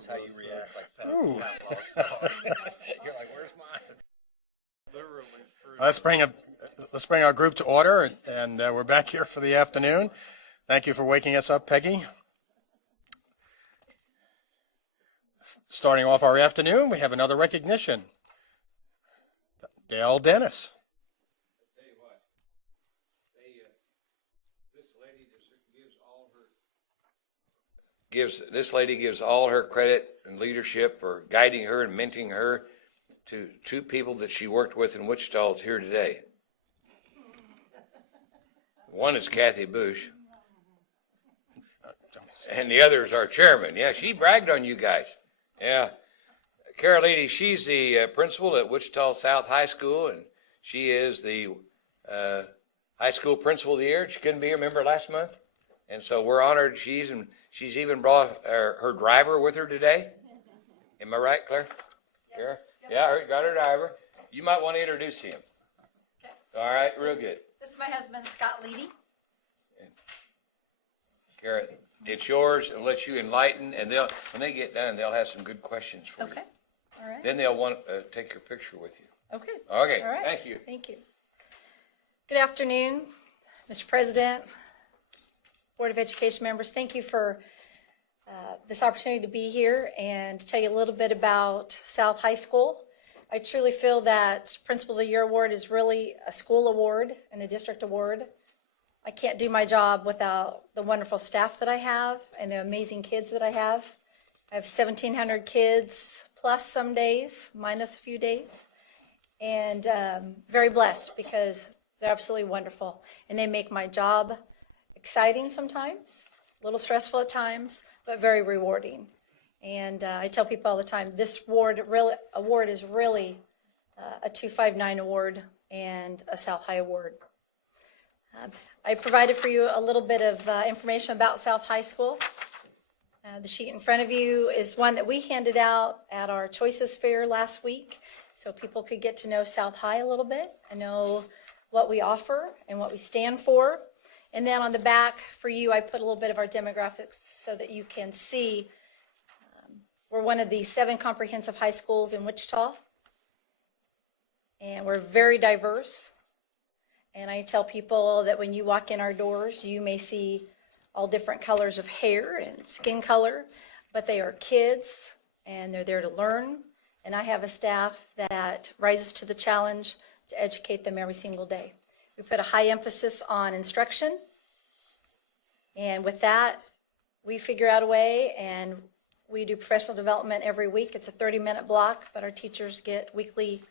notice how you react like Pepsi got lost dog. You're like, where's mine? Literally through. Let's bring our group to order, and we're back here for the afternoon. Thank you for waking us up, Peggy. Starting off our afternoon, we have another recognition. Dale Dennis. I'll tell you what, this lady gives all her credit and leadership for guiding her and mentoring her to two people that she worked with in Wichita is here today. One is Kathy Bush, and the other is our chairman. Yeah, she bragged on you guys. Yeah. Carolina, she's the principal at Wichita South High School, and she is the high school principal of the year. She couldn't be here, remember, last month? And so we're honored. She's even brought her driver with her today. Am I right, Claire? Yes. Yeah, got her driver. You might want to introduce him. Okay. All right, real good. This is my husband, Scott Leedy. Kara, it's yours, and let you enlighten, and when they get done, they'll have some good questions for you. Okay. All right. Then they'll want to take your picture with you. Okay. Okay. All right. Thank you. Thank you. Good afternoon, Mr. President, Board of Education members. Thank you for this opportunity to be here and to tell you a little bit about South High School. I truly feel that Principal of the Year award is really a school award and a district award. I can't do my job without the wonderful staff that I have and the amazing kids that I have. I have 1,700 kids plus some days, minus a few days, and very blessed because they're absolutely wonderful. And they make my job exciting sometimes, a little stressful at times, but very rewarding. And I tell people all the time, this award is really a 259 award and a South High award. I provided for you a little bit of information about South High School. The sheet in front of you is one that we handed out at our Choices Fair last week, so people could get to know South High a little bit and know what we offer and what we stand for. And then on the back for you, I put a little bit of our demographics so that you can see we're one of the 7 comprehensive high schools in Wichita, and we're very diverse. And I tell people that when you walk in our doors, you may see all different colors of hair and skin color, but they are kids and they're there to learn. And I have a staff that rises to the challenge to educate them every single day. We put a high emphasis on instruction. And with that, we figure out a way, and we do professional development every week. It's a 30-minute block, but our teachers get weekly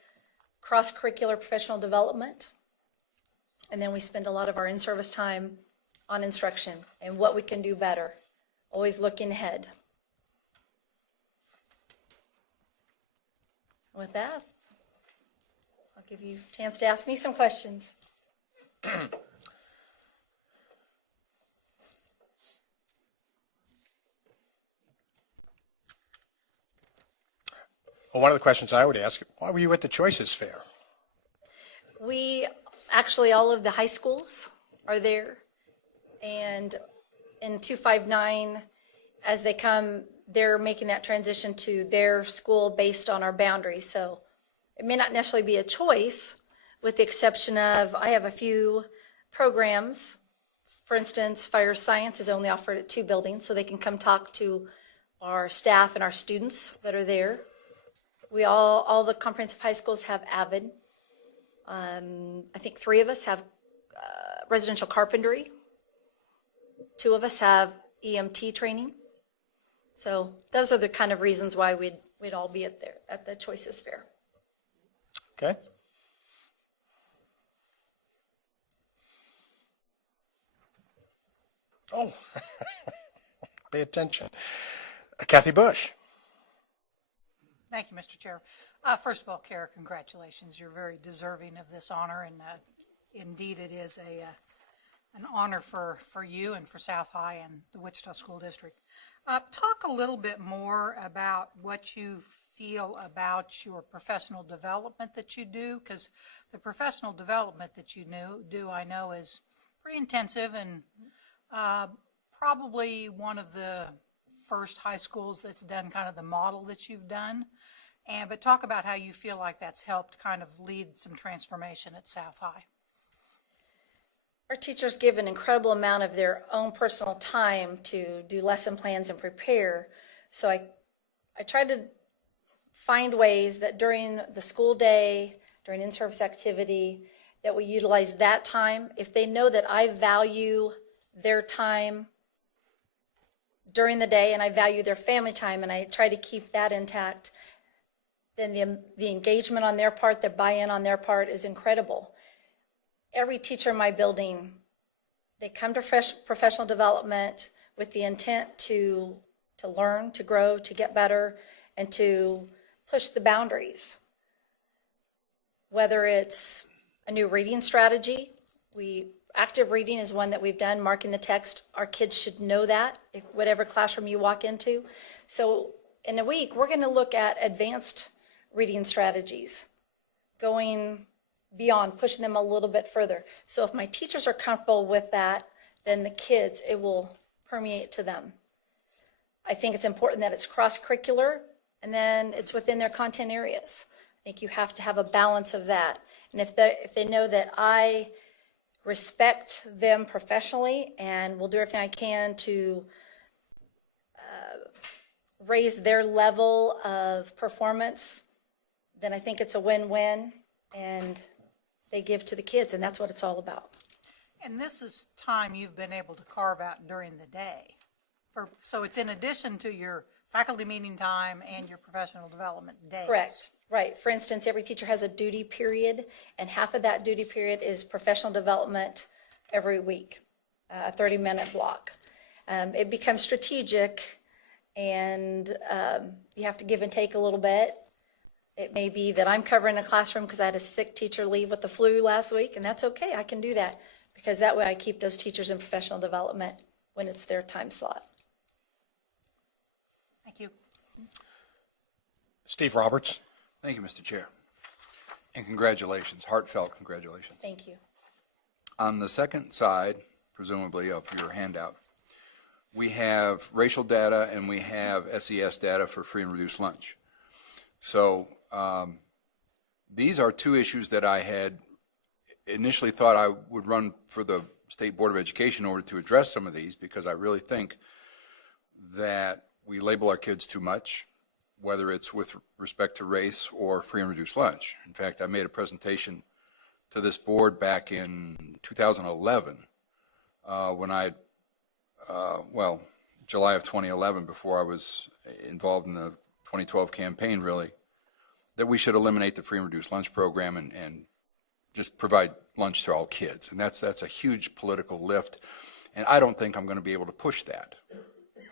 cross-curricular professional development. And then we spend a lot of our in-service time on instruction and what we can do better, always looking ahead. With that, I'll give you a chance to ask me some questions. Well, one of the questions I would ask, why were you at the Choices Fair? We actually, all of the high schools are there, and in 259, as they come, they're making that transition to their school based on our boundaries. So it may not necessarily be a choice, with the exception of I have a few programs. For instance, fire science is only offered at 2 buildings, so they can come talk to our staff and our students that are there. We all the comprehensive high schools have AVID. I think 3 of us have residential carpentry. 2 of us have EMT training. So those are the kind of reasons why we'd all be at the Choices Fair. Okay. Oh, pay attention. Kathy Bush. Thank you, Mr. Chair. First of all, Kara, congratulations. You're very deserving of this honor, and indeed it is an honor for you and for South High and the Wichita School District. Talk a little bit more about what you feel about your professional development that you do, because the professional development that you do, I know, is pretty intensive and probably one of the first high schools that's done kind of the model that you've done. But talk about how you feel like that's helped kind of lead some transformation at South High. Our teachers give an incredible amount of their own personal time to do lesson plans and prepare. So I try to find ways that during the school day, during in-service activity, that we utilize that time. If they know that I value their time during the day and I value their family time and I try to keep that intact, then the engagement on their part, the buy-in on their part is incredible. Every teacher in my building, they come to professional development with the intent to learn, to grow, to get better, and to push the boundaries. Whether it's a new reading strategy, active reading is one that we've done, marking the text. Our kids should know that, whatever classroom you walk into. So in a week, we're going to look at advanced reading strategies, going beyond, pushing them a little bit further. So if my teachers are comfortable with that, then the kids, it will permeate to them. I think it's important that it's cross-curricular, and then it's within their content areas. I think you have to have a balance of that. And if they know that I respect them professionally and will do everything I can to raise their level of performance, then I think it's a win-win, and they give to the kids, and that's what it's all about. And this is time you've been able to carve out during the day. So it's in addition to your faculty meeting time and your professional development days. Correct. Right. For instance, every teacher has a duty period, and half of that duty period is professional development every week, a 30-minute block. It becomes strategic, and you have to give and take a little bit. It may be that I'm covering a classroom because I had a sick teacher leave with the flu last week, and that's okay. I can do that because that way I keep those teachers in professional development when it's their time slot. Thank you. Steve Roberts. Thank you, Mr. Chair. And congratulations, heartfelt congratulations. Thank you. On the second side, presumably, of your handout, we have racial data and we have SES data for free and reduced lunch. So these are two issues that I had initially thought I would run for the State Board of Education in order to address some of these, because I really think that we label our kids too much, whether it's with respect to race or free and reduced lunch. In fact, I made a presentation to this board back in 2011 when July of 2011, before I was involved in the 2012 campaign, really, that we should eliminate the free and reduced lunch program and just provide lunch to all kids. And that's a huge political lift. And I don't think I'm going to be able to push that,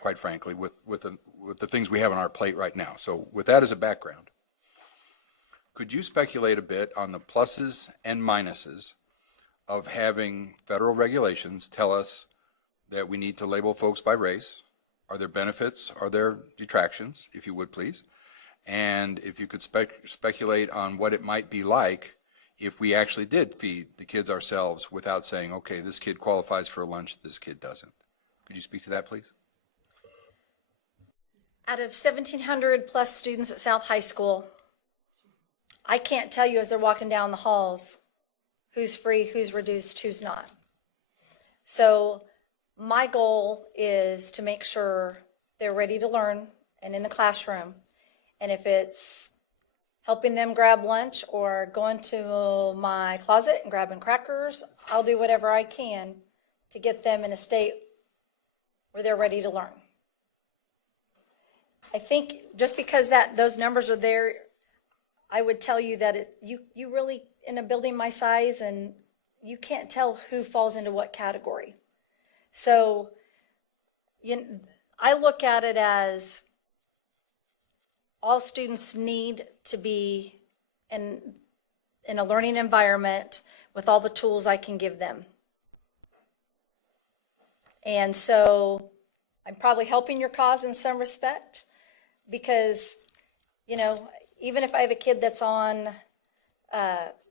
quite frankly, with the things we have on our plate right now. So with that as a background, could you speculate a bit on the pluses and minuses of having federal regulations tell us that we need to label folks by race? Are there benefits? Are there detractions, if you would, please? And if you could speculate on what it might be like if we actually did feed the kids ourselves without saying, okay, this kid qualifies for a lunch, this kid doesn't. Could you speak to that, please? Out of 1,700 plus students at South High School, I can't tell you as they're walking down the halls who's free, who's reduced, who's not. So my goal is to make sure they're ready to learn and in the classroom. And if it's helping them grab lunch or going to my closet and grabbing crackers, I'll do whatever I can to get them in a state where they're ready to learn. I think just because those numbers are there, I would tell you that you really, in a building my size, and you can't tell who falls into what category. So I look at it as all students need to be in a learning environment with all the tools I can give them. And so I'm probably helping your cause in some respect, because, even if I have a kid that's on,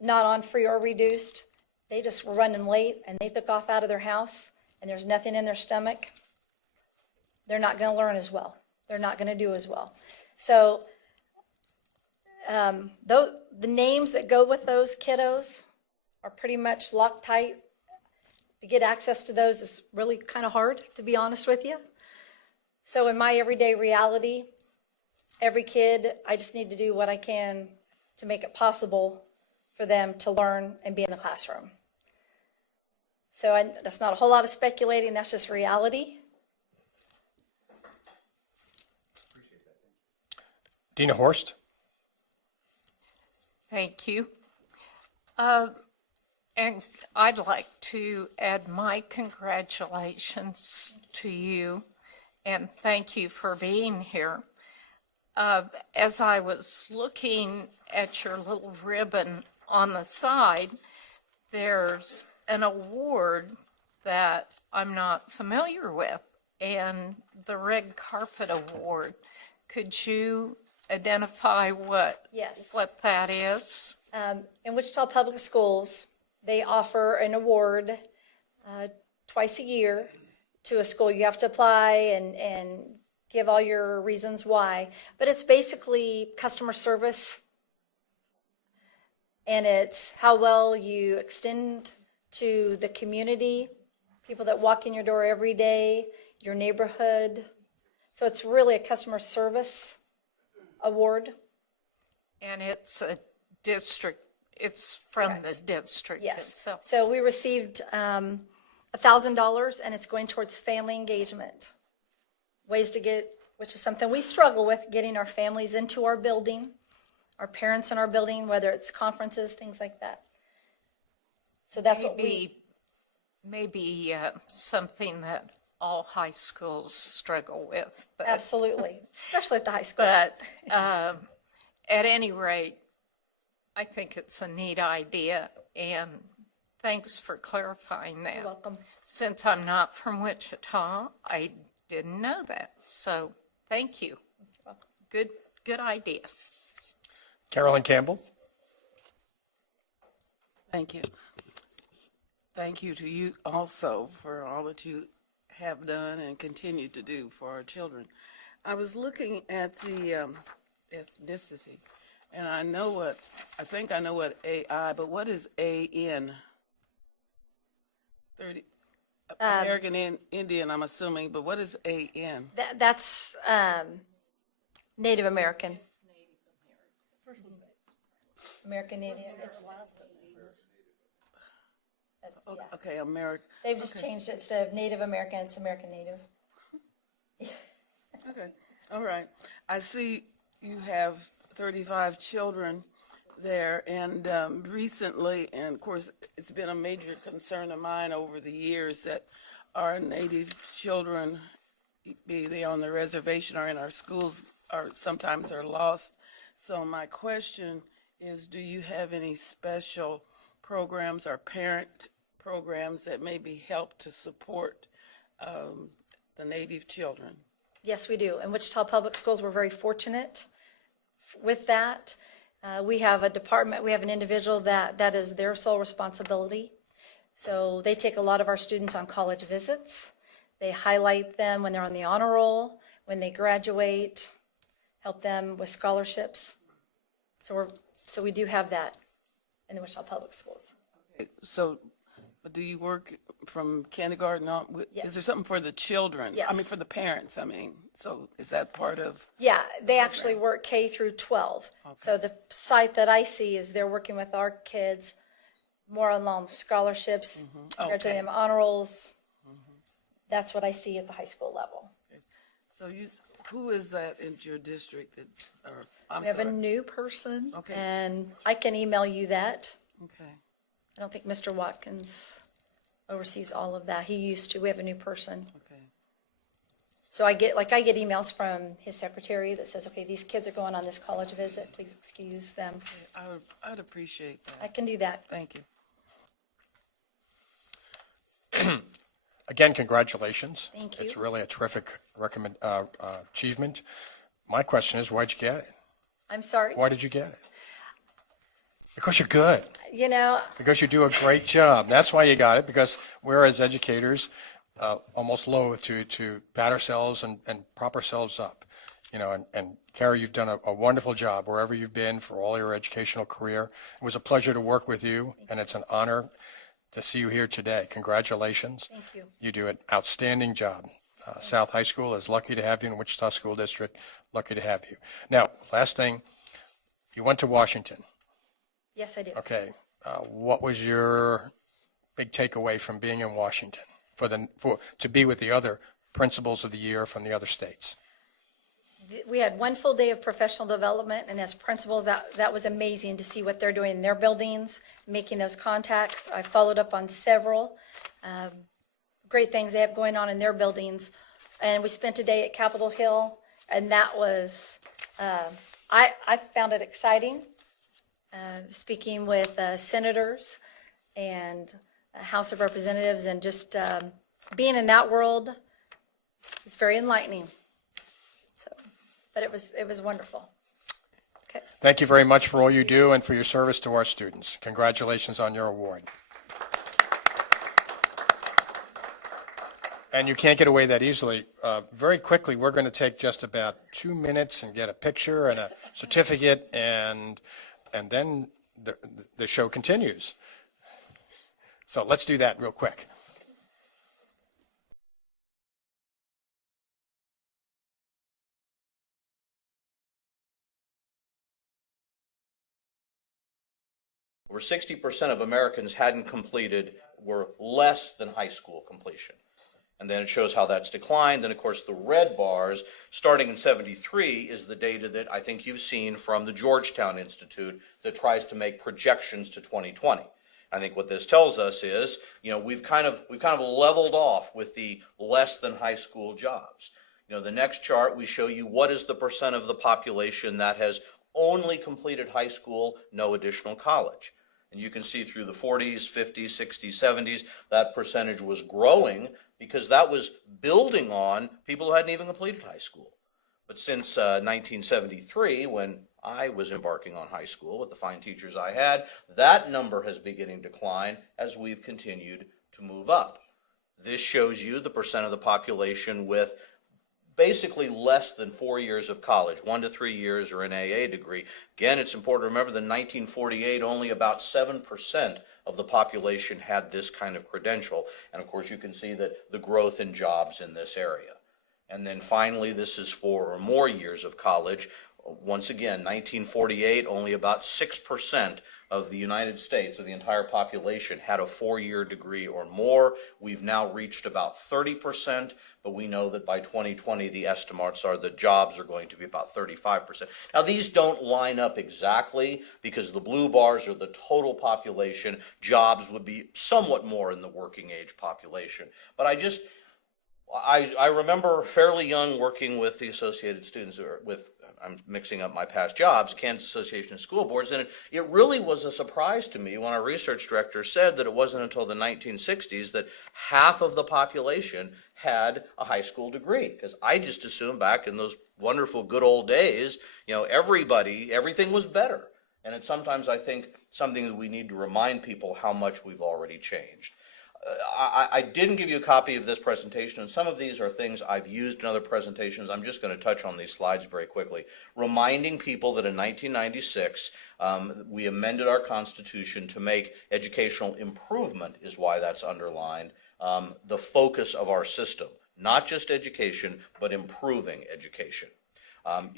not on free or reduced, they just were running late and they took off out of their house and there's nothing in their stomach, they're not going to learn as well. They're not going to do as well. So the names that go with those kiddos are pretty much locked tight. To get access to those is really kind of hard, to be honest with you. So in my everyday reality, every kid, I just need to do what I can to make it possible for them to learn and be in the classroom. So that's not a whole lot of speculating, that's just reality. Dina Horst? Thank you. And I'd like to add my congratulations to you and thank you for being here. As I was looking at your little ribbon on the side, there's an award that I'm not familiar with, and the Red Carpet Award. Could you identify what Yes. what that is? In Wichita Public Schools, they offer an award twice a year to a school. You have to apply and give all your reasons why. But it's basically customer service, and it's how well you extend to the community, people that walk in your door every day, your neighborhood. So it's really a customer service award. And it's a district, it's from the district Yes. itself. So we received $1,000, and it's going towards family engagement. Ways to get, which is something we struggle with, getting our families into our building, our parents in our building, whether it's conferences, things like that. So that's what we, Maybe something that all high schools struggle with. But, absolutely, especially at the high school. but at any rate, I think it's a neat idea, and thanks for clarifying that. You're welcome. Since I'm not from Wichita, I didn't know that. So thank you. Good idea. Carolyn Campbell? Thank you. Thank you to you also for all that you have done and continue to do for our children. I was looking at the ethnicity, and I think I know what AI, but what is AN? 30, American Indian, I'm assuming, but what is AN? That's Native American. American Indian. Yeah. Okay, American. They've just changed it. Instead of Native American, it's American Native. Okay, all right. I see you have 35 children there, and recently, and of course, it's been a major concern of mine over the years that our Native children, be they on the reservation or in our schools, sometimes are lost. So my question is, do you have any special programs or parent programs that maybe help to support the Native children? Yes, we do. In Wichita Public Schools, we're very fortunate with that. We have a department, we have an individual that is their sole responsibility. So they take a lot of our students on college visits. They highlight them when they're on the honor roll, when they graduate, help them with scholarships. So we do have that in the Wichita Public Schools. So do you work from kindergarten on? Yes. Is there something for the children? Yes. I mean, for the parents, I mean. So is that part of? Yeah, they actually work K through 12. So the site that I see is they're working with our kids more along scholarships, graduating them honor rolls. That's what I see at the high school level. So who is that in your district that, or, I'm We have a sorry. new person, Okay. and I can email you that. Okay. I don't think Mr. Watkins oversees all of that. He used to. We have a new person. Okay. So I get emails from his secretary that says, okay, these kids are going on this college visit. Please excuse them. I'd appreciate I that. can do that. Thank you. Again, congratulations. Thank you. It's really a terrific achievement. My question is, why'd you get it? I'm sorry. Why did you get it? Because you're good. You know, Because you do a great job. That's why you got it, because we're, as educators, almost loath to pat ourselves and prop ourselves up. And Carrie, you've done a wonderful job wherever you've been for all your educational career. It was a pleasure to work with you, and it's an honor to see you here today. Congratulations. Thank you. You do an outstanding job. South High School is lucky to have you in Wichita School District, lucky to have you. Now, last thing, you went to Washington. Yes, I do. Okay. What was your big takeaway from being in Washington to be with the other principals of the year from the other states? We had one full day of professional development, and as principals, that was amazing to see what they're doing in their buildings, making those contacts. I followed up on several great things they have going on in their buildings. And we spent a day at Capitol Hill, and that was, I found it exciting, speaking with senators and House of Representatives, and just being in that world is very enlightening. But it was wonderful. Okay. Thank you very much for all you do and for your service to our students. Congratulations on your award. And you can't get away that easily. Very quickly, we're going to take just about 2 minutes and get a picture and a certificate, and then the show continues. So let's do that real quick. Over 60% of Americans were less than high school completion. And then it shows how that's declined. And of course, the red bars, starting in 73, is the data that I think you've seen from the Georgetown Institute that tries to make projections to 2020. I think what this tells us is, we've kind of leveled off with the less than high school jobs. The next chart, we show you what is the percent of the population that has only completed high school, no additional college. And you can see through the 40s, 50s, 60s, 70s, that percentage was growing because that was building on people who hadn't even completed high school. But since 1973, when I was embarking on high school with the fine teachers I had, that number has beginning to decline as we've continued to move up. This shows you the percent of the population with basically less than 4 years of college, 1 to 3 years or an AA degree. Again, it's important to remember that in 1948, only about 7% of the population had this kind of credential. And of course, you can see that the growth in jobs in this area. And then finally, this is 4 or more years of college. Once again, 1948, only about 6% of the United States, of the entire population, had a 4-year degree or more. We've now reached about 30%, but we know that by 2020, the estimates are that jobs are going to be about 35%. Now, these don't line up exactly because the blue bars are the total population. Jobs would be somewhat more in the working age population. But I remember fairly young working with the Associated Students, I'm mixing up my past jobs, Kansas Association of School Boards, and it really was a surprise to me when our research director said that it wasn't until the 1960s that half of the population had a high school degree. Because I just assumed back in those wonderful good old days, everything was better. And it's sometimes, I think, something that we need to remind people how much we've already changed. I didn't give you a copy of this presentation, and some of these are things I've used in other presentations. I'm just going to touch on these slides very quickly, reminding people that in 1996, we amended our Constitution to make educational improvement, is why that's underlined, the focus of our system. Not just education, but improving education.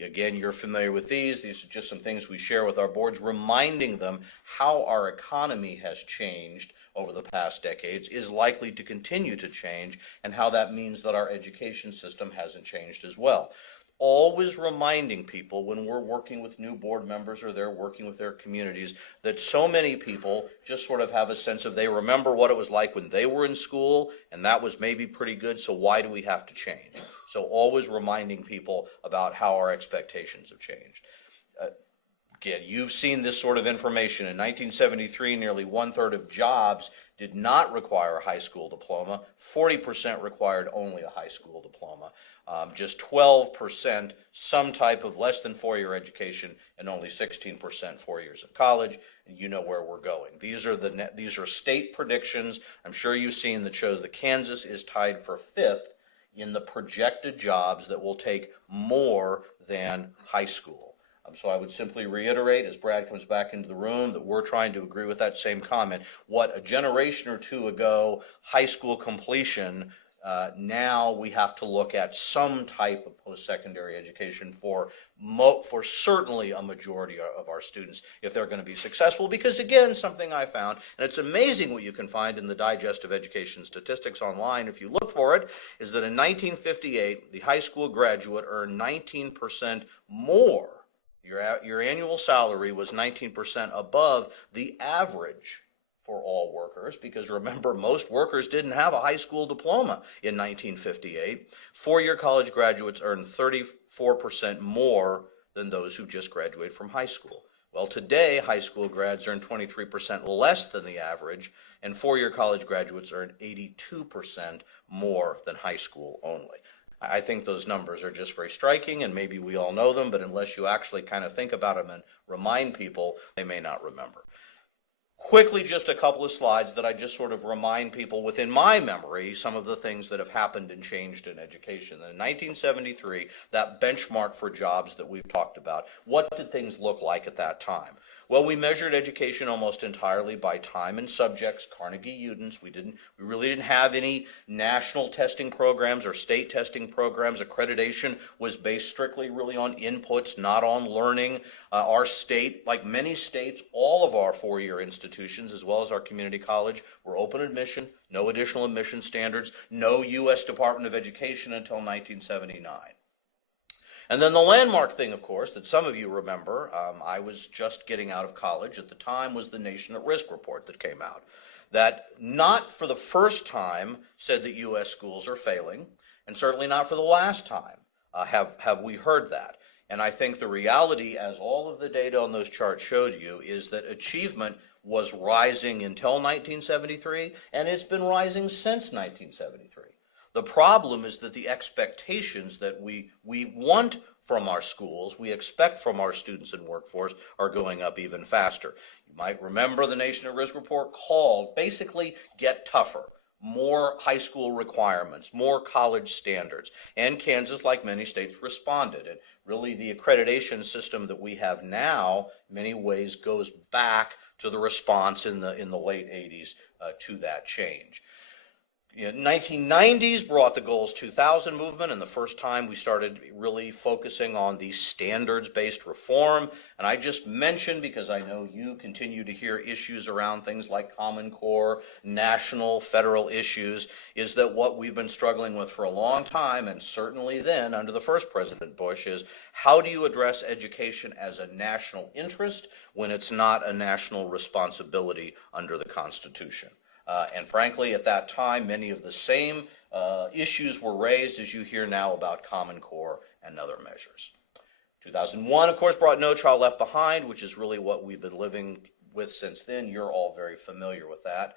Again, you're familiar with these. These are just some things we share with our boards, reminding them how our economy has changed over the past decades, is likely to continue to change, and how that means that our education system hasn't changed as well. Always reminding people when we're working with new board members or they're working with their communities that so many people just sort of have a sense of they remember what it was like when they were in school, and that was maybe pretty good, so why do we have to change? So always reminding people about how our expectations have changed. Again, you've seen this sort of information. In 1973, nearly 1/3 of jobs did not require a high school diploma. 40% required only a high school diploma. Just 12% some type of less than 4-year education, and only 16% 4 years of college. And you know where we're going. These are state predictions. I'm sure you've seen that shows that Kansas is tied for 5th in the projected jobs that will take more than high school. So I would simply reiterate, as Brad comes back into the room, that we're trying to agree with that same comment. What a generation or two ago, high school completion, now we have to look at some type of post-secondary education for certainly a majority of our students if they're going to be successful. Because again, something I found, and it's amazing what you can find in the Digest of Education Statistics online if you look for it, is that in 1958, the high school graduate earned 19% more. Your annual salary was 19% above the average for all workers, because remember, most workers didn't have a high school diploma in 1958. 4-year college graduates earned 34% more than those who just graduated from high school. Well, today, high school grads earn 23% less than the average, and 4-year college graduates earn 82% more than high school only. I think those numbers are just very striking, and maybe we all know them, but unless you actually kind of think about them and remind people, they may not remember. Quickly, just a couple of slides that I just sort of remind people within my memory some of the things that have happened and changed in education. In 1973, that benchmark for jobs that we've talked about, what did things look like at that time? Well, we measured education almost entirely by time and subjects, Carnegie Udens. We really didn't have any national testing programs or state testing programs. Accreditation was based strictly really on inputs, not on learning. Our state, like many states, all of our 4-year institutions, as well as our community college, were open admission, no additional admission standards, no U.S. Department of Education until 1979. And then the landmark thing, of course, that some of you remember, I was just getting out of college at the time, was the Nation at Risk report that came out. That not for the first time said that U.S. schools are failing, and certainly not for the last time have we heard that. And I think the reality, as all of the data on those charts showed you, is that achievement was rising until 1973, and it's been rising since 1973. The problem is that the expectations that we want from our schools, we expect from our students and workforce, are going up even faster. You might remember the Nation at Risk report called basically Get Tougher. More high school requirements, more college standards. And Kansas, like many states, responded. And really the accreditation system that we have now, in many ways, goes back to the response in the late 80s to that change. The 1990s brought the Goals 2000 movement, and the first time we started really focusing on the standards-based reform. And I just mentioned, because I know you continue to hear issues around things like Common Core, national, federal issues, is that what we've been struggling with for a long time, and certainly then under the first President Bush, is how do you address education as a national interest when it's not a national responsibility under the Constitution? And frankly, at that time, many of the same issues were raised as you hear now about Common Core and other measures. 2001, of course, brought No Child Left Behind, which is really what we've been living with since then. You're all very familiar with that.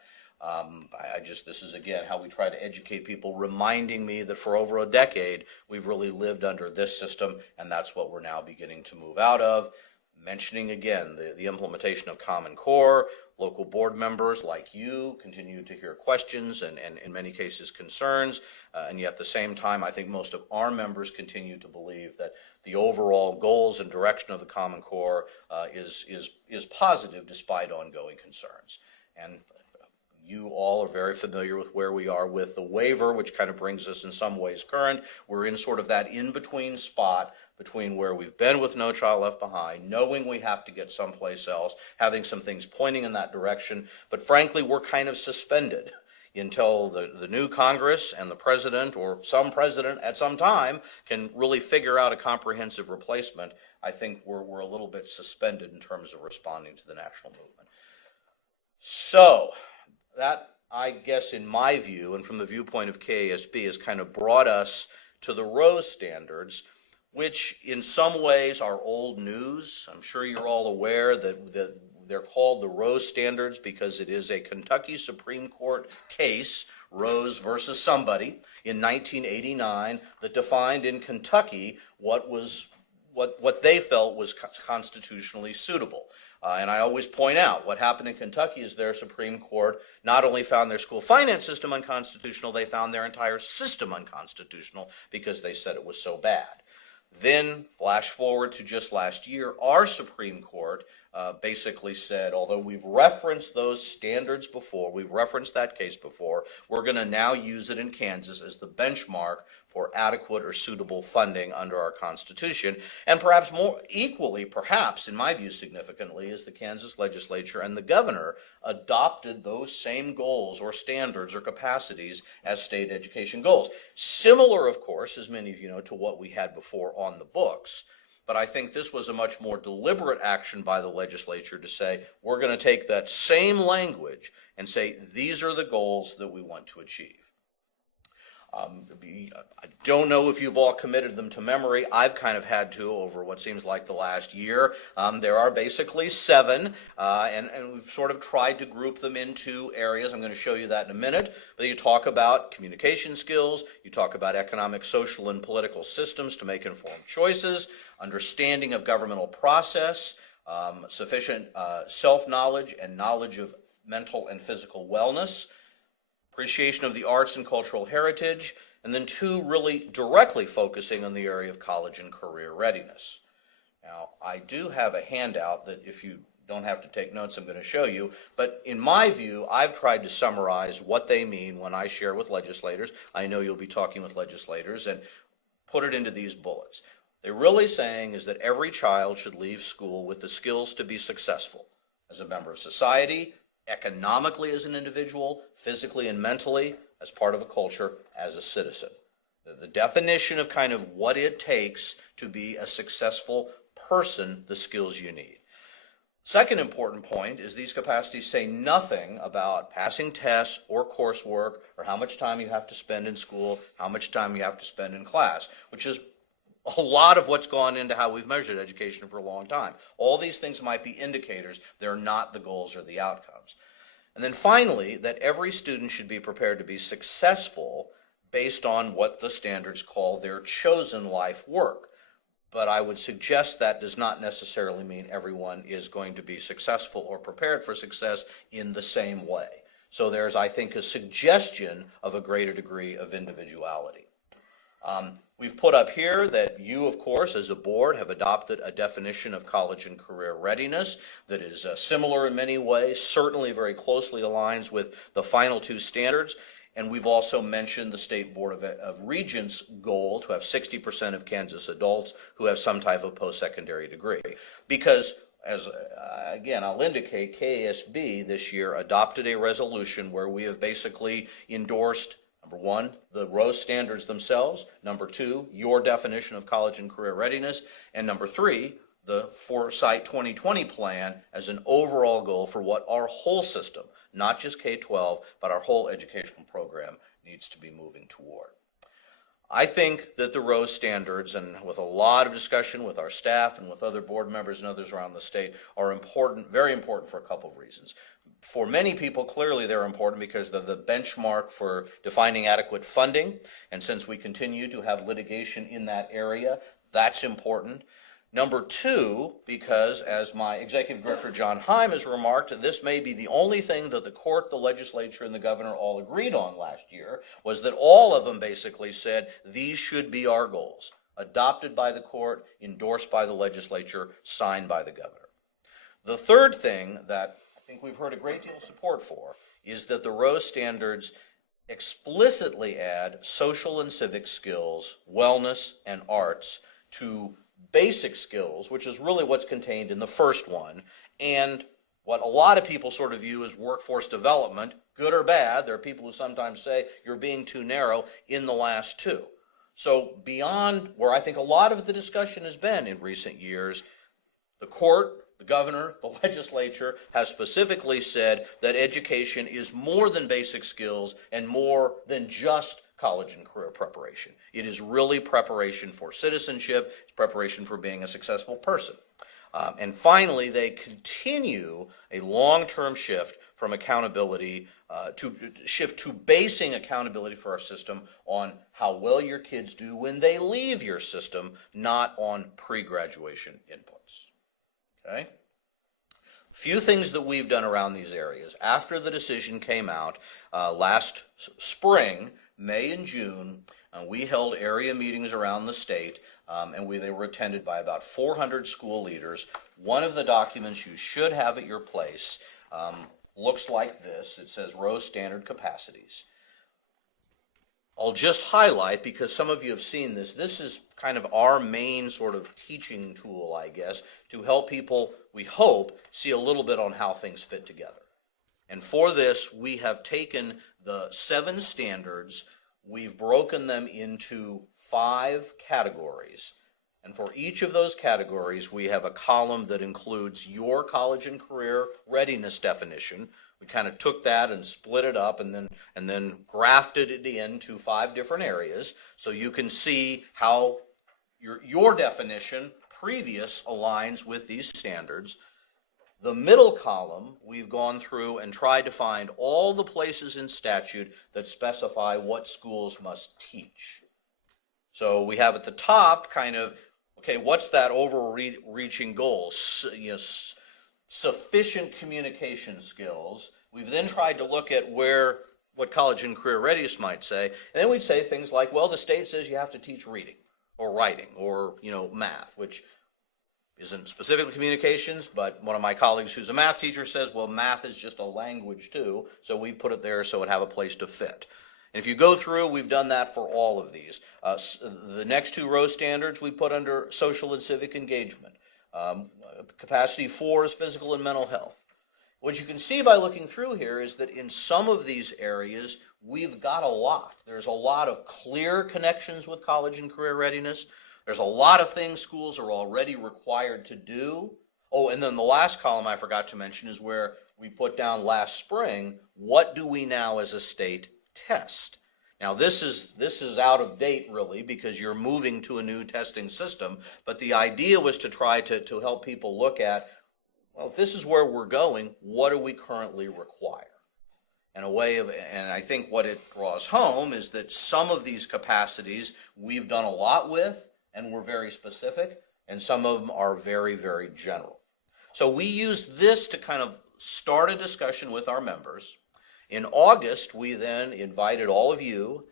This is again how we try to educate people, reminding me that for over a decade, we've really lived under this system, and that's what we're now beginning to move out of. Mentioning again the implementation of Common Core, local board members like you continue to hear questions and in many cases concerns, and yet at the same time I think most of our members continue to believe that the overall goals and direction of the Common Core is positive despite ongoing concerns. And you all are very familiar with where we are with the waiver, which kind of brings us in some ways current. We're in sort of that in-between spot between where we've been with No Child Left Behind, knowing we have to get someplace else, having some things pointing in that direction, but frankly, we're kind of suspended until the new Congress and the president or some president at some time can really figure out a comprehensive replacement. I think we're a little bit suspended in terms of responding to the national movement. So that, I guess, in my view, and from the viewpoint of KSB, has kind of brought us to the Rose standards. which in some ways are old news. I'm sure you're all aware that they're called the Rose Standards because it is a Kentucky Supreme Court case, Rose versus somebody, in 1989 that defined in Kentucky what they felt was constitutionally suitable. And I always point out what happened in Kentucky is their Supreme Court not only found their school finance system unconstitutional, they found their entire system unconstitutional because they said it was so bad. Then, flash forward to just last year, our Supreme Court basically said, although we've referenced those standards before, we've referenced that case before, we're going to now use it in Kansas as the benchmark for adequate or suitable funding under our Constitution. And perhaps more equally, perhaps, in my view significantly, is the Kansas legislature and the governor adopted those same goals or standards or capacities as state education goals. Similar, of course, as many of you know, to what we had before on the books. But I think this was a much more deliberate action by the legislature to say, we're going to take that same language and say, these are the goals that we want to achieve. I don't know if you've all committed them to memory. I've kind of had to over what seems like the last year. There are basically 7, and we've sort of tried to group them into areas. I'm going to show you that in a minute. But you talk about communication skills, you talk about economic, social, and political systems to make informed choices, understanding of governmental process, sufficient self-knowledge and knowledge of mental and physical wellness, appreciation of the arts and cultural heritage, and then 2 really directly focusing on the area of college and career readiness. Now, I do have a handout that if you don't have to take notes, I'm going to show you, but in my view, I've tried to summarize what they mean when I share with legislators. I know you'll be talking with legislators, and put it into these bullets. They're really saying is that every child should leave school with the skills to be successful as a member of society, economically as an individual, physically and mentally, as part of a culture, as a citizen. The definition of kind of what it takes to be a successful person, the skills you need. Second important point is these capacities say nothing about passing tests or coursework or how much time you have to spend in school, how much time you have to spend in class, which is a lot of what's gone into how we've measured education for a long time. All these things might be indicators. They're not the goals or the outcomes. And then finally, that every student should be prepared to be successful based on what the standards call their chosen life work. But I would suggest that does not necessarily mean everyone is going to be successful or prepared for success in the same way. So there's, I think, a suggestion of a greater degree of individuality. We've put up here that you, of course, as a board, have adopted a definition of college and career readiness that is similar in many ways, certainly very closely aligns with the final 2 standards. And we've also mentioned the State Board of Regents' goal to have 60% of Kansas adults who have some type of post-secondary degree. Because, as again, I'll indicate, KSB this year adopted a resolution where we have basically endorsed, number 1, the Rose Standards themselves, number 2, your definition of college and career readiness, and number 3, the Foresight 2020 plan as an overall goal for what our whole system, not just K-12, but our whole educational program needs to be moving toward. I think that the Rose Standards, and with a lot of discussion with our staff and with other board members and others around the state, are important, very important for a couple of reasons. For many people, clearly they're important because they're the benchmark for defining adequate funding. And since we continue to have litigation in that area, that's important. Number 2, because as my executive director, John Heim, has remarked, this may be the only thing that the court, the legislature, and the governor all agreed on last year, was that all of them basically said these should be our goals, adopted by the court, endorsed by the legislature, signed by the governor. The third thing that I think we've heard a great deal of support for is that the Rose Standards explicitly add social and civic skills, wellness, and arts to basic skills, which is really what's contained in the first one, and what a lot of people sort of view as workforce development, good or bad. There are people who sometimes say you're being too narrow in the last 2. So beyond where I think a lot of the discussion has been in recent years, the court, the governor, the legislature has specifically said that education is more than basic skills and more than just college and career preparation. It is really preparation for citizenship. It's preparation for being a successful person. And finally, they continue a long-term shift from accountability to basing accountability for our system on how well your kids do when they leave your system, not on pre-graduation inputs. Okay? Few things that we've done around these areas. After the decision came out last spring, May and June, we held area meetings around the state, and they were attended by about 400 school leaders. One of the documents you should have at your place looks like this. It says Rose Standard Capacities. I'll just highlight, because some of you have seen this, this is kind of our main sort of teaching tool, I guess, to help people, we hope, see a little bit on how things fit together. And for this, we have taken the 7 standards, we've broken them into 5 categories. And for each of those categories, we have a column that includes your college and career readiness definition. We kind of took that and split it up and then grafted it into 5 different areas, so you can see how your definition previous aligns with these standards. The middle column, we've gone through and tried to find all the places in statute that specify what schools must teach. So we have at the top kind of, okay, what's that overreaching goal? Sufficient communication skills. We've then tried to look at what college and career readiness might say, and then we'd say things like, well, the state says you have to teach reading or writing or, math, which isn't specifically communications, but one of my colleagues who's a math teacher says, well, math is just a language too, so we put it there so it would have a place to fit. And if you go through, we've done that for all of these. The next 2 row standards we put under social and civic engagement. Capacity 4 is physical and mental health. What you can see by looking through here is that in some of these areas, we've got a lot. There's a lot of clear connections with college and career readiness. There's a lot of things schools are already required to do. Oh, and then the last column I forgot to mention is where we put down last spring, what do we now as a state test? Now this is out of date really, because you're moving to a new testing system, but the idea was to try to help people look at, well, if this is where we're going, what do we currently require? And I think what it draws home is that some of these capacities we've done a lot with and we're very specific, and some of them are very, very general. So we used this to kind of start a discussion with our members. In August, we then invited all of you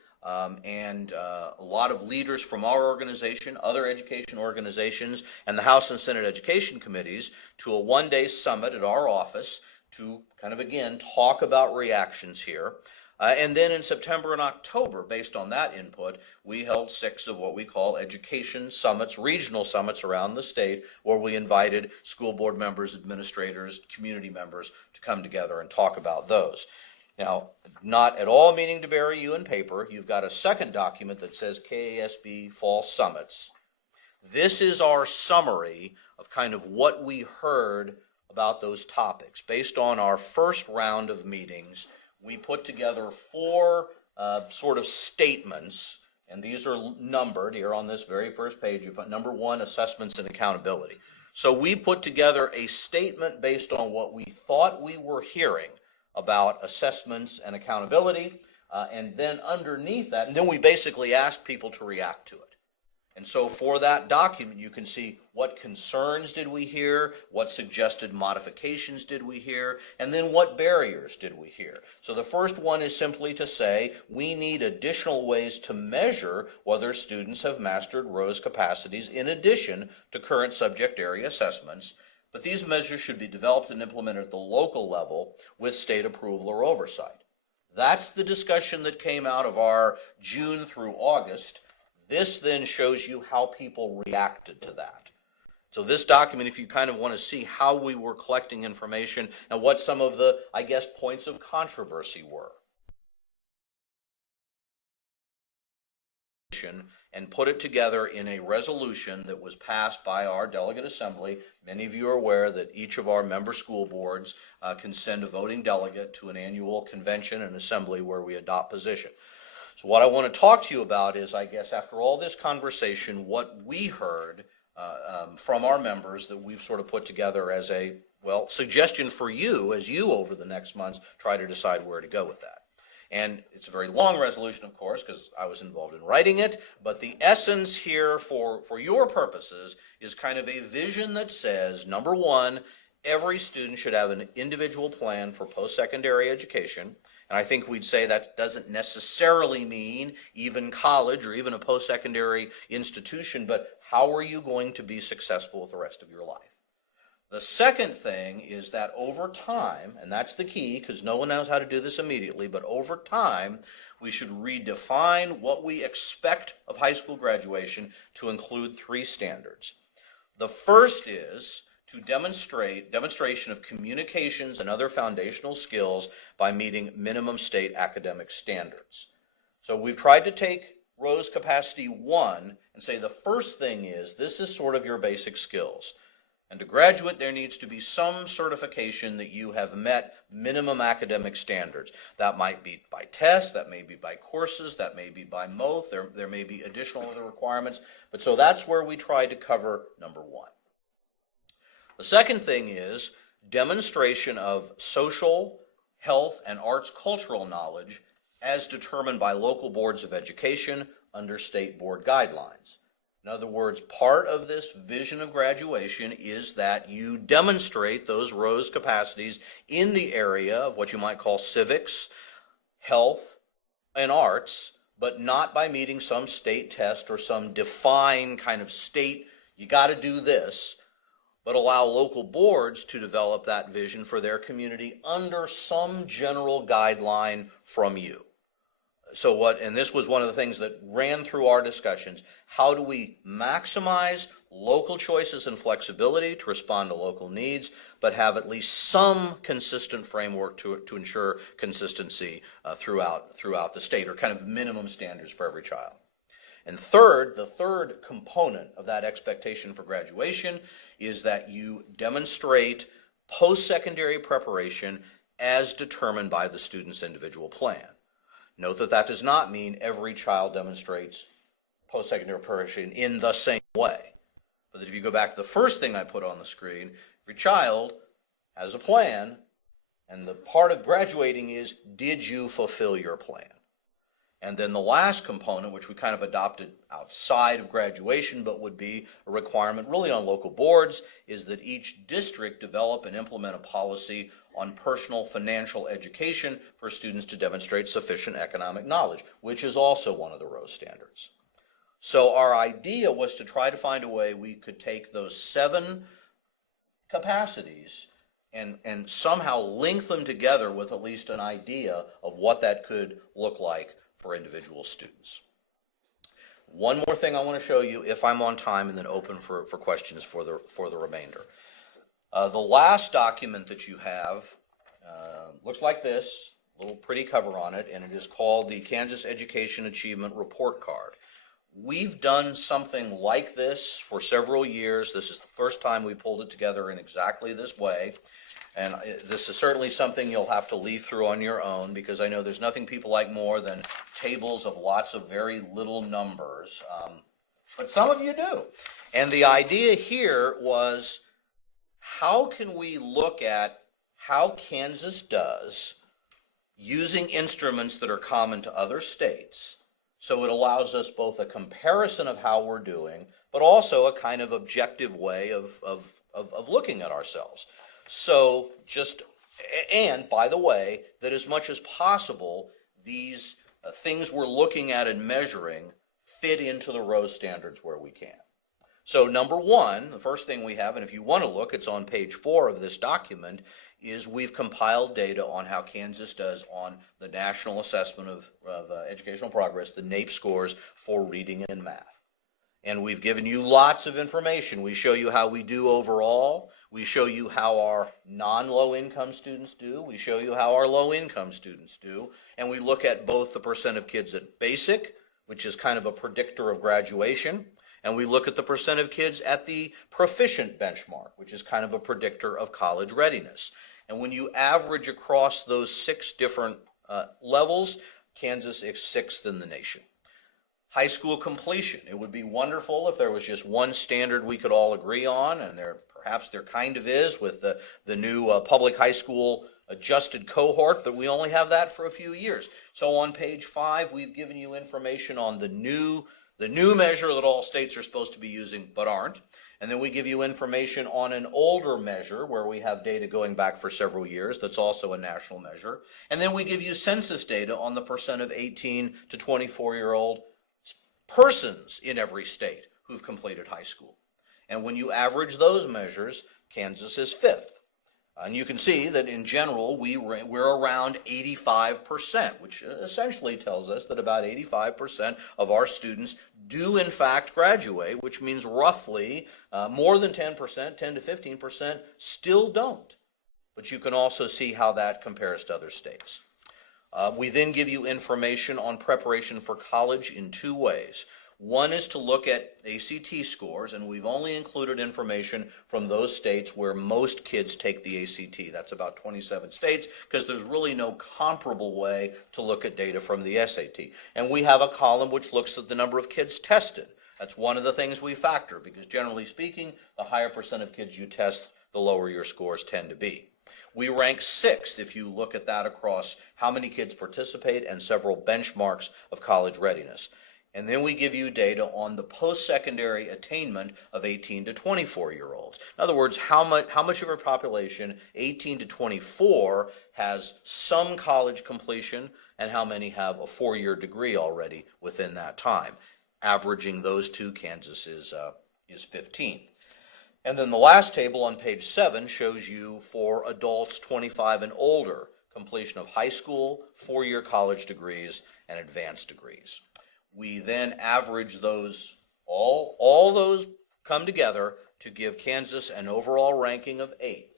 and a lot of leaders from our organization, other education organizations, and the House and Senate Education Committees to a one-day summit at our office to kind of, again, talk about reactions here. And then in September and October, based on that input, we held 6 of what we call education summits, regional summits around the state, where we invited school board members, administrators, community members to come together and talk about those. Now, not at all meaning to bury you in paper, you've got a second document that says KSB Fall Summits. This is our summary of kind of what we heard about those topics. Based on our first round of meetings, we put together 4 sort of statements, and these are numbered here on this very first page. You've got number 1, assessments and accountability. So we put together a statement based on what we thought we were hearing about assessments and accountability, and then underneath that, and then we basically asked people to react to it. And so for that document, you can see what concerns did we hear, what suggested modifications did we hear, and then what barriers did we hear. So the first one is simply to say we need additional ways to measure whether students have mastered Rose capacities in addition to current subject area assessments. But these measures should be developed and implemented at the local level with state approval or oversight. That's the discussion that came out of our June through August. This then shows you how people reacted to that. So this document, if you kind of want to see how we were collecting information and what some of the, I guess, points of controversy were, and put it together in a resolution that was passed by our delegate assembly. Many of you are aware that each of our member school boards can send a voting delegate to an annual convention and assembly where we adopt position. So what I want to talk to you about is, I guess, after all this conversation, what we heard from our members that we've sort of put together as a, well, suggestion for you as you over the next months try to decide where to go with that. And it's a very long resolution, of course, because I was involved in writing it, but the essence here for your purposes is kind of a vision that says, number one, every student should have an individual plan for post-secondary education. And I think we'd say that doesn't necessarily mean even college or even a post-secondary institution, but how are you going to be successful with the rest of your life? The second thing is that over time, and that's the key because no one knows how to do this immediately, but over time, we should redefine what we expect of high school graduation to include 3 standards. The first is to demonstration of communications and other foundational skills by meeting minimum state academic standards. So we've tried to take Rose Capacity 1 and say the first thing is this is sort of your basic skills. And to graduate, there needs to be some certification that you have met minimum academic standards. That might be by tests, that may be by courses, that may be by MOTH, there may be additional other requirements. But so that's where we try to cover number 1. The second thing is demonstration of social, health, and arts cultural knowledge as determined by local boards of education under state board guidelines. In other words, part of this vision of graduation is that you demonstrate those Rose capacities in the area of what you might call civics, health, and arts, but not by meeting some state test or some defined kind of state, you got to do this, but allow local boards to develop that vision for their community under some general guideline from you. So and this was one of the things that ran through our discussions, how do we maximize local choices and flexibility to respond to local needs, but have at least some consistent framework to ensure consistency throughout the state, or kind of minimum standards for every child. And third, the third component of that expectation for graduation is that you demonstrate post-secondary preparation as determined by the student's individual plan. Note that that does not mean every child demonstrates post-secondary preparation in the same way. But that if you go back to the first thing I put on the screen, every child has a plan, and the part of graduating is, did you fulfill your plan? And then the last component, which we kind of adopted outside of graduation, but would be a requirement really on local boards, is that each district develop and implement a policy on personal financial education for students to demonstrate sufficient economic knowledge, which is also one of the Rose standards. So our idea was to try to find a way we could take those 7 capacities and somehow link them together with at least an idea of what that could look like for individual students. One more thing I want to show you, if I'm on time, and then open for questions for the remainder. The last document that you have looks like this, a little pretty cover on it, and it is called the Kansas Education Achievement Report Card. We've done something like this for several years. This is the first time we pulled it together in exactly this way. And this is certainly something you'll have to leaf through on your own, because I know there's nothing people like more than tables of lots of very little numbers. But some of you do. And the idea here was, how can we look at how Kansas does using instruments that are common to other states, so it allows us both a comparison of how we're doing, but also a kind of objective way of looking at ourselves. So and by the way, that as much as possible, these things we're looking at and measuring fit into the Rose standards where we can. So number 1, the first thing we have, and if you want to look, it's on page 4 of this document, is we've compiled data on how Kansas does on the National Assessment of Educational Progress, the NAEP scores for reading and math. And we've given you lots of information. We show you how we do overall. We show you how our non-low income students do. We show you how our low income students do. And we look at both the percent of kids at basic, which is kind of a predictor of graduation, and we look at the percent of kids at the proficient benchmark, which is kind of a predictor of college readiness. And when you average across those 6 different levels, Kansas is 6th in the nation. High school completion. It would be wonderful if there was just one standard we could all agree on, and perhaps there kind of is with the new public high school adjusted cohort, but we only have that for a few years. So on page 5, we've given you information on the new measure that all states are supposed to be using but aren't. And then we give you information on an older measure where we have data going back for several years that's also a national measure. And then we give you census data on the percent of 18 to 24-year-old persons in every state who've completed high school. And when you average those measures, Kansas is 5th. And you can see that in general, we're around 85%, which essentially tells us that about 85% of our students do in fact graduate, which means roughly more than 10%, 10 to 15% still don't. But you can also see how that compares to other states. We then give you information on preparation for college in 2 ways. One is to look at ACT scores, and we've only included information from those states where most kids take the ACT. That's about 27 states, because there's really no comparable way to look at data from the SAT. And we have a column which looks at the number of kids tested. That's one of the things we factor, because generally speaking, the higher percent of kids you test, the lower your scores tend to be. We rank 6th if you look at that across how many kids participate and several benchmarks of college readiness. And then we give you data on the post-secondary attainment of 18 to 24-year-olds. In other words, how much of our population, 18 to 24, has some college completion, and how many have a 4-year degree already within that time. Averaging those two, Kansas is 15th. And then the last table on page 7 shows you for adults 25 and older, completion of high school, 4-year college degrees, and advanced degrees. We then average those, all those come together to give Kansas an overall ranking of 8th.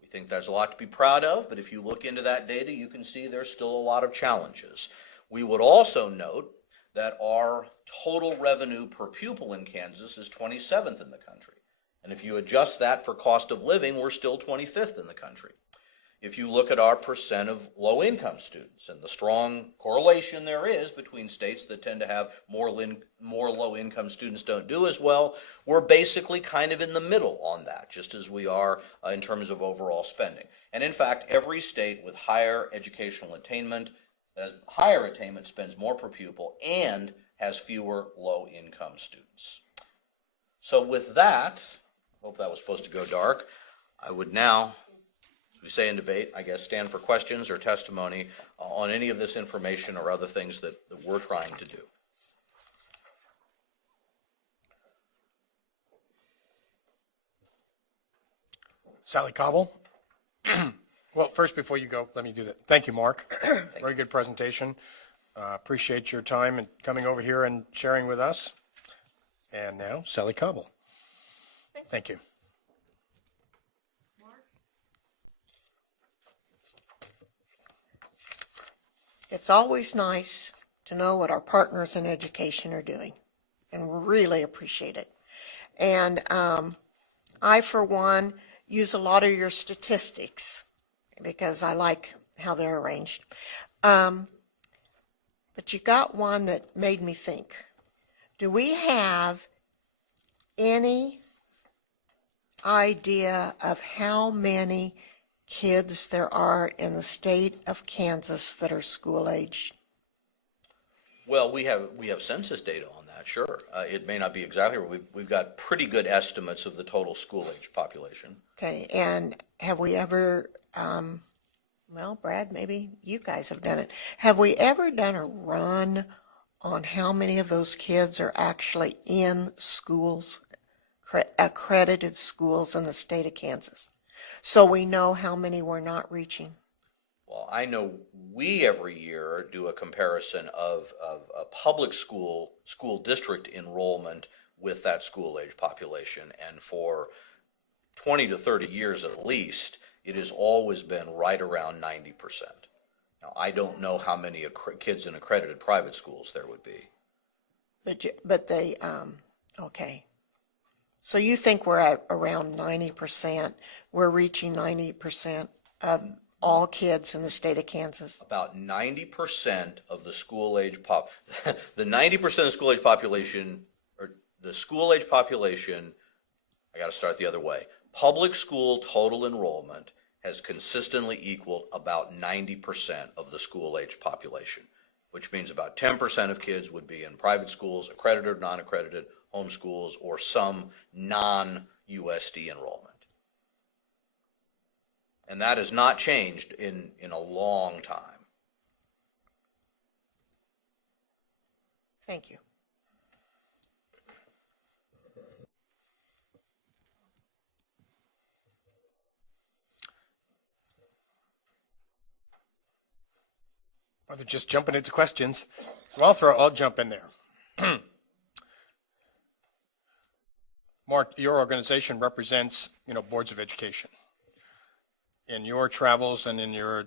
We think there's a lot to be proud of, but if you look into that data, you can see there's still a lot of challenges. We would also note that our total revenue per pupil in Kansas is 27th in the country. And if you adjust that for cost of living, we're still 25th in the country. If you look at our percent of low-income students and the strong correlation there is between states that tend to have more low-income students don't do as well, we're basically kind of in the middle on that, just as we are in terms of overall spending. And in fact, every state with higher educational attainment, has higher attainment, spends more per pupil and has fewer low-income students. So with that, hope that was supposed to go dark, I would now, we say in debate, I guess, stand for questions or testimony on any of this information or other things that we're trying to do. Sally Cobble? Well, first, before you go, let me do that. Thank you, Mark. Very good presentation. Appreciate your time and coming over here and sharing with us. And now, Sally Cobble. Thank you. It's always nice to know what our partners in education are doing, and really appreciate it. And I, for one, use a lot of your statistics because I like how they're arranged. But you got one that made me think. Do we have any idea of how many kids there are in the state of Kansas that are school age? Well, we have census data on that, sure. It may not be exactly, but we've got pretty good estimates of the total school age population. Okay, and have we ever, well, Brad, maybe you guys have done it. Have we ever done a run on how many of those kids are actually in schools, accredited schools in the state of Kansas? So we know how many we're not reaching. Well, I know we every year do a comparison of a public school district enrollment with that school age population. And for 20 to 30 years at least, it has always been right around 90%. Now, I don't know how many kids in accredited private schools there would be. But they, okay. So you think we're at around 90%? We're reaching 90% of all kids in the state of Kansas? About 90% of the school age the 90% of the school age population, or the school age population, I got to start the other way. Public school total enrollment has consistently equaled about 90% of the school age population, which means about 10% of kids would be in private schools, accredited or non-accredited, home schools, or some non-USD enrollment. And that has not changed in a long time. Thank you. Well, they're just jumping into questions, so I'll jump in there. Mark, your organization represents, boards of education. In your travels and in your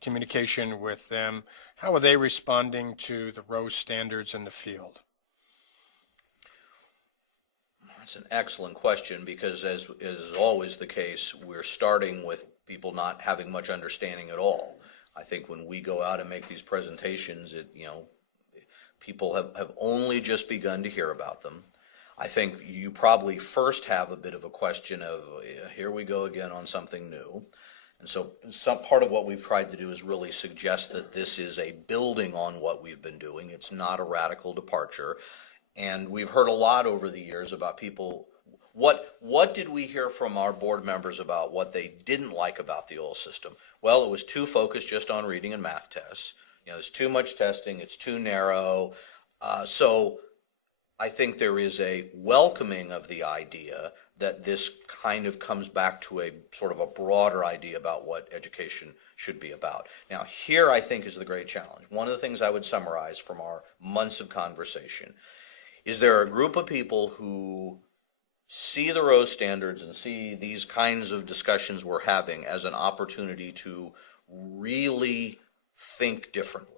communication with them, how are they responding to the Rose standards in the field? That's an excellent question, because as is always the case, we're starting with people not having much understanding at all. I think when we go out and make these presentations, people have only just begun to hear about them. I think you probably first have a bit of a question of, here we go again on something new. And so some part of what we've tried to do is really suggest that this is a building on what we've been doing. It's not a radical departure. And we've heard a lot over the years about people. What did we hear from our board members about what they didn't like about the old system? Well, it was too focused just on reading and math tests. There's too much testing. It's too narrow. So I think there is a welcoming of the idea that this kind of comes back to a sort of a broader idea about what education should be about. Now, here I think is the great challenge. One of the things I would summarize from our months of conversation is there are a group of people who see the Rose standards and see these kinds of discussions we're having as an opportunity to really think differently.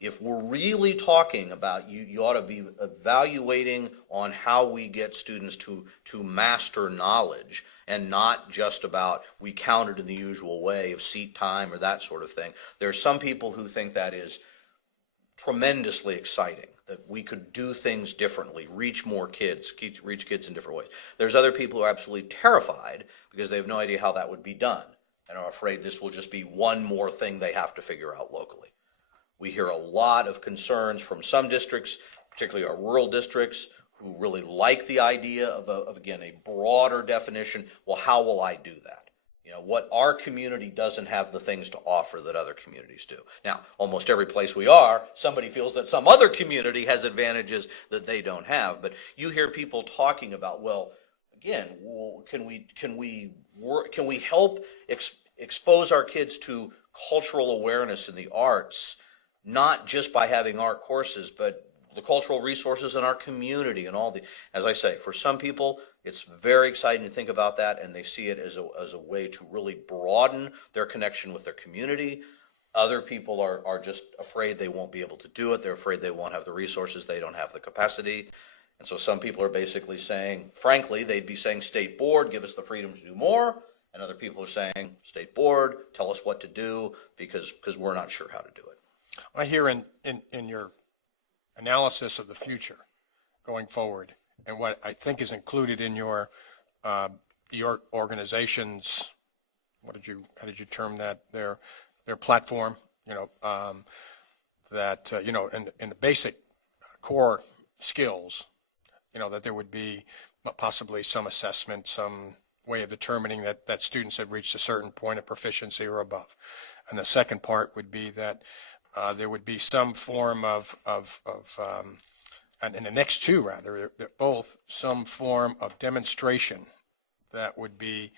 If we're really talking about, you ought to be evaluating on how we get students to master knowledge, and not just about we counted in the usual way of seat time or that sort of thing. There's some people who think that is tremendously exciting, that we could do things differently, reach more kids, reach kids in different ways. There's other people who are absolutely terrified because they have no idea how that would be done, and are afraid this will just be one more thing they have to figure out locally. We hear a lot of concerns from some districts, particularly our rural districts, who really like the idea of again, a broader definition. Well, how will I do that? What our community doesn't have the things to offer that other communities do. Now, almost every place we are, somebody feels that some other community has advantages that they don't have. But you hear people talking about, well, again, can we help expose our kids to cultural awareness in the arts, not just by having art courses, but the cultural resources in our community and all the, as I say, for some people, it's very exciting to think about that, and they see it as a way to really broaden their connection with their community. Other people are just afraid they won't be able to do it. They're afraid they won't have the resources. They don't have the capacity. And so some people are basically saying, frankly, they'd be saying, State Board, give us the freedom to do more. And other people are saying, State Board, tell us what to do, because we're not sure how to do it. I hear in your analysis of the future going forward, and what I think is included in your organization's, how did you term that, their platform, that in the basic core skills, that there would be possibly some assessment, some way of determining that students have reached a certain point of proficiency or above. And the second part would be that there would be some form of and in the next two, rather, both some form of demonstration that would be,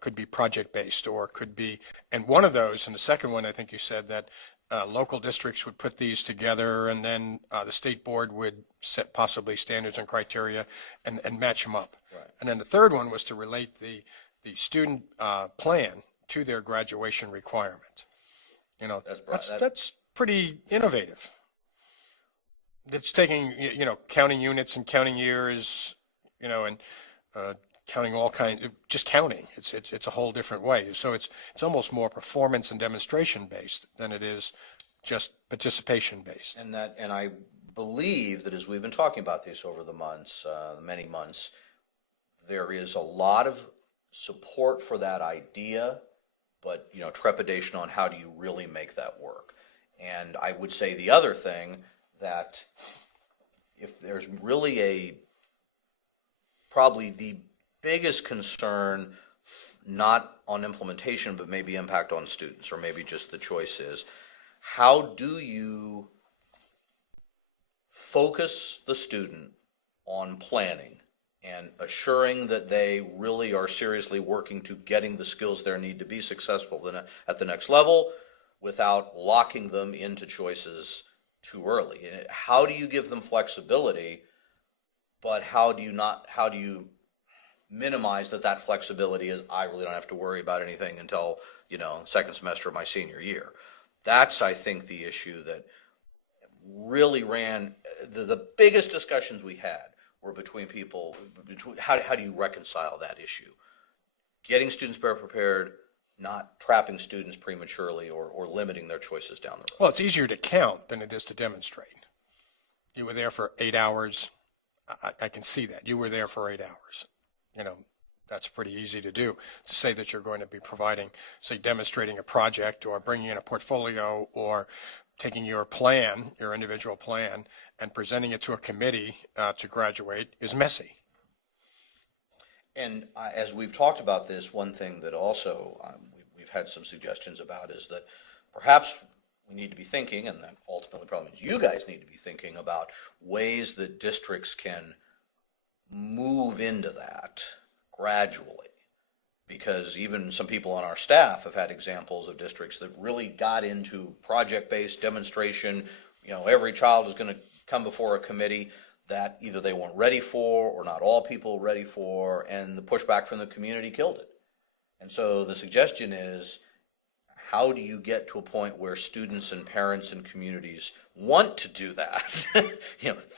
could be project-based, or could be, and one of those, and the second one, I think you said that local districts would put these together, and then the State Board would set possibly standards and criteria and match them up. Right. And then the third one was to relate the student plan to their graduation requirement. That's pretty innovative. It's taking, counting units and counting years, and counting all kinds, just counting. It's a whole different way. So it's almost more performance and demonstration based than it is just participation based. And I believe that as we've been talking about this over the months, many months, there is a lot of support for that idea, but trepidation on how do you really make that work. And I would say the other thing, that if there's really probably the biggest concern, not on implementation, but maybe impact on students, or maybe just the choice is, how do you focus the student on planning and assuring that they really are seriously working to getting the skills they need to be successful at the next level, without locking them into choices too early? How do you give them flexibility, but how do you minimize that flexibility is, I really don't have to worry about anything until, second semester of my senior year? That's, I think, the issue that really ran, the biggest discussions we had were between how do you reconcile that issue? Getting students better prepared, not trapping students prematurely or limiting their choices down the road. Well, it's easier to count than it is to demonstrate. You were there for 8 hours. I can see that. You were there for 8 hours. That's pretty easy to do. To say that you're going to be providing, say, demonstrating a project or bringing in a portfolio or taking your plan, your individual plan, and presenting it to a committee to graduate is messy. And as we've talked about this, one thing that also we've had some suggestions about is that perhaps we need to be thinking, and that ultimately probably means you guys need to be thinking about ways that districts can move into that gradually. Because even some people on our staff have had examples of districts that really got into project-based demonstration. Every child is going to come before a committee that either they weren't ready for, or not all people ready for, and the pushback from the community killed it. And so the suggestion is, how do you get to a point where students and parents and communities want to do that?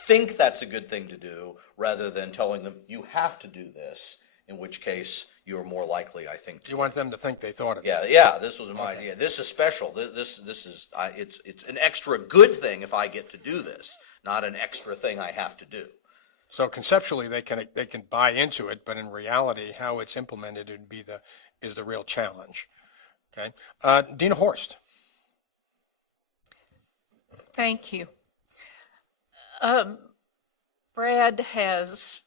Think that's a good thing to do, rather than telling them you have to do this, in which case you're more likely, I think. You want them to think they thought of it. Yeah, this was my idea. This is special. This is it's an extra good thing if I get to do this, not an extra thing I have to do. So conceptually, they can buy into it, but in reality, how it's implemented is the real challenge. Okay, Dina Horst. Thank you. Brad has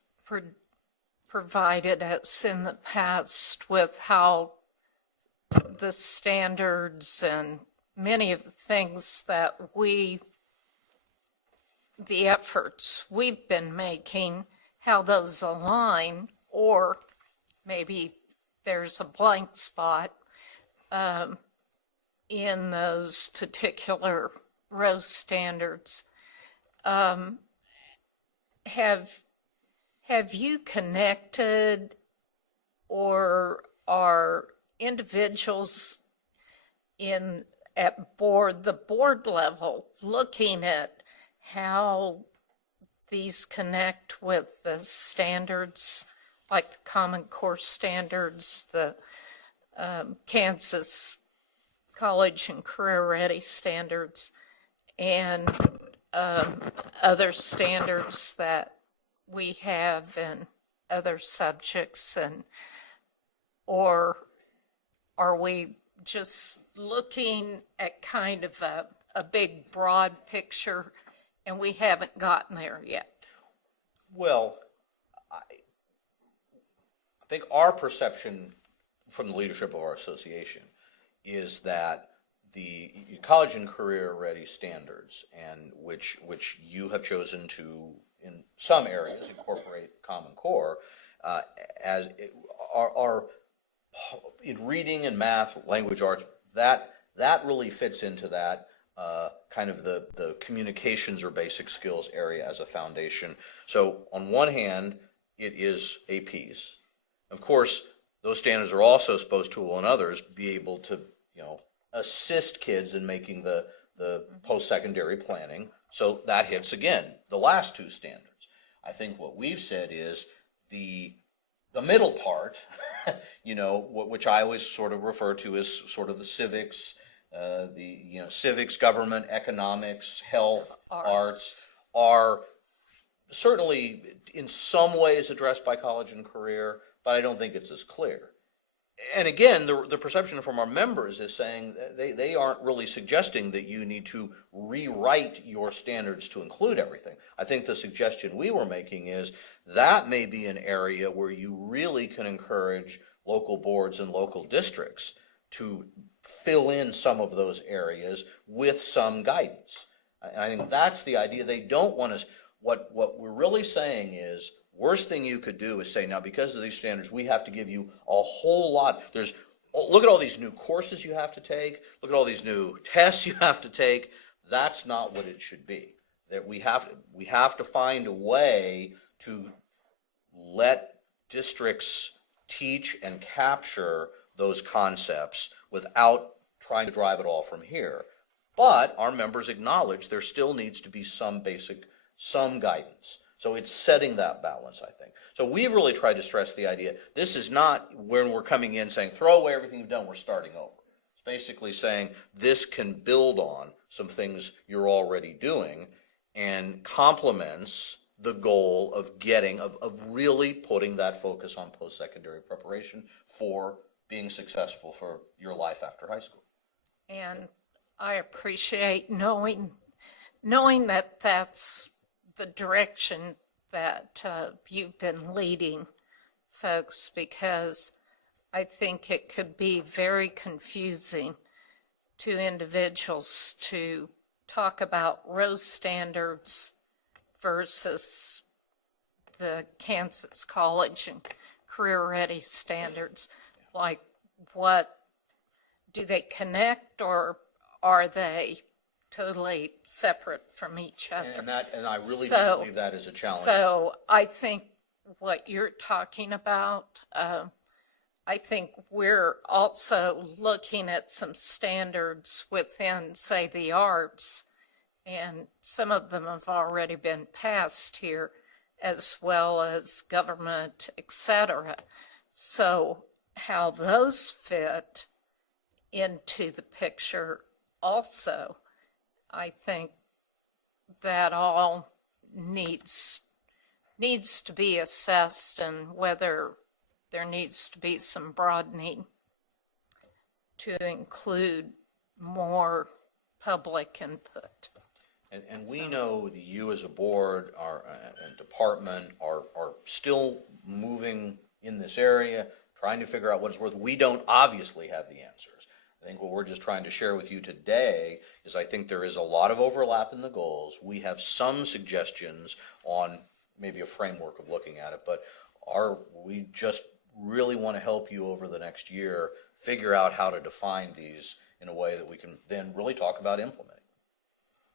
provided us in the past with how the standards and many of the things that the efforts we've been making, how those align, or maybe there's a blank spot in those particular row standards. Have you connected, or are individuals at the board level looking at how these connect with the standards, like the Common Core standards, the Kansas College and Career Ready standards, and other standards that we have in other subjects, or are we just looking at kind of a big broad picture and we haven't gotten there yet? Well, I think our perception from the leadership of our association is that the college and career ready standards, and which you have chosen to, in some areas, incorporate Common Core, as are in reading and math, language arts, that really fits into that kind of the communications or basic skills area as a foundation. So on one hand, it is APs. Of course, those standards are also supposed to, on others, be able to, assist kids in making the post-secondary planning. So that hits, again, the last two standards. I think what we've said is the the middle part, which I always sort of refer to as sort of the civics, civics, government, economics, health, arts are certainly in some ways addressed by college and career, but I don't think it's as clear. And again, the perception from our members is saying they aren't really suggesting that you need to rewrite your standards to include everything. I think the suggestion we were making is that may be an area where you really can encourage local boards and local districts to fill in some of those areas with some guidance. And I think that's the idea. They don't want us, what we're really saying is, worst thing you could do is say, now because of these standards, we have to give you a whole lot. Look at all these new courses you have to take. Look at all these new tests you have to take. That's not what it should be. That we have to find a way to let districts teach and capture those concepts without trying to drive it all from here. But our members acknowledge there still needs to be some guidance. So it's setting that balance, I think. So we've really tried to stress the idea, this is not when we're coming in saying, throw away everything you've done, we're starting over. It's basically saying this can build on some things you're already doing and complements the goal of really putting that focus on post-secondary preparation for being successful for your life after high school. And I appreciate knowing that that's the direction that you've been leading folks, because I think it could be very confusing to individuals to talk about Rose standards versus the Kansas College and Career Ready standards. Like, what do they connect, or are they totally separate from each other? And I really do believe that is a challenge. So I think what you're talking about, I think we're also looking at some standards within, say, the arts, and some of them have already been passed here, as well as government, etc. So how those fit into the picture also, I think that all needs to be assessed, and whether there needs to be some broadening to include more public input. And we know that you as a board and department are still moving in this area, trying to figure out what it's worth. We don't obviously have the answers. I think what we're just trying to share with you today is I think there is a lot of overlap in the goals. We have some suggestions on maybe a framework of looking at it, but we just really want to help you over the next year figure out how to define these in a way that we can then really talk about implementing.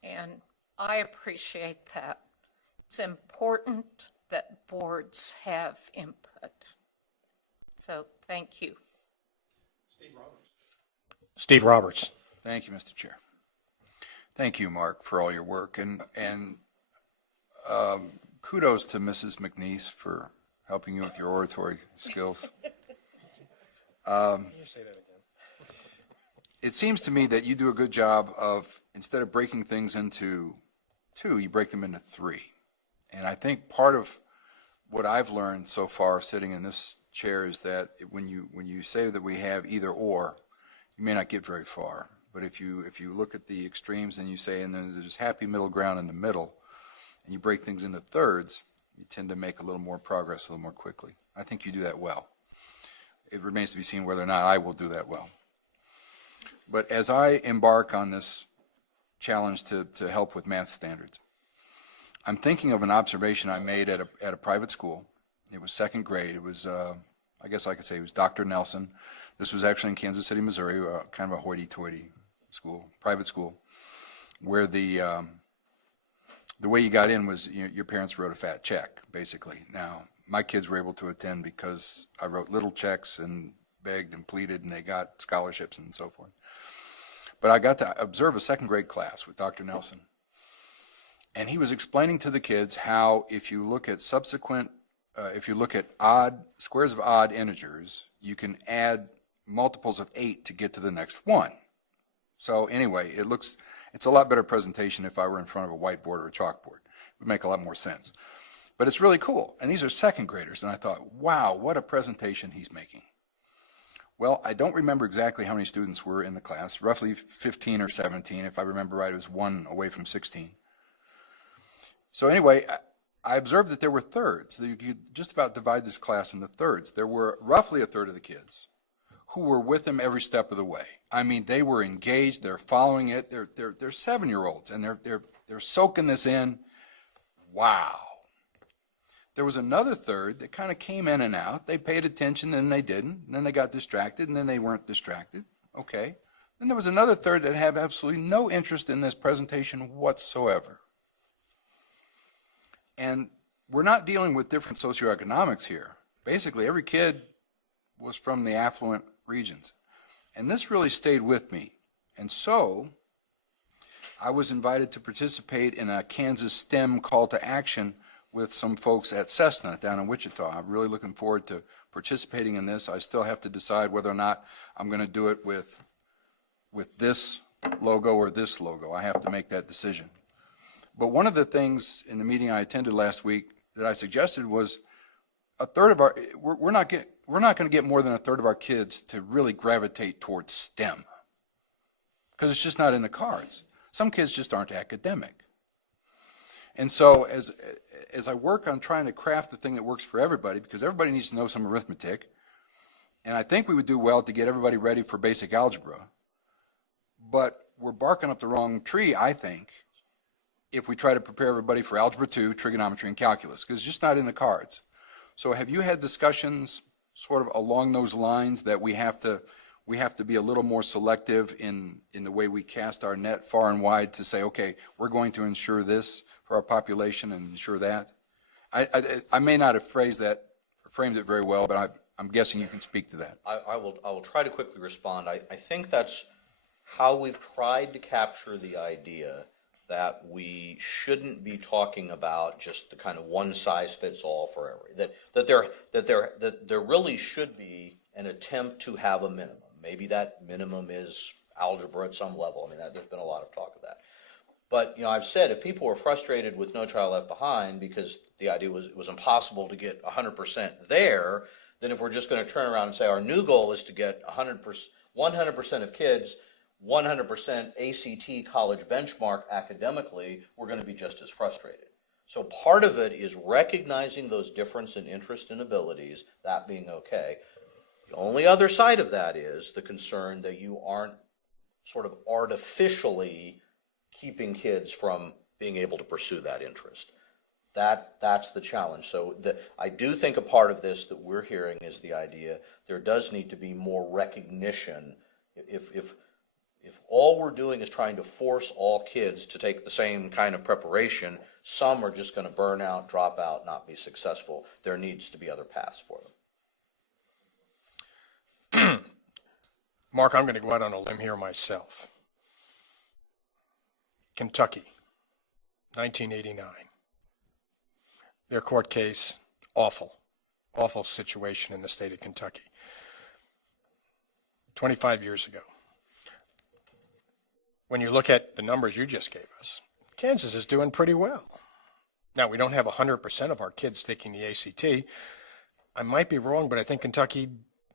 And I appreciate that. It's important that boards have input. So thank you. Steve Roberts. Thank you, Mr. Chair. Thank you, Mark, for all your work. And kudos to Mrs. McNeese for helping you with your oratory skills. It seems to me that you do a good job of, instead of breaking things into two, you break them into three. And I think part of what I've learned so far sitting in this chair is that when you say that we have either or, you may not get very far. But if you look at the extremes and you say, and then there's happy middle ground in the middle, and you break things into thirds, you tend to make a little more progress a little more quickly. I think you do that well. It remains to be seen whether or not I will do that well. But as I embark on this challenge to help with math standards, I'm thinking of an observation I made at a private school. It was second grade. It was, I guess I could say it was Dr. Nelson. This was actually in Kansas City, Missouri, kind of a hoity-toity school, private school, where the way you got in was your parents wrote a fat check, basically. Now, my kids were able to attend because I wrote little checks and begged and pleaded, and they got scholarships and so forth. But I got to observe a second grade class with Dr. Nelson. And he was explaining to the kids how if you look at subsequent if you look at squares of odd integers, you can add multiples of 8 to get to the next one. So anyway, it's a lot better presentation if I were in front of a whiteboard or a chalkboard. It would make a lot more sense. But it's really cool. And these are second graders. And I thought, wow, what a presentation he's making. Well, I don't remember exactly how many students were in the class, roughly 15 or 17. If I remember right, it was 1 away from 16. So anyway, I observed that there were thirds. You could just about divide this class into thirds. There were roughly a third of the kids who were with him every step of the way. I mean, they were engaged. They're following it. They're 7-year-olds, and they're soaking this in. Wow. There was another third that kind of came in and out. They paid attention, and they didn't. And then they got distracted, and then they weren't distracted. Okay. Then there was another third that had absolutely no interest in this presentation whatsoever. And we're not dealing with different socioeconomics here. Basically, every kid was from the affluent regions. And this really stayed with me. And so I was invited to participate in a Kansas STEM call to action with some folks at Cessna down in Wichita. I'm really looking forward to participating in this. I still have to decide whether or not I'm going to do it with this logo or this logo. I have to make that decision. But one of the things in the meeting I attended last week that I suggested was a third of we're not going to get more than a third of our kids to really gravitate towards STEM because it's just not in the cards. Some kids just aren't academic. And so as I work on trying to craft the thing that works for everybody, because everybody needs to know some arithmetic, and I think we would do well to get everybody ready for basic algebra, but we're barking up the wrong tree, I think, if we try to prepare everybody for Algebra 2, trigonometry, and calculus, because it's just not in the cards. So have you had discussions sort of along those lines that we have to be a little more selective in the way we cast our net far and wide to say, okay, we're going to ensure this for our population and ensure that? I may not have framed it very well, but I'm guessing you can speak to that. I will try to quickly respond. I think that's how we've tried to capture the idea that we shouldn't be talking about just the kind of one size fits all for every, that there really should be an attempt to have a minimum. Maybe that minimum is algebra at some level. I mean, there's been a lot of talk of that. But, I've said if people were frustrated with No Child Left Behind because the idea was it was impossible to get 100% there, then if we're just going to turn around and say our new goal is to get 100% of kids 100% ACT college benchmark academically, we're going to be just as frustrated. So part of it is recognizing those difference in interest and abilities, that being okay. The only other side of that is the concern that you aren't sort of artificially keeping kids from being able to pursue that interest. That's the challenge. So I do think a part of this that we're hearing is the idea there does need to be more recognition. If all we're doing is trying to force all kids to take the same kind of preparation, some are just going to burn out, drop out, not be successful. There needs to be other paths for them. Mark, I'm going to go out on a limb here myself. Kentucky, 1989. Their court case, awful situation in the state of Kentucky. 25 years ago. When you look at the numbers you just gave us, Kansas is doing pretty well. Now, we don't have 100% of our kids taking the ACT. I might be wrong, but I think Kentucky,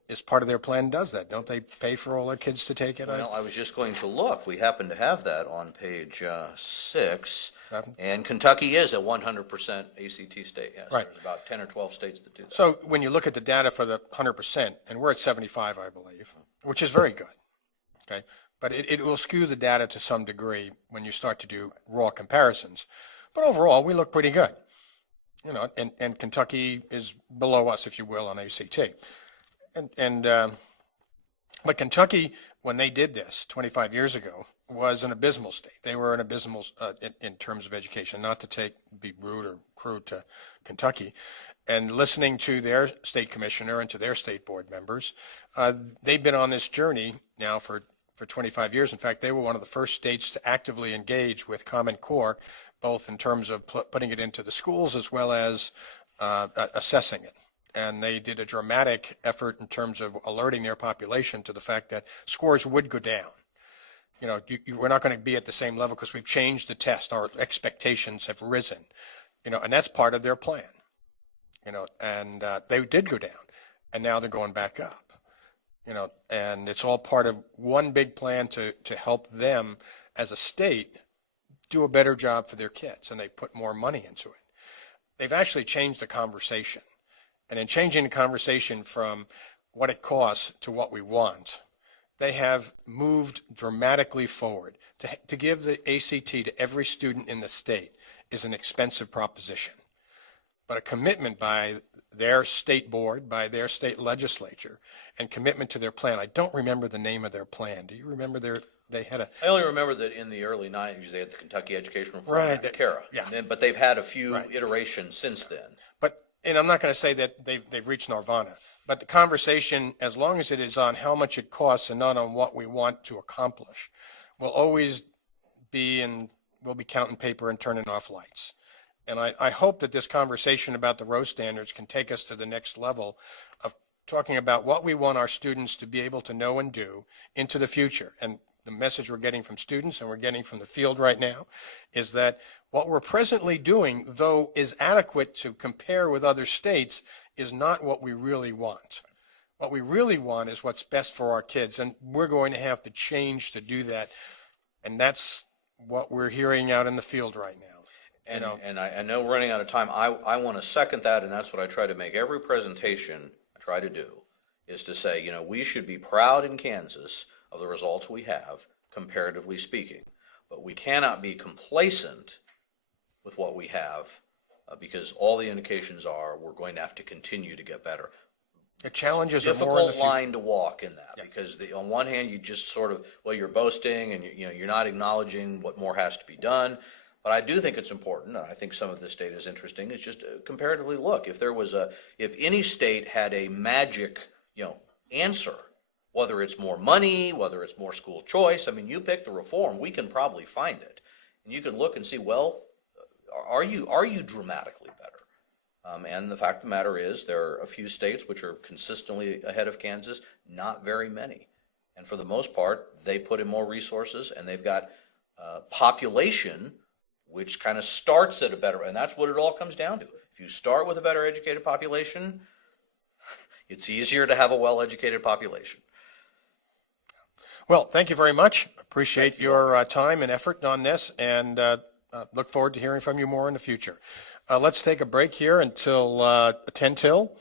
as part of their plan, does that. Don't they pay for all their kids to take it? Well, I was just going to look. We happen to have that on page 6. And Kentucky is a 100% ACT state. Yes, right. There's about 10 or 12 states that do that. So when you look at the data for the 100%, and we're at 75, I believe, which is very good, okay? But it will skew the data to some degree when you start to do raw comparisons. But overall, we look pretty good. And Kentucky is below us, if you will, on ACT. But Kentucky, when they did this 25 years ago, was an abysmal state. They were an abysmal in terms of education, not to be rude or crude to Kentucky. And listening to their state commissioner and to their state board members, they've been on this journey now for 25 years. In fact, they were one of the first states to actively engage with Common Core, both in terms of putting it into the schools as well as assessing it. And they did a dramatic effort in terms of alerting their population to the fact that scores would go down. You know, we're not going to be at the same level because we've changed the test. Our expectations have risen, you know, and that's part of their plan, you know, and they did go down, and now they're going back up, you know, and it's all part of one big plan to help them as a state do a better job for their kids, and they put more money into it. They've actually changed the conversation. And in changing the conversation from what it costs to what we want, they have moved dramatically forward. To give the ACT to every student in the state is an expensive proposition. But a commitment by their state board, by their state legislature, and commitment to their plan. I don't remember the name of their plan. Do you remember they had a... I only remember that in the early 90s, they had the Kentucky Education Reform Right, Act, KARA. yeah. But they've had a few Right. iterations since then. And I'm not going to say that they've reached nirvana, but the conversation, as long as it is on how much it costs and not on what we want to accomplish, will always be, and we'll be counting paper and turning off lights. And I hope that this conversation about the Rose standards can take us to the next level of talking about what we want our students to be able to know and do into the future. And the message we're getting from students and we're getting from the field right now is that what we're presently doing, though is adequate to compare with other states, is not what we really want. What we really want is what's best for our kids, and we're going to have to change to do that. And that's what we're hearing out in the field right now. And I know we're running out of time. I want to second that, and that's what I try to make every presentation I try to do, is to say, you know, we should be proud in Kansas of the results we have, comparatively speaking. But we cannot be complacent with what we have, because all the indications are we're going to have to continue to get better. The challenges are more in the Difficult future. line to walk in that, because on one hand, you just sort of, well, you're boasting and you're not acknowledging what more has to be done. But I do think it's important, and I think some of this data is interesting, is just comparatively look. If any state had a magic, answer, whether it's more money, whether it's more school choice, I mean, you pick the reform, we can probably find it. And you can look and see, well, are you dramatically better? And the fact of the matter is, there are a few states which are consistently ahead of Kansas, not very many. And for the most part, they put in more resources, and they've got population which kind of starts at a better, and that's what it all comes down to. If you start with a better educated population, it's easier to have a well-educated population. Well, thank you very much. Appreciate your time and effort on this, and look forward to hearing from you more in the future. Let's take a break here until 10 till,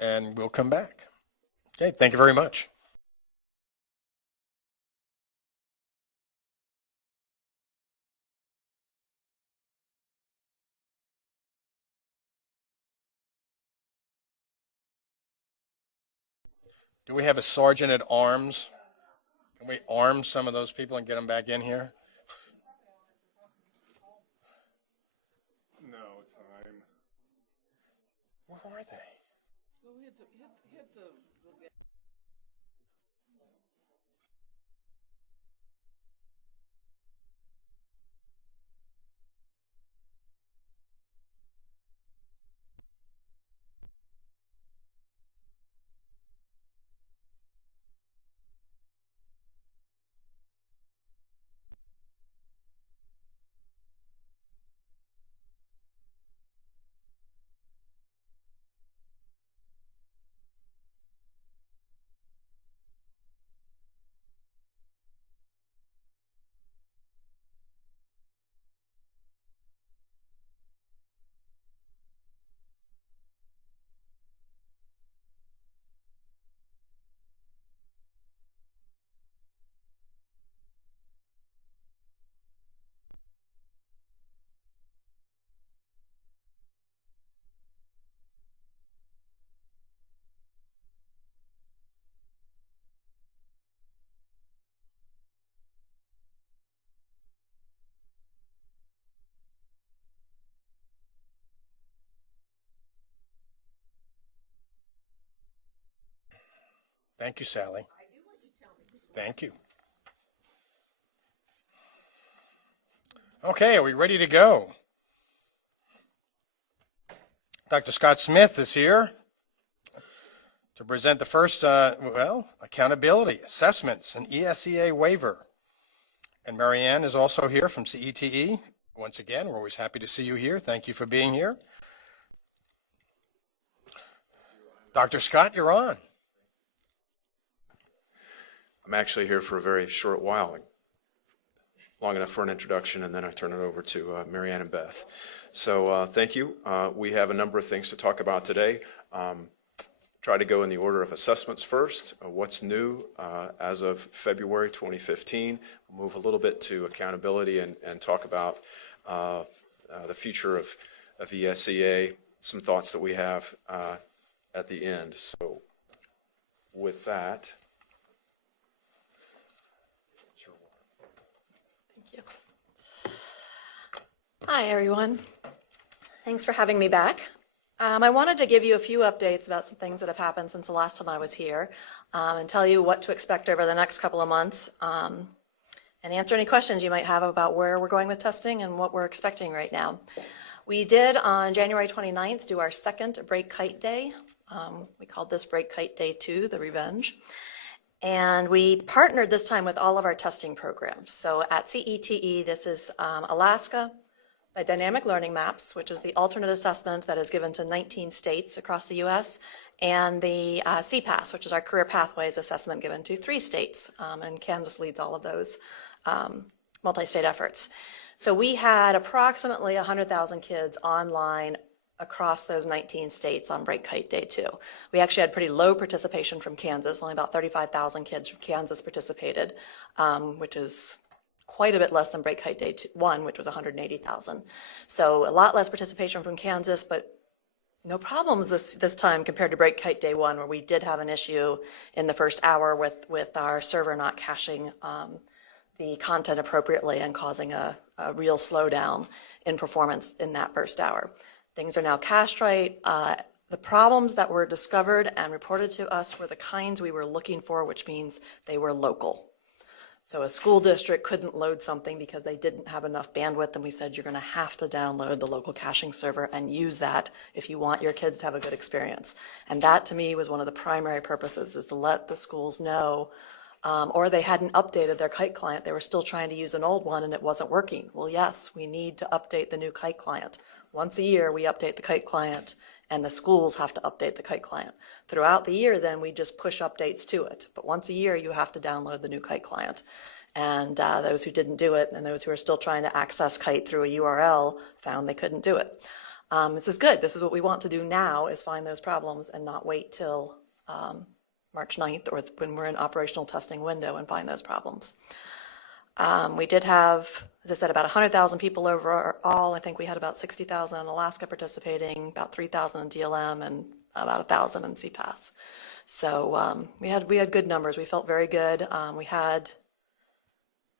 and we'll come back. Okay, thank you very much. Do we have a sergeant at arms? Can we arm some of those people and get them back in here? No time. Where are they? Thank you, Sally. Thank you. Okay, are we ready to go? Dr. Scott Smith is here to present the first, accountability assessments and ESEA waiver. And Marianne is also here from CETE. Once again, we're always happy to see you here. Thank you for being here. Dr. Scott, you're on. I'm actually here for a very short while, long enough for an introduction, and then I turn it over to Marianne and Beth. So thank you. We have a number of things to talk about today. Try to go in the order of assessments first. What's new as of February 2015. We'll move a little bit to accountability and talk about the future of ESEA, some thoughts that we have at the end. So with that, thank you. Hi, everyone. Thanks for having me back. I wanted to give you a few updates about some things that have happened since the last time I was here, and tell you what to expect over the next couple of months, and answer any questions you might have about where we're going with testing and what we're expecting right now. We did on January 29th do our second Break Kite Day. We called this Break Kite Day 2, the Revenge. And we partnered this time with all of our testing programs. So at CETE, this is Alaska by Dynamic Learning Maps, which is the alternate assessment that is given to 19 states across the U.S., and the CPAS, which is our Career Pathways assessment given to 3 states, and Kansas leads all of those multi-state efforts. So we had approximately 100,000 kids online across those 19 states on Break Kite Day 2. We actually had pretty low participation from Kansas. Only about 35,000 kids from Kansas participated, which is quite a bit less than Break Kite Day 1, which was 180,000. So a lot less participation from Kansas, but no problems this time compared to Break Kite Day 1, where we did have an issue in the first hour with our server not caching the content appropriately and causing a real slowdown in performance in that first hour. Things are now cached right. The problems that were discovered and reported to us were the kinds we were looking for, which means they were local. So a school district couldn't load something because they didn't have enough bandwidth, and we said you're going to have to download the local caching server and use that if you want your kids to have a good experience. And that, to me, was one of the primary purposes, is to let the schools know, or they hadn't updated their Kite client. They were still trying to use an old one and it wasn't working. Well, yes, we need to update the new Kite client. Once a year, we update the Kite client, and the schools have to update the Kite client. Throughout the year, then, we just push updates to it. But once a year, you have to download the new Kite client. And those who didn't do it, and those who are still trying to access Kite through a URL, found they couldn't do it. This is good. This is what we want to do now, is find those problems and not wait till March 9th, or when we're in operational testing window, and find those problems. We did have, as I said, about 100,000 people overall. I think we had about 60,000 in Alaska participating, about 3,000 in DLM, and about 1,000 in CPAS. So we had good numbers. We felt very good. We had,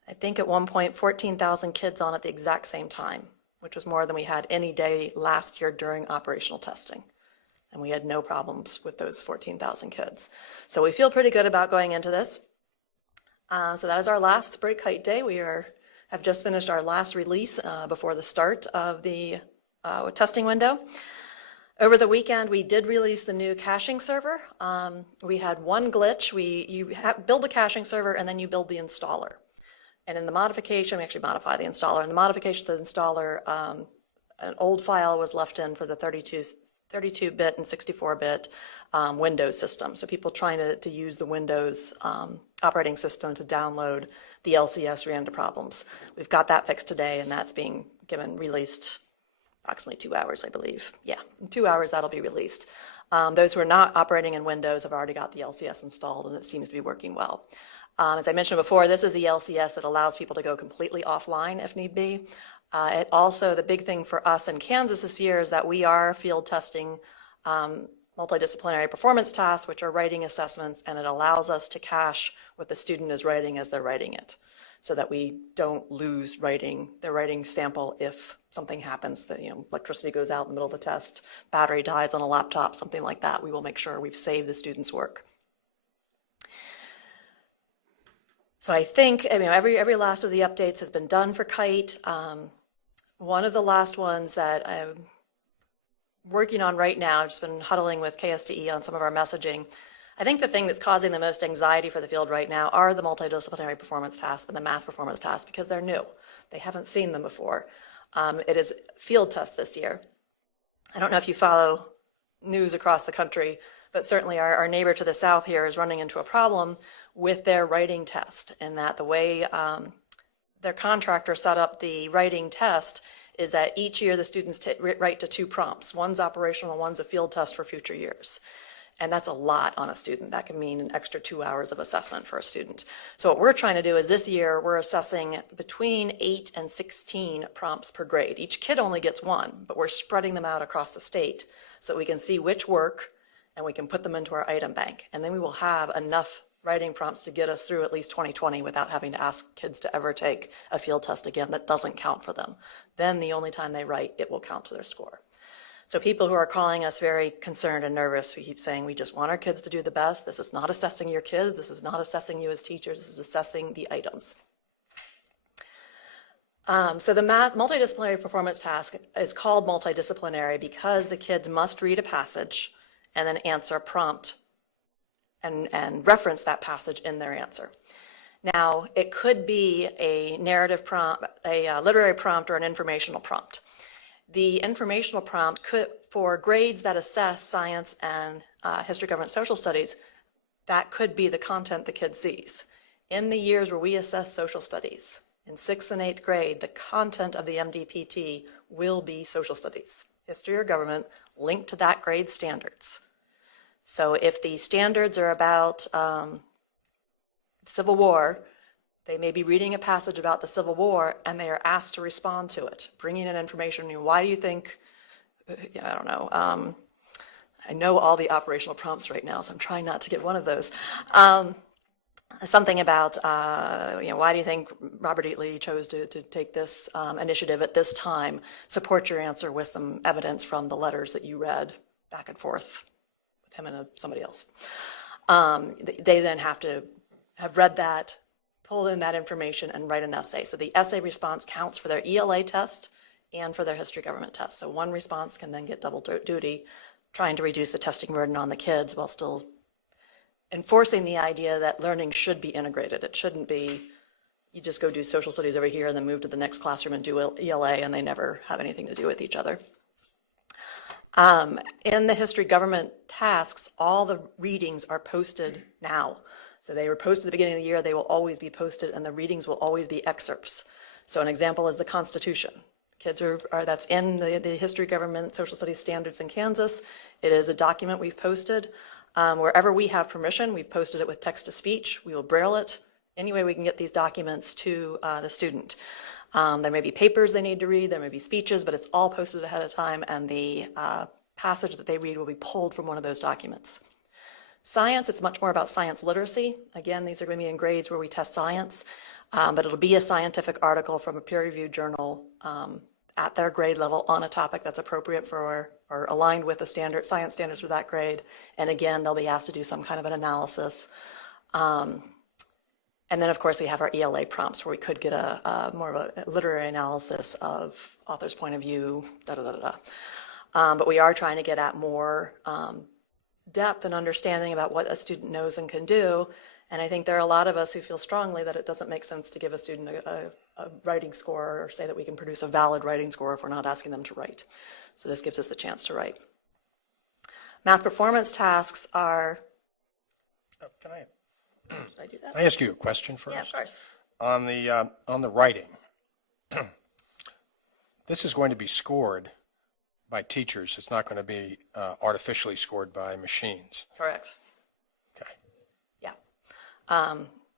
I think at one point, 14,000 kids on at the exact same time, which was more than we had any day last year during operational testing. And we had no problems with those 14,000 kids. So we feel pretty good about going into this. So that is our last Break Kite Day. We have just finished our last release before the start of the testing window. Over the weekend, we did release the new caching server. We had one glitch. You build the caching server, and then you build the installer. And in the modification, we actually modify the installer. In the modification to the installer, an old file was left in for the 32-bit and 64-bit Windows system. So people trying to use the Windows operating system to download the LCS ran into problems. We've got that fixed today, and that's being released approximately 2 hours, I believe. Yeah, in 2 hours that'll be released. Those who are not operating in Windows have already got the LCS installed, and it seems to be working well. As I mentioned before, this is the LCS that allows people to go completely offline if need be. It also, the big thing for us in Kansas this year is that we are field testing multidisciplinary performance tasks, which are writing assessments, and it allows us to cache what the student is writing as they're writing it, so that we don't lose their writing sample if something happens, that electricity goes out in the middle of the test, battery dies on a laptop, something like that. We will make sure we've saved the student's work. So I think every last of the updates has been done for Kite. One of the last ones that working on right now, I've just been huddling with KSDE on some of our messaging. I think the thing that's causing the most anxiety for the field right now are the multidisciplinary performance tasks and the math performance tasks because they're new. They haven't seen them before. It is field test this year. I don't know if you follow news across the country, but certainly our neighbor to the south here is running into a problem with their writing test, in that the way their contractor set up the writing test is that each year the students write to 2 prompts. One's operational and one's a field test for future years. And that's a lot on a student. That can mean an extra 2 hours of assessment for a student. So what we're trying to do is this year we're assessing between 8 and 16 prompts per grade. Each kid only gets 1, but we're spreading them out across the state so that we can see which work and we can put them into our item bank. And then we will have enough writing prompts to get us through at least 2020 without having to ask kids to ever take a field test again that doesn't count for them. Then the only time they write, it will count to their score. So people who are calling us very concerned and nervous, we keep saying, we just want our kids to do the best. This is not assessing your kids. This is not assessing you as teachers. This is assessing the items. So the multidisciplinary performance task is called multidisciplinary because the kids must read a passage and then answer a prompt and reference that passage in their answer. Now, it could be a narrative prompt, a literary prompt, or an informational prompt. The informational prompt could, for grades that assess science and history, government, social studies, that could be the content the kid sees. In the years where we assess social studies, in 6th and 8th grade, the content of the MDPT will be social studies, history or government, linked to that grade standards. So if the standards are about Civil War, they may be reading a passage about the Civil War and they are asked to respond to it, bringing in information. Why do you think, I don't know, I know all the operational prompts right now, so I'm trying not to give one of those. Something about, why do you think Robert E. Lee chose to take this initiative at this time? Support your answer with some evidence from the letters that you read back and forth with him and somebody else. They then have to have read that, pull in that information, and write an essay. So the essay response counts for their ELA test and for their history government test. So one response can then get double duty, trying to reduce the testing burden on the kids while still enforcing the idea that learning should be integrated. It shouldn't be you just go do social studies over here and then move to the next classroom and do ELA and they never have anything to do with each other. In the history government tasks, all the readings are posted now. So they were posted at the beginning of the year, they will always be posted, and the readings will always be excerpts. So an example is the Constitution. Kids that's in the history government social studies standards in Kansas. It is a document we've posted. Wherever we have permission, we've posted it with text-to-speech. We will braille it. Any way we can get these documents to the student. There may be papers they need to read, there may be speeches, but it's all posted ahead of time, and the passage that they read will be pulled from one of those documents. Science, it's much more about science literacy. Again, these are going to be in grades where we test science, but it'll be a scientific article from a peer-reviewed journal at their grade level on a topic that's appropriate for or aligned with the science standards for that grade. And again, they'll be asked to do some kind of an analysis. And then, of course, we have our ELA prompts where we could get a more of a literary analysis of author's point of view, but we are trying to get at more depth and understanding about what a student knows and can do. And I think there are a lot of us who feel strongly that it doesn't make sense to give a student a writing score or say that we can produce a valid writing score if we're not asking them to write. So this gives us the chance to write. Math performance tasks are... Can I Should I do that? Can I ask you a question first? Yeah, of course. On the writing, this is going to be scored by teachers. It's not going to be artificially scored by machines. Correct. Okay.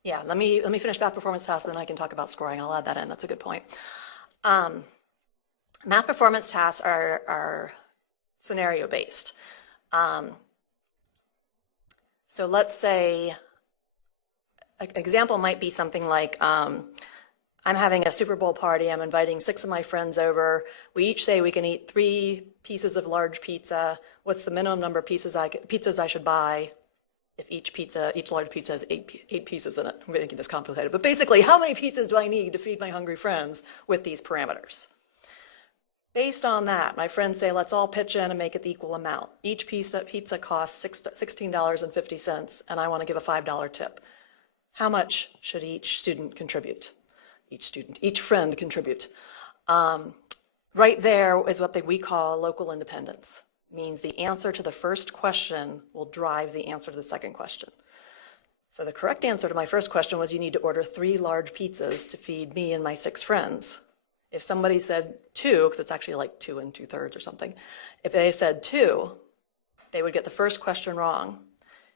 Yeah. Let me finish math performance tasks, then I can talk about scoring. I'll add that in. That's a good point. Math performance tasks are scenario based. So let's say an example might be something like, I'm having a Super Bowl party. I'm inviting 6 of my friends over. We each say we can eat 3 pieces of large pizza. What's the minimum number of pizzas I should buy if each large pizza has 8 pieces in it? I'm making this complicated. But basically, how many pizzas do I need to feed my hungry friends with these parameters? Based on that, my friends say, let's all pitch in and make it the equal amount. Each piece of pizza costs $16.50, and I want to give a $5 tip. How much should each student contribute? Each friend contribute. Right there is what we call local independence. Means the answer to the first question will drive the answer to the second question. So the correct answer to my first question was you need to order 3 large pizzas to feed me and my 6 friends. If somebody said 2, because it's actually like 2 2/3 or something, if they said 2, they would get the first question wrong.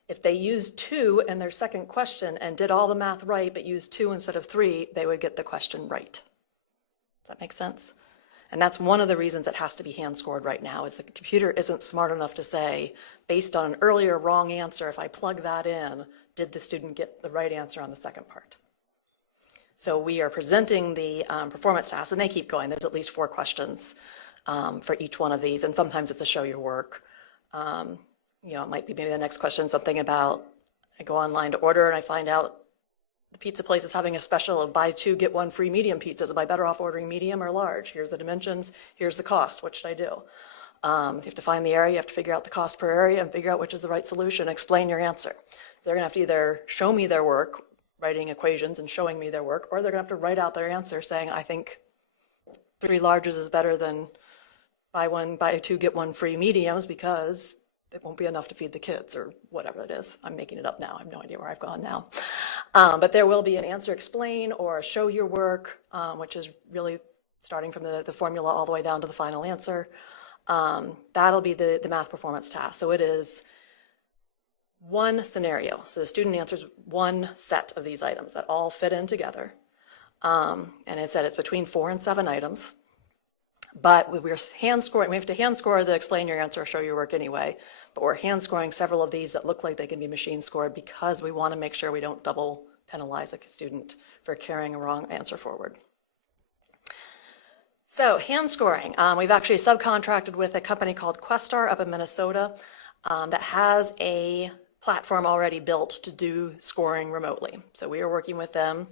If they used 2 in their second question and did all the math right but used 2 instead of 3, they would get the question right. Does that make sense? And that's one of the reasons it has to be hand scored right now, is the computer isn't smart enough to say, based on an earlier wrong answer, if I plug that in, did the student get the right answer on the second part? So we are presenting the performance tasks, and they keep going. There's at least 4 questions for each one of these, and sometimes it's a show your work. It might be maybe the next question, something about, I go online to order and I find out the pizza place is having a special of buy 2, get 1 free medium pizzas. Am I better off ordering medium or large? Here's the dimensions, here's the cost, what should I do? You have to find the area, you have to figure out the cost per area and figure out which is the right solution, explain your answer. So they're gonna have to either show me their work, writing equations and showing me their work, or they're gonna have to write out their answer saying, I think 3 larges is better than buy 2, get 1 free mediums because it won't be enough to feed the kids, or whatever it is. I'm making it up now. I have no idea where I've gone now. But there will be an answer explain or show your work, which is really starting from the formula all the way down to the final answer. That'll be the math performance task. So it is one scenario. So the student answers one set of these items that all fit in together. And it said it's between 4 and 7 items. But we're hand scoring, we have to hand score the explain your answer or show your work anyway, but we're hand scoring several of these that look like they can be machine scored because we want to make sure we don't double penalize a student for carrying a wrong answer forward. So hand scoring, we've actually subcontracted with a company called Questar up in Minnesota that has a platform already built to do scoring remotely. So we are working with them.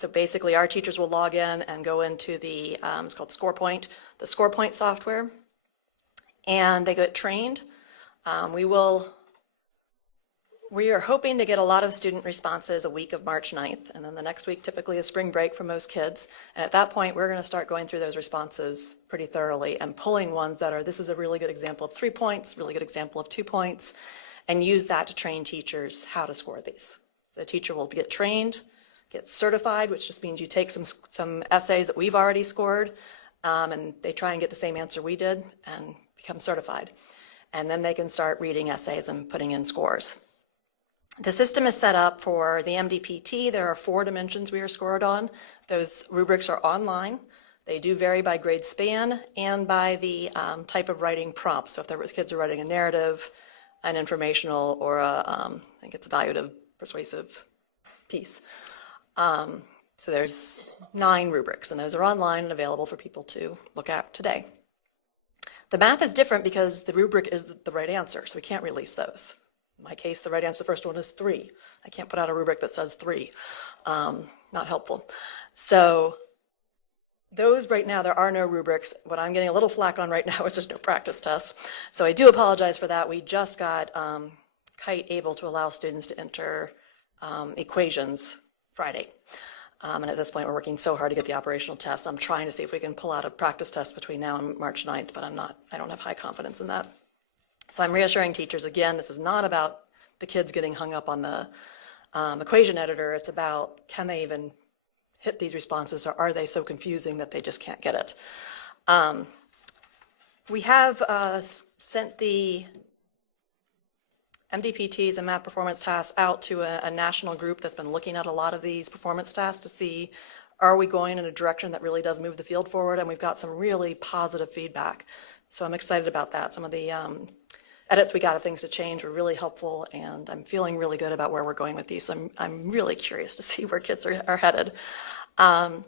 So basically, our teachers will log in and go into the, it's called ScorePoint, the ScorePoint software, and they get trained. We are hoping to get a lot of student responses a week of March 9th, and then the next week typically is spring break for most kids. And at that point, we're going to start going through those responses pretty thoroughly and pulling ones that are, this is a really good example of 3 points, really good example of 2 points, and use that to train teachers how to score these. The teacher will get trained, get certified, which just means you take some essays that we've already scored, and they try and get the same answer we did and become certified. And then they can start reading essays and putting in scores. The system is set up for the MDPT. There are 4 dimensions we are scored on. Those rubrics are online. They do vary by grade span and by the type of writing prompt. So if the kids are writing a narrative, an informational, or I think it's evaluative, persuasive piece. So there's 9 rubrics, and those are online and available for people to look at today. The math is different because the rubric is the right answer, so we can't release those. In my case, the right answer, the first one is 3. I can't put out a rubric that says 3. Not helpful. So those right now, there are no rubrics. What I'm getting a little flack on right now is there's no practice tests. So I do apologize for that. We just got Kite able to allow students to enter equations Friday. And at this point, we're working so hard to get the operational tests. I'm trying to see if we can pull out a practice test between now and March 9th, but I don't have high confidence in that. So I'm reassuring teachers, again, this is not about the kids getting hung up on the equation editor. It's about, can they even hit these responses, or are they so confusing that they just can't get it? We have sent the MDPTs and math performance tasks out to a national group that's been looking at a lot of these performance tasks to see, are we going in a direction that really does move the field forward? And we've got some really positive feedback. So I'm excited about that. Some of the edits we got of things to change were really helpful, and I'm feeling really good about where we're going with these. So I'm really curious to see where kids are headed. And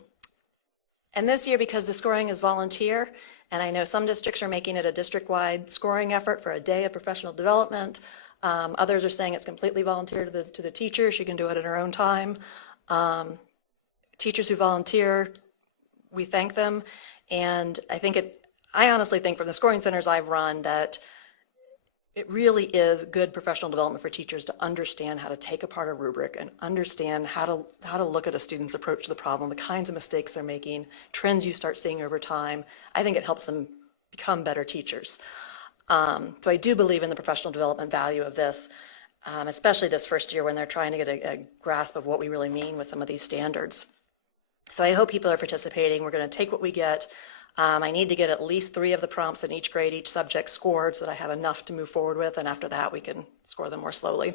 this year, because the scoring is volunteer, and I know some districts are making it a district-wide scoring effort for a day of professional development. Others are saying it's completely volunteer to the teacher. She can do it at her own time. Teachers who volunteer, we thank them, And I honestly think from the scoring centers I've run that it really is good professional development for teachers to understand how to take apart a rubric and understand how to look at a student's approach to the problem, the kinds of mistakes they're making, trends you start seeing over time. I think it helps them become better teachers. So I do believe in the professional development value of this, especially this first year when they're trying to get a grasp of what we really mean with some of these standards. So I hope people are participating. We're going to take what we get. I need to get at least 3 of the prompts in each grade, each subject scored so that I have enough to move forward with, and after that we can score them more slowly.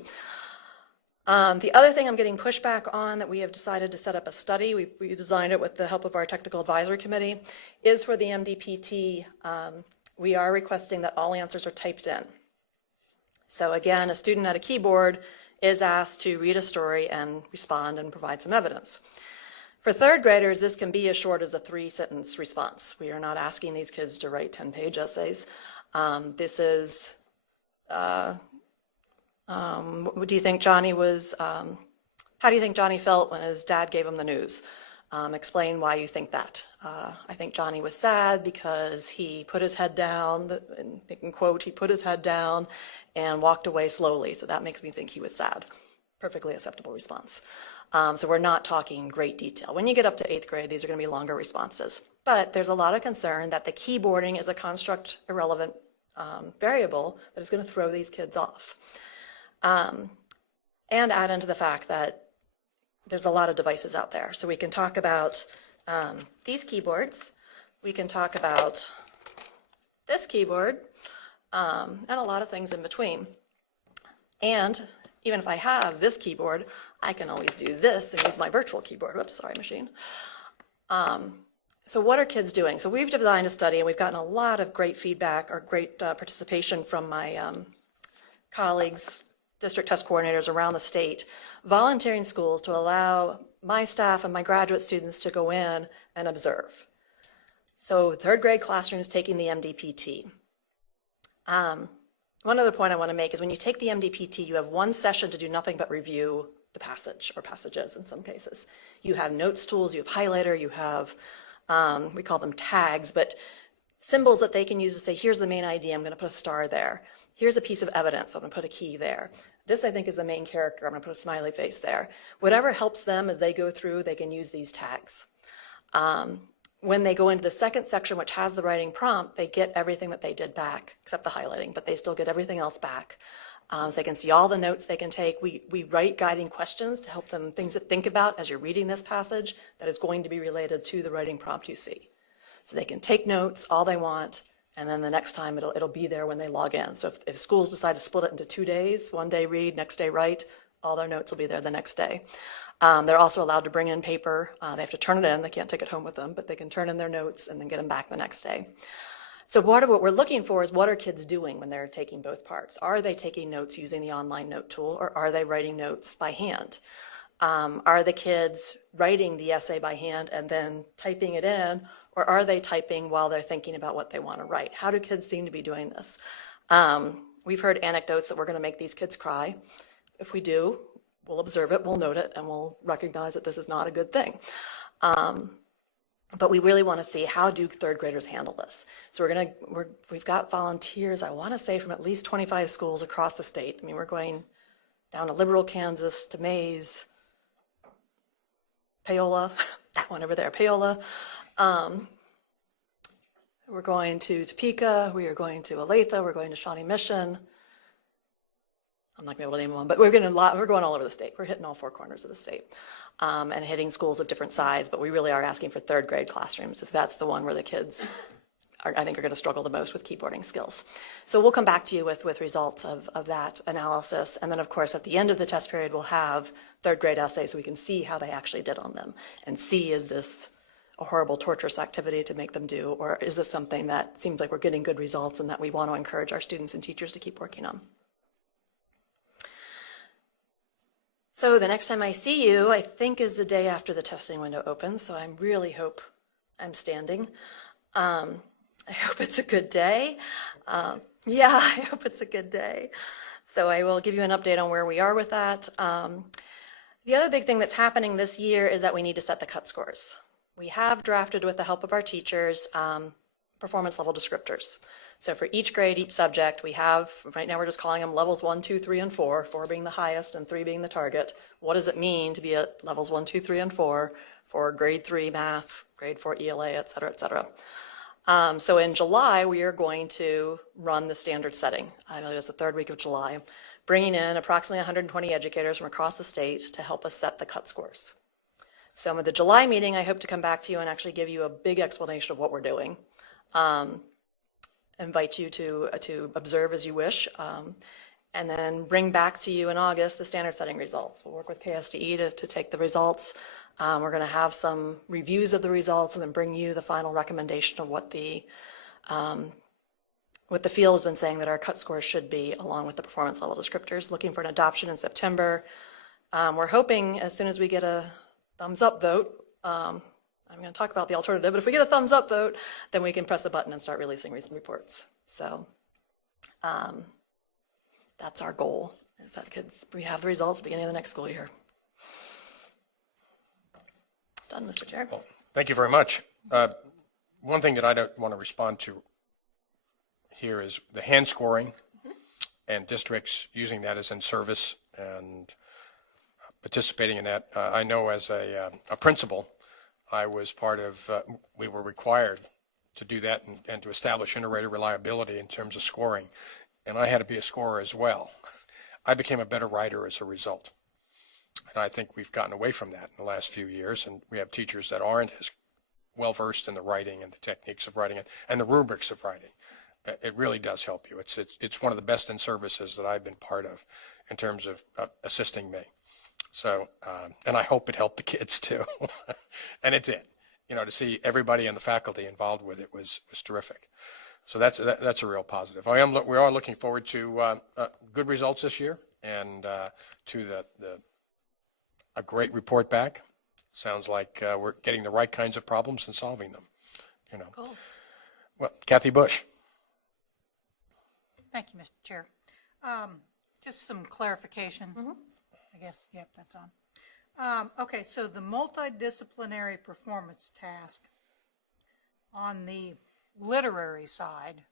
The other thing I'm getting pushback on that we have decided to set up a study, we designed it with the help of our technical advisory committee, is for the MDPT. We are requesting that all answers are typed in. So again, a student at a keyboard is asked to read a story and respond and provide some evidence. For third graders, this can be as short as a 3-sentence response. We are not asking these kids to write 10-page essays. This is, how do you think Johnny felt when his dad gave him the news? Explain why you think that. I think Johnny was sad because he put his head down, and they can quote, he put his head down and walked away slowly. So that makes me think he was sad. Perfectly acceptable response. So we're not talking great detail. When you get up to 8th grade, these are going to be longer responses. But there's a lot of concern that the keyboarding is a construct irrelevant variable that is going to throw these kids off. And add into the fact that there's a lot of devices out there. So we can talk about these keyboards. We can talk about this keyboard and a lot of things in between. And even if I have this keyboard, I can always do this and use my virtual keyboard. Whoops, sorry, machine. So what are kids doing? So we've designed a study and we've gotten a lot of great feedback or great participation from my colleagues, district test coordinators around the state, volunteering schools to allow my staff and my graduate students to go in and observe. So 3rd grade classrooms taking the MDPT. One other point I want to make is when you take the MDPT, you have 1 session to do nothing but review the passage or passages in some cases. You have notes tools, you have highlighter, you have, we call them tags, but symbols that they can use to say, here's the main idea, I'm going to put a star there. Here's a piece of evidence, I'm going to put a key there. This, I think, is the main character, I'm going to put a smiley face there. Whatever helps them as they go through, they can use these tags. When they go into the second section, which has the writing prompt, they get everything that they did back, except the highlighting, but they still get everything else back. So they can see all the notes they can take. We write guiding questions to help them, things to think about as you're reading this passage that is going to be related to the writing prompt you see. So they can take notes all they want, and then the next time it'll be there when they log in. So if schools decide to split it into 2 days, 1 day read, next day write, all their notes will be there the next day. They're also allowed to bring in paper. They have to turn it in. They can't take it home with them, but they can turn in their notes and then get them back the next day. So part of what we're looking for is what are kids doing when they're taking both parts? Are they taking notes using the online note tool, or are they writing notes by hand? Are the kids writing the essay by hand and then typing it in, or are they typing while they're thinking about what they want to write? How do kids seem to be doing this? We've heard anecdotes that we're going to make these kids cry. If we do, we'll observe it, we'll note it, and we'll recognize that this is not a good thing. But we really want to see how do 3rd graders handle this. So we've got volunteers, I want to say, from at least 25 schools across the state. I mean, we're going down to Liberal, Kansas, to Mays, Paola, that one over there, Paola. We're going to Topeka, we are going to Olathe, we're going to Shawnee Mission. I'm not going to be able to name one, but we're going all over the state. We're hitting all 4 corners of the state and hitting schools of different size, but we really are asking for 3rd grade classrooms if that's the one where the kids I think are going to struggle the most with keyboarding skills. So we'll come back to you with results of that analysis. And then, of course, at the end of the test period, we'll have 3rd grade essays so we can see how they actually did on them and see, is this a horrible, torturous activity to make them do, or is this something that seems like we're getting good results and that we want to encourage our students and teachers to keep working on. So the next time I see you, I think, is the day after the testing window opens, so I really hope I'm standing. I hope it's a good day. Yeah, I hope it's a good day. So I will give you an update on where we are with that. The other big thing that's happening this year is that we need to set the cut scores. we have drafted, with the help of our teachers, performance level descriptors. So for each grade, each subject, we have, right now we're just calling them levels 1, 2, 3, and 4, 4 being the highest and 3 being the target. What does it mean to be at levels 1, 2, 3, and 4 for grade 3 math, grade 4 ELA, et cetera, et cetera? So in July, we are going to run the standard setting. I believe it's the third week of July, bringing in approximately 120 educators from across the state to help us set the cut scores. So with the July meeting, I hope to come back to you and actually give you a big explanation of what we're doing. Invite you to observe as you wish, and then bring back to you in August the standard setting results. We'll work with KSDE to take the results. We're going to have some reviews of the results and then bring you the final recommendation of what the field has been saying that our cut scores should be, along with the performance level descriptors. Looking for an adoption in September. We're hoping as soon as we get a thumbs up vote, I'm going to talk about the alternative, but if we get a thumbs up vote, then we can press a button and start releasing recent reports. So that's our goal, is that we have the results beginning of the next school year. Done, Mr. Chair. Well, thank you very much. One thing that I don't want to respond to here is the hand scoring and districts using that as in service and participating in that. I know as a principal, I was part of, we were required to do that and to establish integrated reliability in terms of scoring. And I had to be a scorer as well. I became a better writer as a result. And I think we've gotten away from that in the last few years. And we have teachers that aren't as well versed in the writing and the techniques of writing and the rubrics of writing. It really does help you. It's one of the best in services that I've been part of in terms of assisting me. So, and I hope it helped the kids too. And it did. You know, to see everybody in the faculty involved with it was terrific. So that's a real positive. We are looking forward to good results this year and to a great report back. Sounds like we're getting the right kinds of problems and solving them. You know. Cool. Well, Kathy Bush. Thank you, Mr. Chair. Just some clarification. I guess, yep, that's on. Okay, so the multidisciplinary performance task on the literary side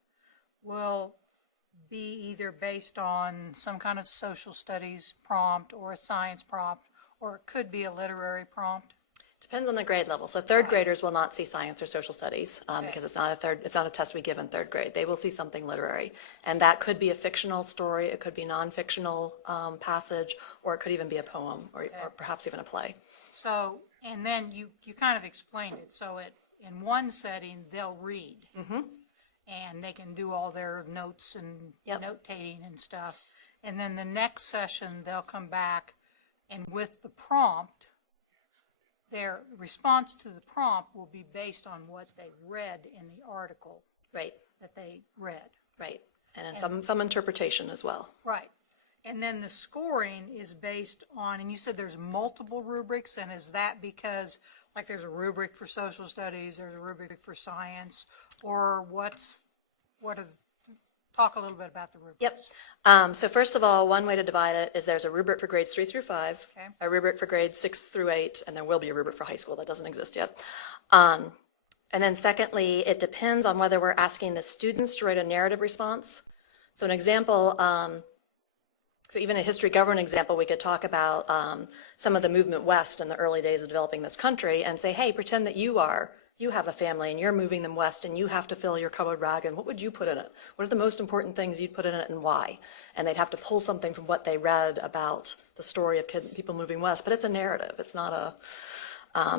will be either based on some kind of social studies prompt or a science prompt, or it could be a literary prompt. Depends on the grade level. So third graders will not see science or social studies because it's not a test we give in third grade. They will see something literary, and that could be a fictional story, it could be non-fictional passage, or it could even be a poem, or perhaps even a play. So, and then you kind of explained it. So in one setting they'll read, and they can do all their notes and notating and stuff. And then the next session they'll come back, and with the prompt, their response to the prompt will be based on what they read in the article. Right. That they read. Right. And some interpretation as well. Right. And then the scoring is based on, and you said there's multiple rubrics, and is that because, like, there's a rubric for social studies, there's a rubric for science, or talk a little bit about the rubrics. Yep. So first of all, one way to divide it is there's a rubric for grades 3 through 5, Okay. a rubric for grades 6 through 8, and there will be a rubric for high school. That doesn't exist yet. And then secondly, it depends on whether we're asking the students to write a narrative response. So an example, so even a history government example, we could talk about some of the movement west in the early days of developing this country and say, hey, pretend that you have a family and you're moving them west and you have to fill your cupboard wagon. What would you put in it? What are the most important things you'd put in it and why? And they'd have to pull something from what they read about the story of people moving west, but it's a narrative. It's not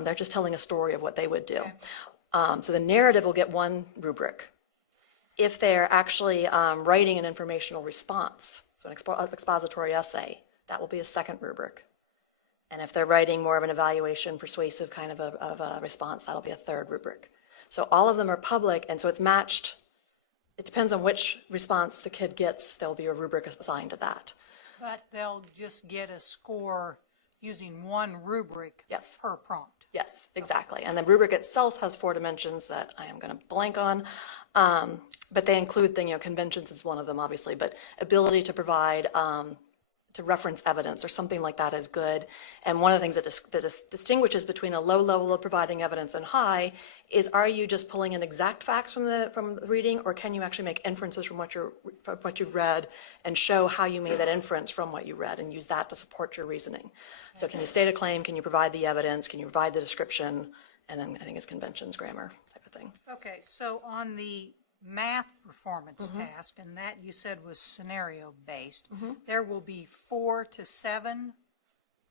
they're just telling a story of what they would do. Okay. So the narrative will get one rubric. If they're actually writing an informational response, so an expository essay, that will be a second rubric. And if they're writing more of an evaluation, persuasive kind of a response, that'll be a third rubric. So all of them are public, and so it's matched. It depends on which response the kid gets. There'll be a rubric assigned to that. But they'll just get a score using one rubric per prompt. Yes, exactly. And the rubric itself has 4 dimensions that I am going to blank on. But they include conventions is one of them, obviously, but ability to provide to reference evidence or something like that is good. And one of the things that distinguishes between a low level of providing evidence and high is, are you just pulling in exact facts from the reading, or can you actually make inferences from what you've read and show how you made that inference from what you read and use that to support your reasoning? So can you state a claim? Can you provide the evidence? Can you provide the description? And then I think it's conventions, grammar type of thing. Okay, so on the math performance task, and that you said was scenario-based, there will be 4 to 7,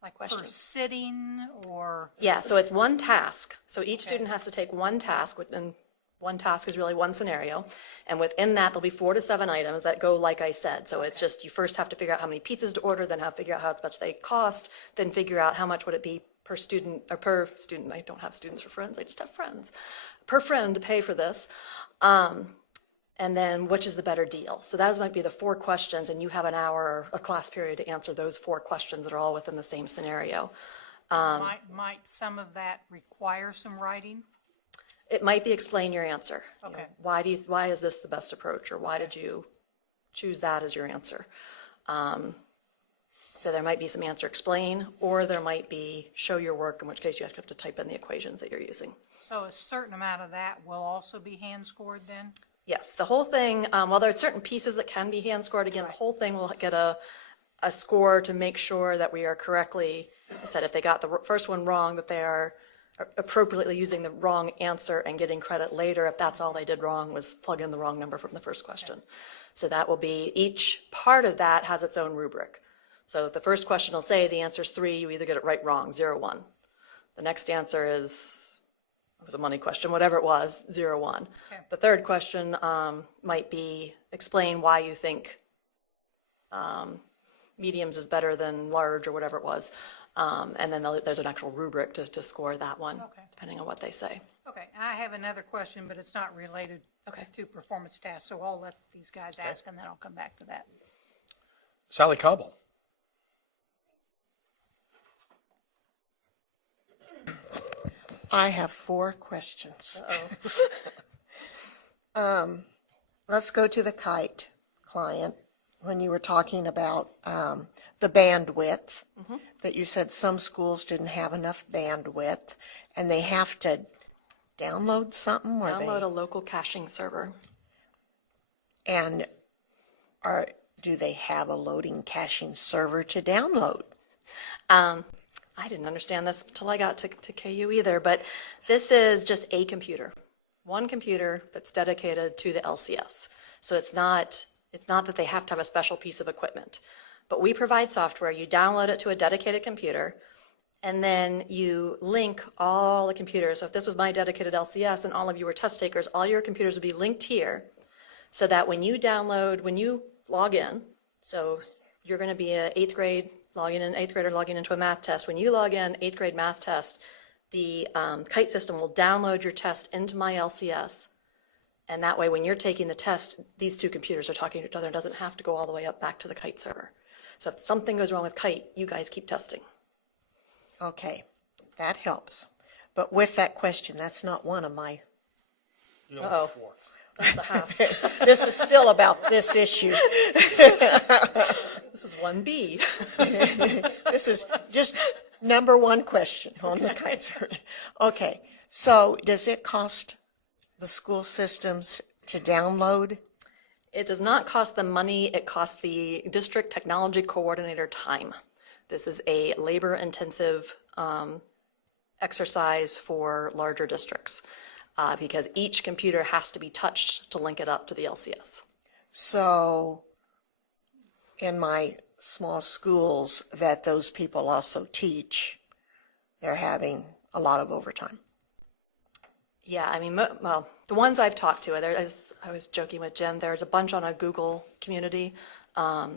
like per Questions. sitting, or? Yeah, so it's one task. So each student has to take one task, and one task is really one scenario. And within that, there'll be 4 to 7 items that go like I said. So it's just, you first have to figure out how many pizzas to order, then have to figure out how much they cost, then figure out how much would it be per student, I don't have students or friends, I just have friends, per friend to pay for this. And then which is the better deal? So those might be the 4 questions, and you have an hour or a class period to answer those 4 questions that are all within the same scenario. Might some of that require some writing? It might be explain your answer. You know, Okay. why is this the best approach, or why did you choose that as your answer? So there might be some answer explain, or there might be show your work, in which case you have to type in the equations that you're using. So a certain amount of that will also be hand scored then? Yes, the whole thing, while there are certain pieces that can be hand scored, again, the whole thing will get a score to make sure that we are correctly, I said, if they got the first one wrong, that they are appropriately using the wrong answer and getting credit later if that's all they did wrong was plug in the wrong number from the first question. So that will be, each part of that has its own rubric. So if the first question will say the answer is 3, you either get it right, wrong, 0, 1. The next answer is, it was a money question, whatever it was, 0, 1. Okay. The third question might be explain why you think mediums is better than large, or whatever it was. And then there's an actual rubric to score that one, depending on what they say. Okay, I have another question, but it's not related to performance tasks, so I'll let these guys ask, and then I'll come back to that. Sally Cobble. I have 4 questions. Let's go to the kite client. When you were talking about the bandwidth, that you said some schools didn't have enough bandwidth, and they have to download something, or Download a local caching server. and do they have a loading caching server to download? I didn't understand this until I got to KU either, but this is just a computer. One computer that's dedicated to the LCS. So it's not that they have to have a special piece of equipment. But we provide software, you download it to a dedicated computer, and then you link all the computers. So if this was my dedicated LCS and all of you were test takers, all your computers would be linked here, so that when you log in, so you're going to be an 8th grade, logging in, 8th grader logging into a math test. When you log in, 8th grade math test, the kite system will download your test into my LCS. And that way, when you're taking the test, these 2 computers are talking to each other. It doesn't have to go all the way up back to the kite server. So if something goes wrong with kite, you guys keep testing. Okay, that helps. But with that question, that's not one of my, Uh-oh. That's a half. this is still about this issue. This is 1B. This is just number 1 question on the kite server. Okay, so does it cost the school systems to download? It does not cost them money, it costs the district technology coordinator time. This is a labor-intensive exercise for larger districts because each computer has to be touched to link it up to the LCS. So in my small schools that those people also teach, they're having a lot of overtime. Yeah, I mean, well, the ones I've talked to, I was joking with Jim, there's a bunch on a Google community, a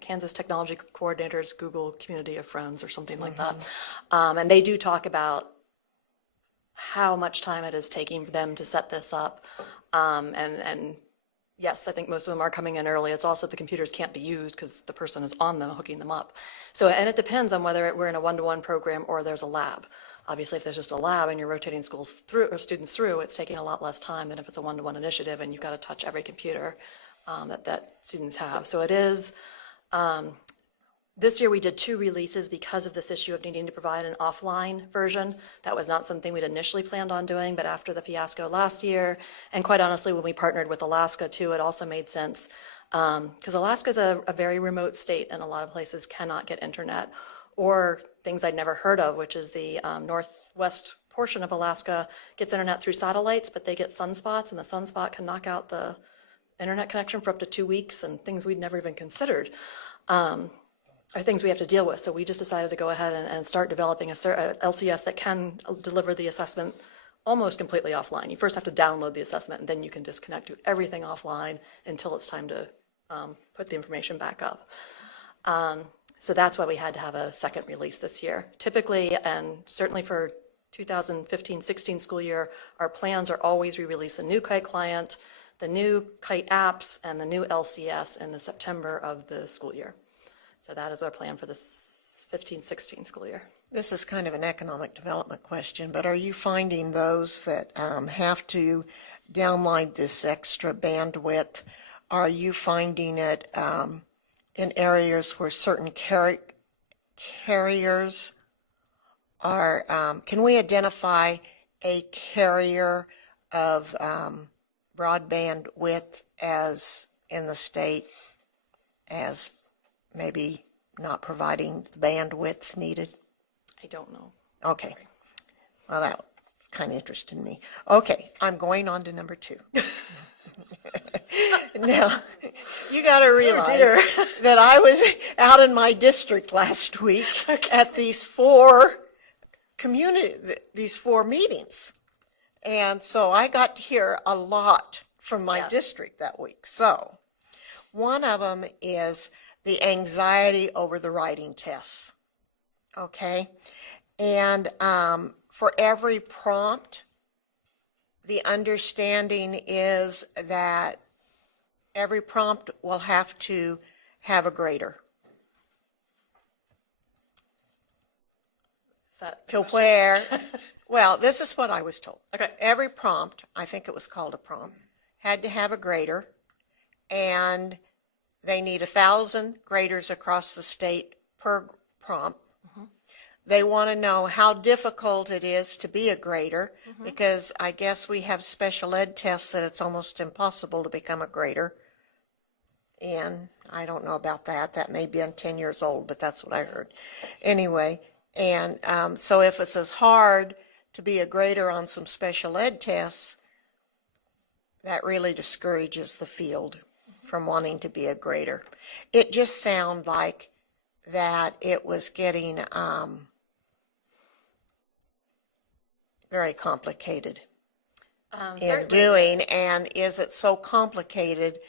Kansas Technology Coordinators Google Community of Friends or something like that. And they do talk about how much time it is taking for them to set this up. And yes, I think most of them are coming in early. It's also the computers can't be used because the person is on them, hooking them up. So, and it depends on whether we're in a one-to-one program or there's a lab. Obviously, if there's just a lab and you're rotating schools through or students through, it's taking a lot less time than if it's a one-to-one initiative and you've got to touch every computer that students have. So it is, This year, we did 2 releases because of this issue of needing to provide an offline version. That was not something we'd initially planned on doing, but after the fiasco last year, and quite honestly, when we partnered with Alaska too, it also made sense. Because Alaska's a very remote state, and a lot of places cannot get internet, or things I'd never heard of, which is the northwest portion of Alaska gets internet through satellites, but they get sunspots, and the sunspot can knock out the internet connection for up to 2 weeks, and things we'd never even considered are things we have to deal with. So we just decided to go ahead and start developing a LCS that can deliver the assessment almost completely offline. You first have to download the assessment, and then you can disconnect, do everything offline until it's time to put the information back up. So that's why we had to have a second release this year. Typically, and certainly for 2015-16 school year, our plans are always we release the new Kite client, the new Kite apps, and the new LCS in the September of the school year. So that is our plan for this 15-16 school year. This is kind of an economic development question, but are you finding those that have to download this extra bandwidth, are you finding it in areas where certain carriers are, can we identify a carrier of broadband width as in the state as maybe not providing the bandwidth needed? I don't know. Okay. Well, that kind of interested me. Okay, I'm going on to number 2. Now, you got to realize that I was out in my district last week at these 4 meetings. And so I got to hear a lot from my district that week. So one of them is the anxiety over the writing tests. Okay? And for every prompt, the understanding is that every prompt will have to have a grader. Is that To where, well, this is what I was told. Okay. Every prompt, I think it was called a prompt, had to have a grader, and they need 1,000 graders across the state per prompt. They want to know how difficult it is to be a grader, because I guess we have special ed tests that it's almost impossible to become a grader. And I don't know about that. That may be 10 years old, but that's what I heard. Anyway, and so if it's as hard to be a grader on some special ed tests, that really discourages the field from wanting to be a grader. It just sounded like that it was getting very complicated in doing, and is it so complicated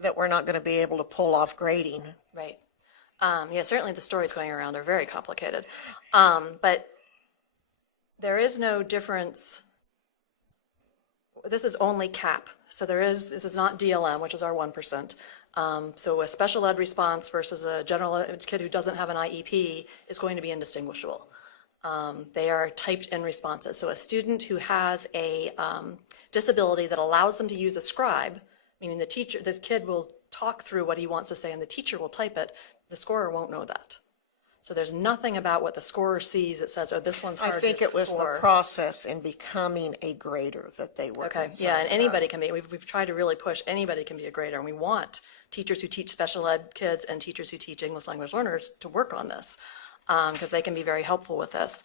that we're not going to be able to pull off grading? Right. Yeah, certainly the stories going around are very complicated. But there is no difference. This is only CAP. So this is not DLM, which is our 1%. So a special ed response versus a general ed kid who doesn't have an IEP is going to be indistinguishable. They are typed in responses. So a student who has a disability that allows them to use a scribe, meaning the kid will talk through what he wants to say and the teacher will type it, the scorer won't know that. So there's nothing about what the scorer sees that says, oh, this one's hard to I think it was score. the process in becoming a grader that they were Okay, concerned yeah, and about. anybody can be, we've tried to really push, anybody can be a grader, and we want teachers who teach special ed kids and teachers who teach English language learners to work on this, because they can be very helpful with this.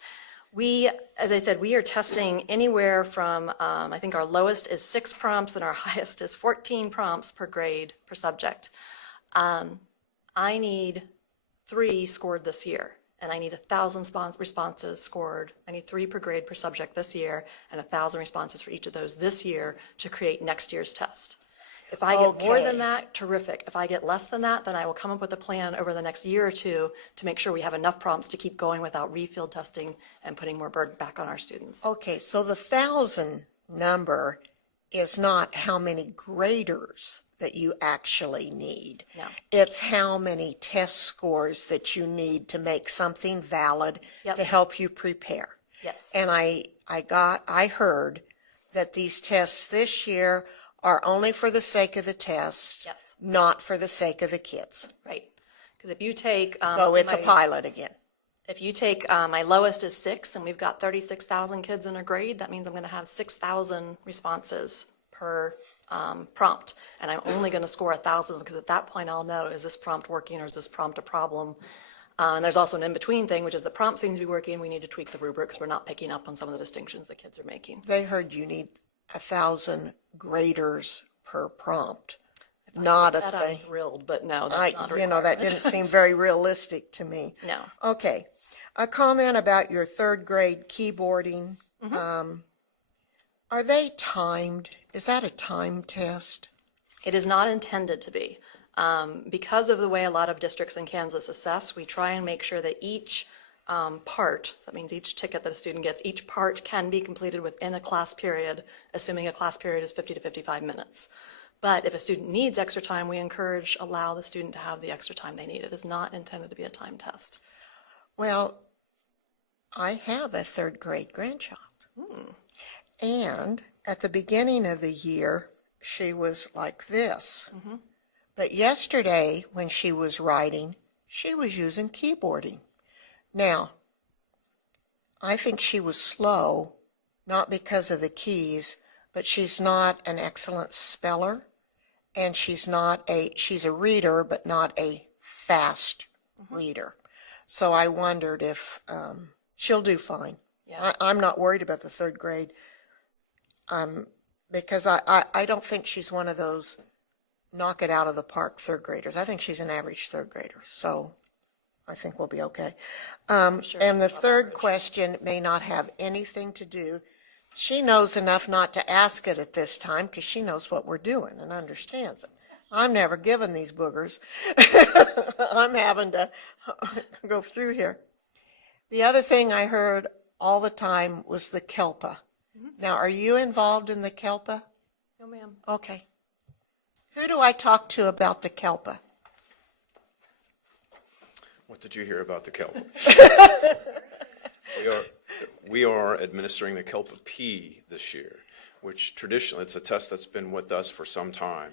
We, as I said, we are testing anywhere from, I think our lowest is 6 prompts and our highest is 14 prompts per grade per subject. I need 3 scored this year, and I need 1,000 responses scored. I need 3 per grade per subject this year, and 1,000 responses for each of those this year to create next year's test. If I get more than that, terrific. If I get less than that, then I will come up with a plan over the next year or 2 to make sure we have enough prompts to keep going without refield testing and putting more burden back on our students. Okay, so the 1,000 number is not how many graders that you actually need. No. It's how many test scores that you need to make something valid to help you prepare. Yes. And I heard that these tests this year are only for the sake of the test, Yes. not for the sake of the kids. Right. Because if you take. So it's a my- pilot again. If you take, my lowest is 6, and we've got 36,000 kids in a grade, that means I'm going to have 6,000 responses per prompt. And I'm only going to score 1,000 because at that point I'll know, is this prompt working or is this prompt a problem? And there's also an in-between thing, which is the prompt seems to be working. We need to tweak the rubric because we're not picking up on some of the distinctions that kids are making. They heard you need 1,000 graders per prompt, not a That thing. I'm thrilled, but no, that's not a That requirement. didn't seem very realistic to me. No. Okay. A comment about your third grade keyboarding. Are they timed? Is that a time test? It is not intended to be. Because of the way a lot of districts in Kansas assess, we try and make sure that each part, that means each ticket that a student gets, each part can be completed within a class period, assuming a class period is 50 to 55 minutes. But if a student needs extra time, we allow the student to have the extra time they need. It is not intended to be a time test. Well, I have a third grade grandchild. And at the beginning of the year, she was like this. But yesterday, when she was writing, she was using keyboarding. Now, I think she was slow, not because of the keys, but she's not an excellent speller, and she's a reader, but not a fast reader. So I wondered if she'll do fine. Yeah. I'm not worried about the third grade, because I don't think she's one of those knock it out of the park third graders. I think she's an average third grader, so I think we'll be okay. And the third question may not have anything to do. She knows enough not to ask it at this time because she knows what we're doing and understands it. I'm never given these boogers. I'm having to go through here. The other thing I heard all the time was the KELPA. Now, are you involved in the KELPA? No, ma'am. Okay. Who do I talk to about the KELPA? What did you hear about the KELPA? We are administering the KELPA P this year, which traditionally, it's a test that's been with us for some time.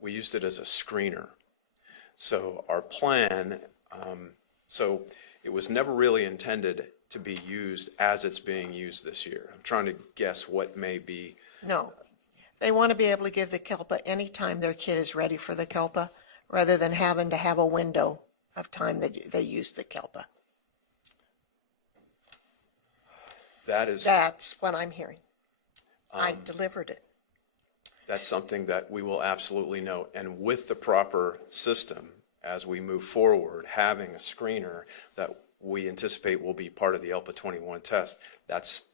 We used it as a screener. So our plan, so it was never really intended to be used as it's being used this year. I'm trying to guess what may be. No. They want to be able to give the KELPA anytime their kid is ready for the KELPA, rather than having to have a window of time that they use the KELPA. That's what I'm hearing. I delivered it. That's something that we will absolutely know. And with the proper system, as we move forward, having a screener that we anticipate will be part of the ELPA 21 test, that's.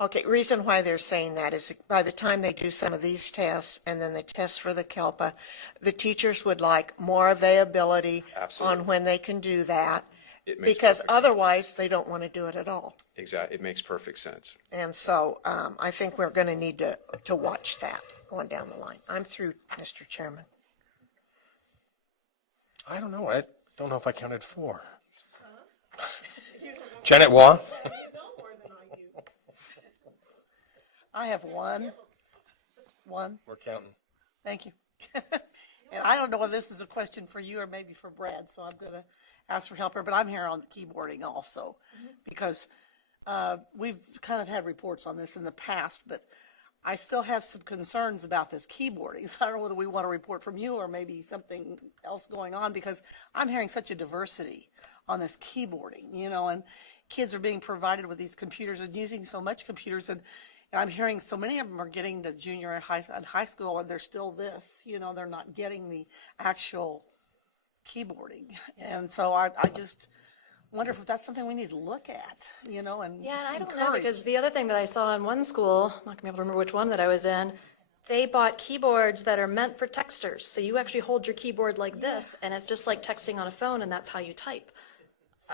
Okay, reason why they're saying that is by the time they do some of these tests and then the tests for the KELPA, the teachers would like more availability Absolutely. on when they can do that. It makes Because perfect sense. otherwise, they don't want to do it at all. Exactly, it makes perfect sense. And so I think we're going to need to watch that going down the line. I'm through, Mr. Chairman. I don't know. I don't know if I counted 4. Janet Waugh? I have one. We're counting. Thank you. And I don't know whether this is a question for you or maybe for Brad, so I'm going to ask for help here, but I'm here on the keyboarding also, because we've kind of had reports on this in the past, but I still have some concerns about this keyboarding. So I don't know whether we want a report from you or maybe something else going on, because I'm hearing such a diversity on this keyboarding, and kids are being provided with these computers and using so much computers, and I'm hearing so many of them are getting to junior and high school, and they're still this, they're not getting the actual keyboarding. And so I just wonder if that's something we need to look at, and Yeah, and I don't know, encourage. because the other thing that I saw in one school, I'm not gonna be able to remember which one that I was in, they bought keyboards that are meant for texters. So you actually hold your keyboard like this, and it's just like texting on a phone, and that's how you type.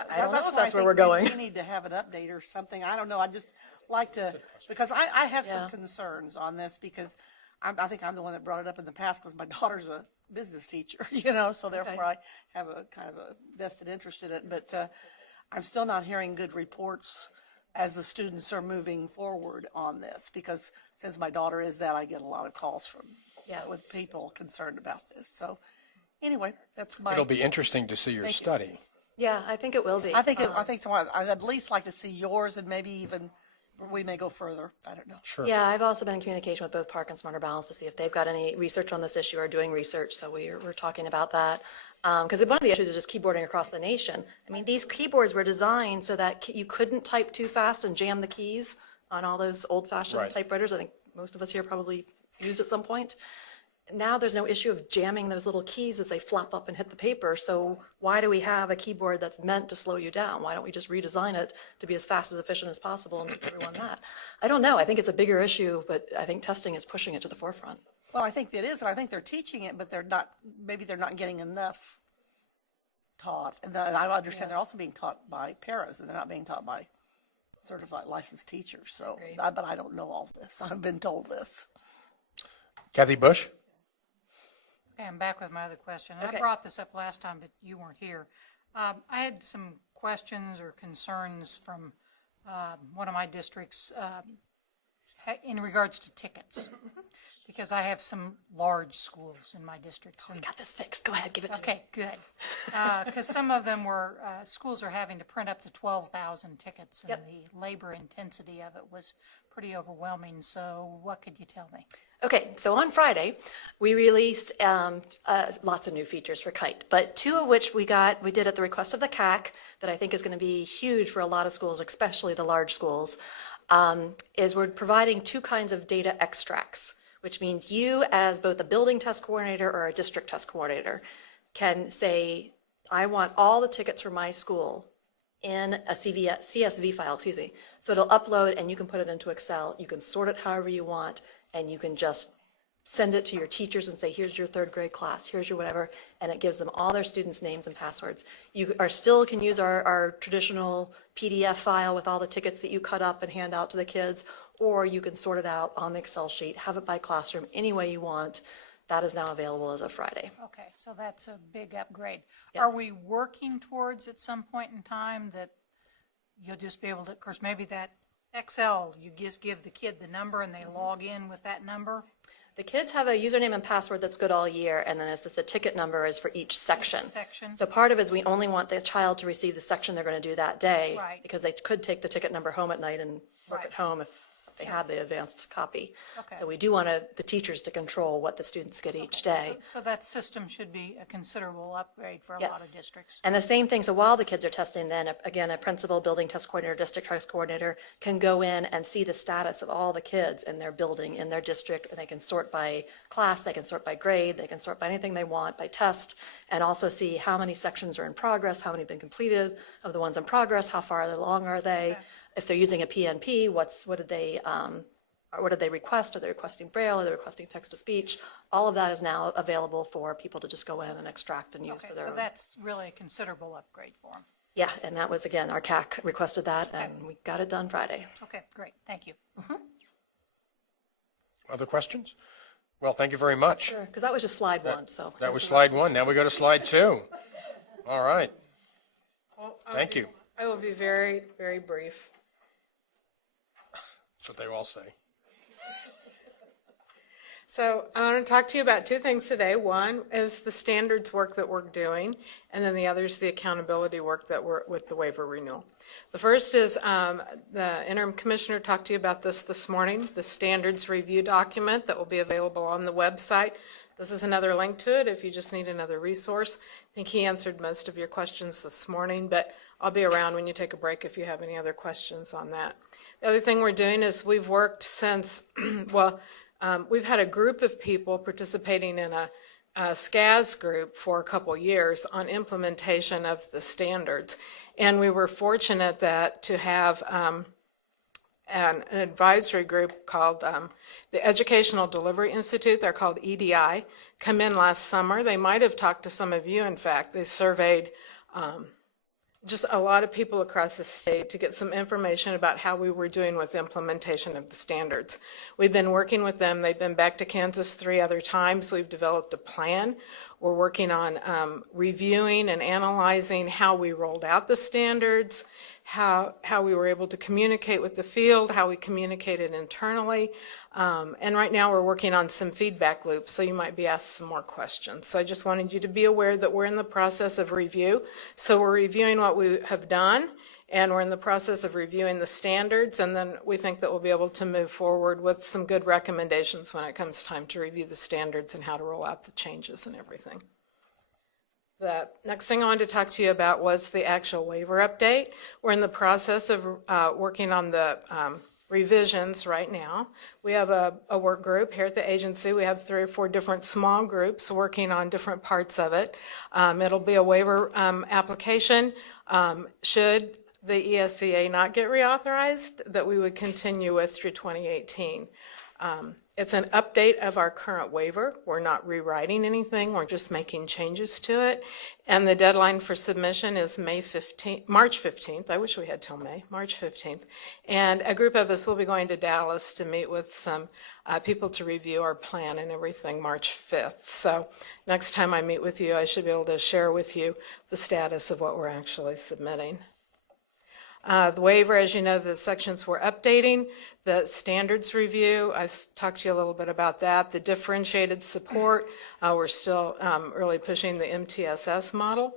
I don't know if that's where we're going. We need to have an update or something. I don't know. I just like to, because I have some Yeah. concerns on this, because I think I'm the one that brought it up in the past, because my daughter's a business teacher, so therefore I have a kind of a vested interest in it. But I'm still not hearing good reports as the students are moving forward on this, because since my daughter is that, I get a lot of calls from, with people concerned about this. So Anyway, that's my. It'll be interesting to see your Thank you. study. Yeah, I think it will be. I think so. I'd at least like to see yours, and maybe even we may go further. I don't know. Sure. Yeah, I've also been in communication with both Park and Smarter Balance to see if they've got any research on this issue or doing research, so we're talking about that. Because one of the issues is just keyboarding across the nation. I mean, these keyboards were designed so that you couldn't type too fast and jam the keys on all those old-fashioned Right. typewriters. I think most of us here probably used at some point. Now there's no issue of jamming those little keys as they flop up and hit the paper. So why do we have a keyboard that's meant to slow you down? Why don't we just redesign it to be as fast as efficient as possible and give everyone that? I don't know. I think it's a bigger issue, but I think testing is pushing it to the forefront. Well, I think it is, and I think they're teaching it, but they're not. Maybe they're not getting enough taught. And I understand they're also being taught by paras, and they're not being taught by certified licensed teachers. So, but I don't know all this. I've been told this. Kathy Bush? Okay, I'm back with my other question. Okay. I brought this up last time, but you weren't here. I had some questions or concerns from one of my districts in regards to tickets, because I have some large schools in my districts. And Got this fixed. Go ahead, give it to me. okay, good. Because some of them were, schools are having to print up to 12,000 tickets, and Yep. the labor intensity of it was pretty overwhelming. So what could you tell me? Okay, so on Friday, we released lots of new features for Kite, but two of which we did at the request of the CAC that I think is going to be huge for a lot of schools, especially the large schools, is we're providing two kinds of data extracts, which means you as both a building test coordinator or a district test coordinator can say, I want all the tickets for my school in a CSV file, So it'll upload and you can put it into Excel. You can sort it however you want, and you can just send it to your teachers and say, here's your third grade class, here's your whatever, and it gives them all their students' names and passwords. You still can use our traditional PDF file with all the tickets that you cut up and hand out to the kids, or you can sort it out on the Excel sheet, have it by classroom, any way you want. That is now available as of Friday. Okay, so that's a big upgrade. Yes. Are we working towards at some point in time that you'll just be able to, of course, maybe that Excel, you just give the kid the number and they log in with that number? The kids have a username and password that's good all year, and then it's the ticket number is for each section. Section. So part of it is we only want the child to receive the section they're going to do that day. Right. Because they could take the ticket number home at night and work Right. at home if they have the advanced copy. Okay. So we do want the teachers to control what the students get each day. So that system should be a considerable upgrade for a lot of Yes. districts. And the same thing, so while the kids are testing, then again, a principal, building test coordinator, district test coordinator can go in and see the status of all the kids in their building, in their district, and they can sort by class, they can sort by grade, they can sort by anything they want, by test, and also see how many sections are in progress, how many have been completed of the ones in progress, how far along are they. If they're using a PNP, what did they request? Are they requesting Braille? Are they requesting text-to-speech? All of that is now available for people to just go in and extract and use Okay, for their so own. that's really a considerable upgrade for them. Yeah, and that was, again, our CAC requested that, and we got it done Friday. Okay, great, thank you. Other questions? Well, thank you very much. Sure, because that was just slide one, so. That was slide one. Now we go to slide two. All right. Thank you. I will be very, very brief. That's what they all say. So I want to talk to you about two things today. One is the standards work that we're doing, and then the other is the accountability work that we're with the waiver renewal. The first is the interim commissioner talked to you about this morning, the standards review document that will be available on the website. This is another link to it if you just need another resource. I think he answered most of your questions this morning, but I'll be around when you take a break if you have any other questions on that. The other thing we're doing is we've worked since, we've had a group of people participating in a SCAS group for a couple years on implementation of the standards. And we were fortunate to have an advisory group called the Educational Delivery Institute, they're called EDI, come in last summer. They might have talked to some of you, in fact. They surveyed just a lot of people across the state to get some information about how we were doing with implementation of the standards. We've been working with them. They've been back to Kansas 3 other times. We've developed a plan. We're working on reviewing and analyzing how we rolled out the standards, how we were able to communicate with the field, how we communicated internally. And right now we're working on some feedback loops, so you might be asked some more questions. So I just wanted you to be aware that we're in the process of review. So we're reviewing what we have done, and we're in the process of reviewing the standards, and then we think that we'll be able to move forward with some good recommendations when it comes time to review the standards and how to roll out the changes and everything. The next thing I wanted to talk to you about was the actual waiver update. We're in the process of working on the revisions right now. We have a work group here at the agency. We have 3 or 4 different small groups working on different parts of it. It'll be a waiver application. Should the ESCA not get reauthorized, that we would continue with through 2018. It's an update of our current waiver. We're not rewriting anything. We're just making changes to it. And the deadline for submission is March 15th. I wish we had till May, March 15th. And a group of us will be going to Dallas to meet with some people to review our plan and everything March 5th. So next time I meet with you, I should be able to share with you the status of what we're actually submitting. The waiver, as you know, the sections we're updating. The standards review, I've talked to you a little bit about that. The differentiated support, we're still really pushing the MTSS model.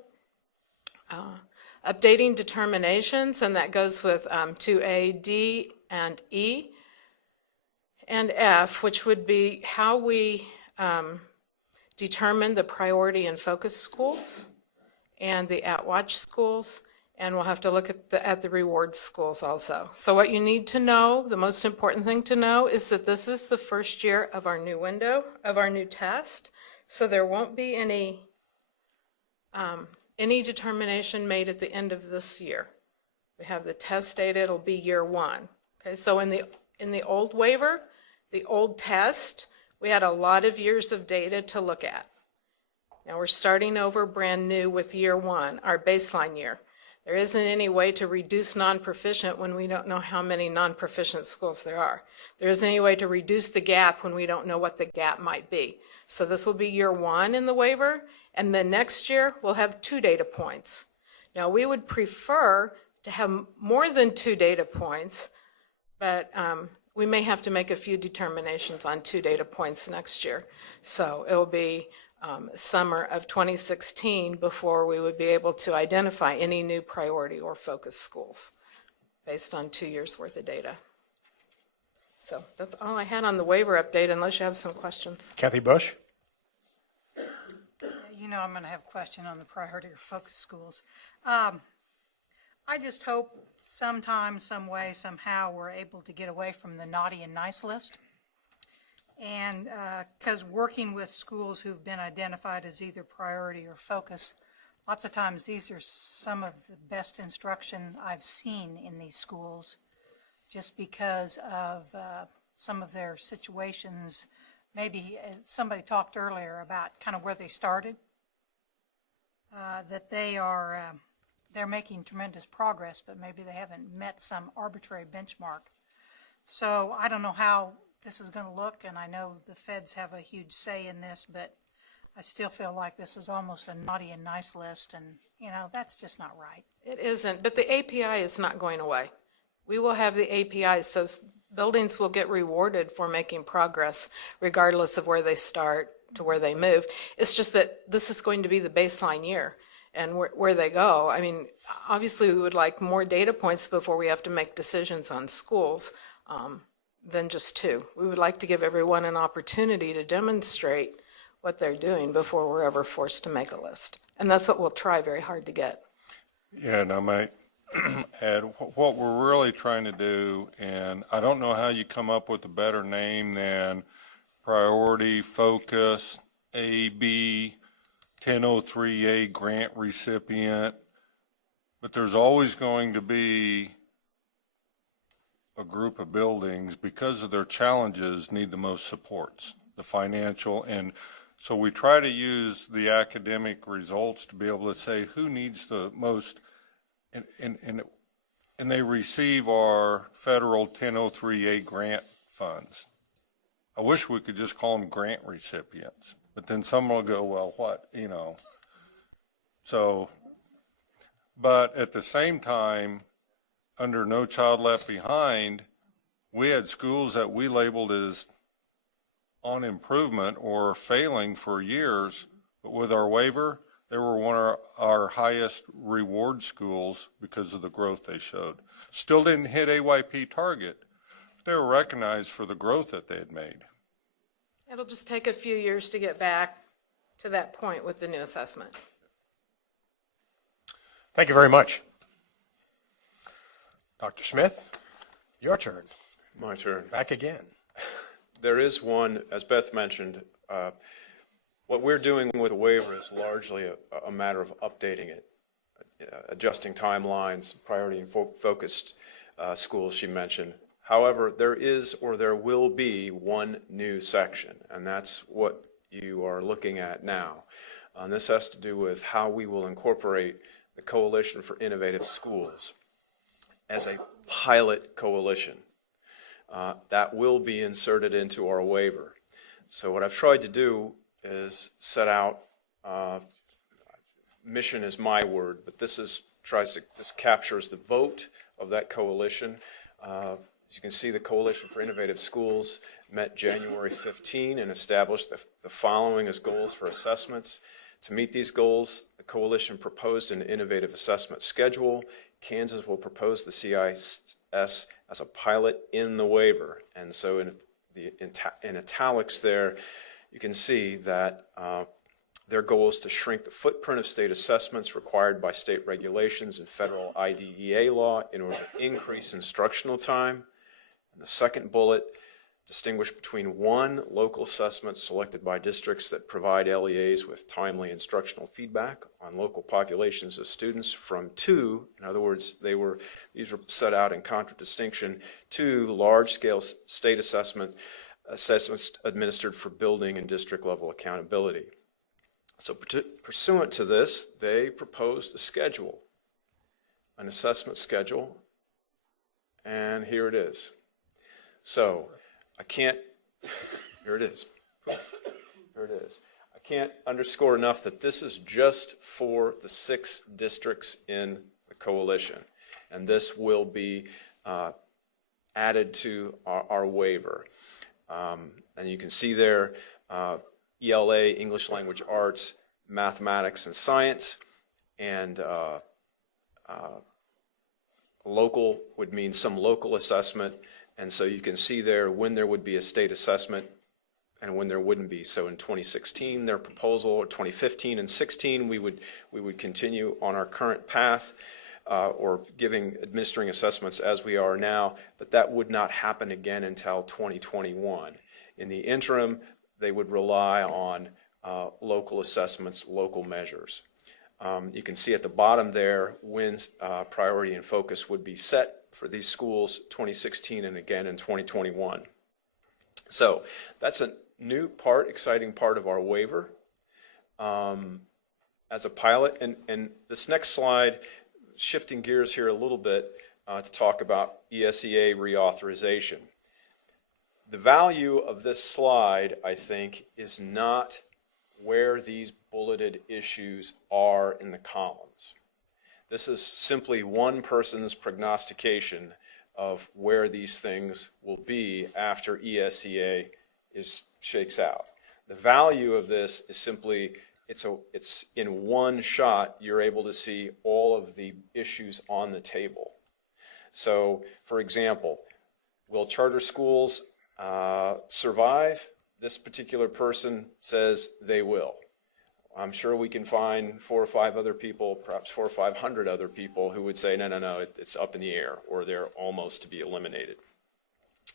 Updating determinations, and that goes with 2A, D, and E, and F, which would be how we determine the priority and focus schools and the at-watch schools. And we'll have to look at the reward schools also. So what you need to know, the most important thing to know, is that this is the first year of our new window, of our new test. So there won't be any determination made at the end of this year. We have the test date, it'll be year 1. Okay, so in the old waiver, the old test, we had a lot of years of data to look at. Now we're starting over brand new with year 1, our baseline year. There isn't any way to reduce non-proficient when we don't know how many non-proficient schools there are. There isn't any way to reduce the gap when we don't know what the gap might be. So this will be year 1 in the waiver, and then next year we'll have 2 data points. Now we would prefer to have more than 2 data points, but we may have to make a few determinations on 2 data points next year. So it will be summer of 2016 before we would be able to identify any new priority or focus schools based on 2 years worth of data. So that's all I had on the waiver update, unless you have some questions. Kathy Bush? You know I'm going to have a question on the priority or focus schools. I just hope sometime, some way, somehow we're able to get away from the naughty and nice list. And because working with schools who've been identified as either priority or focus, lots of times these are some of the best instruction I've seen in these schools, just because of some of their situations. Maybe somebody talked earlier about kind of where they started, that they're making tremendous progress, but maybe they haven't met some arbitrary benchmark. So I don't know how this is going to look, and I know the feds have a huge say in this, but I still feel like this is almost a naughty and nice list, and you know that's just not right. It isn't, but the API is not going away. We will have the API, so buildings will get rewarded for making progress regardless of where they start to where they move. It's just that this is going to be the baseline year, and where they go. I mean, obviously we would like more data points before we have to make decisions on schools than just 2. We would like to give everyone an opportunity to demonstrate what they're doing before we're ever forced to make a list. And that's what we'll try very hard to get. Yeah, and I might add, what we're really trying to do, and I don't know how you come up with a better name than priority, focus, AB, 1003A grant recipient, but there's always going to be a group of buildings, because of their challenges, need the most supports, the financial, and so we try to use the academic results to be able to say who needs the most, and they receive our federal 1003A grant funds. I wish we could just call them grant recipients, but then someone will go, well, what, you know. So, but at the same time, under No Child Left Behind, we had schools that we labeled as on improvement or failing for years, but with our waiver, they were one of our highest reward schools because of the growth they showed. Still didn't hit AYP target, but they were recognized for the growth that they had made. It'll just take a few years to get back to that point with the new assessment. Thank you very much. Dr. Smith, your turn. My turn. Back again. There is one, as Beth mentioned, what we're doing with a waiver is largely a matter of updating it, adjusting timelines, priority and focused schools she mentioned. However, there is or there will be one new section, and that's what you are looking at now. This has to do with how we will incorporate the Coalition for Innovative Schools as a pilot coalition. That will be inserted into our waiver. So what I've tried to do is set out, mission is my word, but this captures the vote of that coalition. As you can see, the Coalition for Innovative Schools met January 15 and established the following as goals for assessments. To meet these goals, the coalition proposed an innovative assessment schedule. Kansas will propose the CIS as a pilot in the waiver. And so in italics there, you can see that their goal is to shrink the footprint of state assessments required by state regulations and federal IDEA law in order to increase instructional time. And the second bullet, distinguish between one, local assessments selected by districts that provide LEAs with timely instructional feedback on local populations of students, from two, in other words, these were set out in contradistinction, to large-scale state assessments administered for building and district level accountability. So pursuant to this, they proposed a schedule, an assessment schedule, and here it is. So here it is. Here it is. I can't underscore enough that this is just for the 6 districts in the coalition, and this will be added to our waiver. And you can see there ELA, English Language Arts, Mathematics and Science, and local would mean some local assessment. And so you can see there when there would be a state assessment and when there wouldn't be. So in 2016, their proposal, or 2015 and 16, we would continue on our current path or administering assessments as we are now, but that would not happen again until 2021. In the interim, they would rely on local assessments, local measures. You can see at the bottom there when priority and focus would be set for these schools, 2016 and again in 2021. So that's a new part, exciting part of our waiver as a pilot. And this next slide, shifting gears here a little bit to talk about ESEA reauthorization. The value of this slide, I think, is not where these bulleted issues are in the columns. This is simply one person's prognostication of where these things will be after ESEA shakes out. The value of this is simply, it's in one shot, you're able to see all of the issues on the table. So, for example, will charter schools survive? This particular person says they will. I'm sure we can find 4 or 5 other people, perhaps 400 or 500 other people who would say, no, it's up in the air, or they're almost to be eliminated.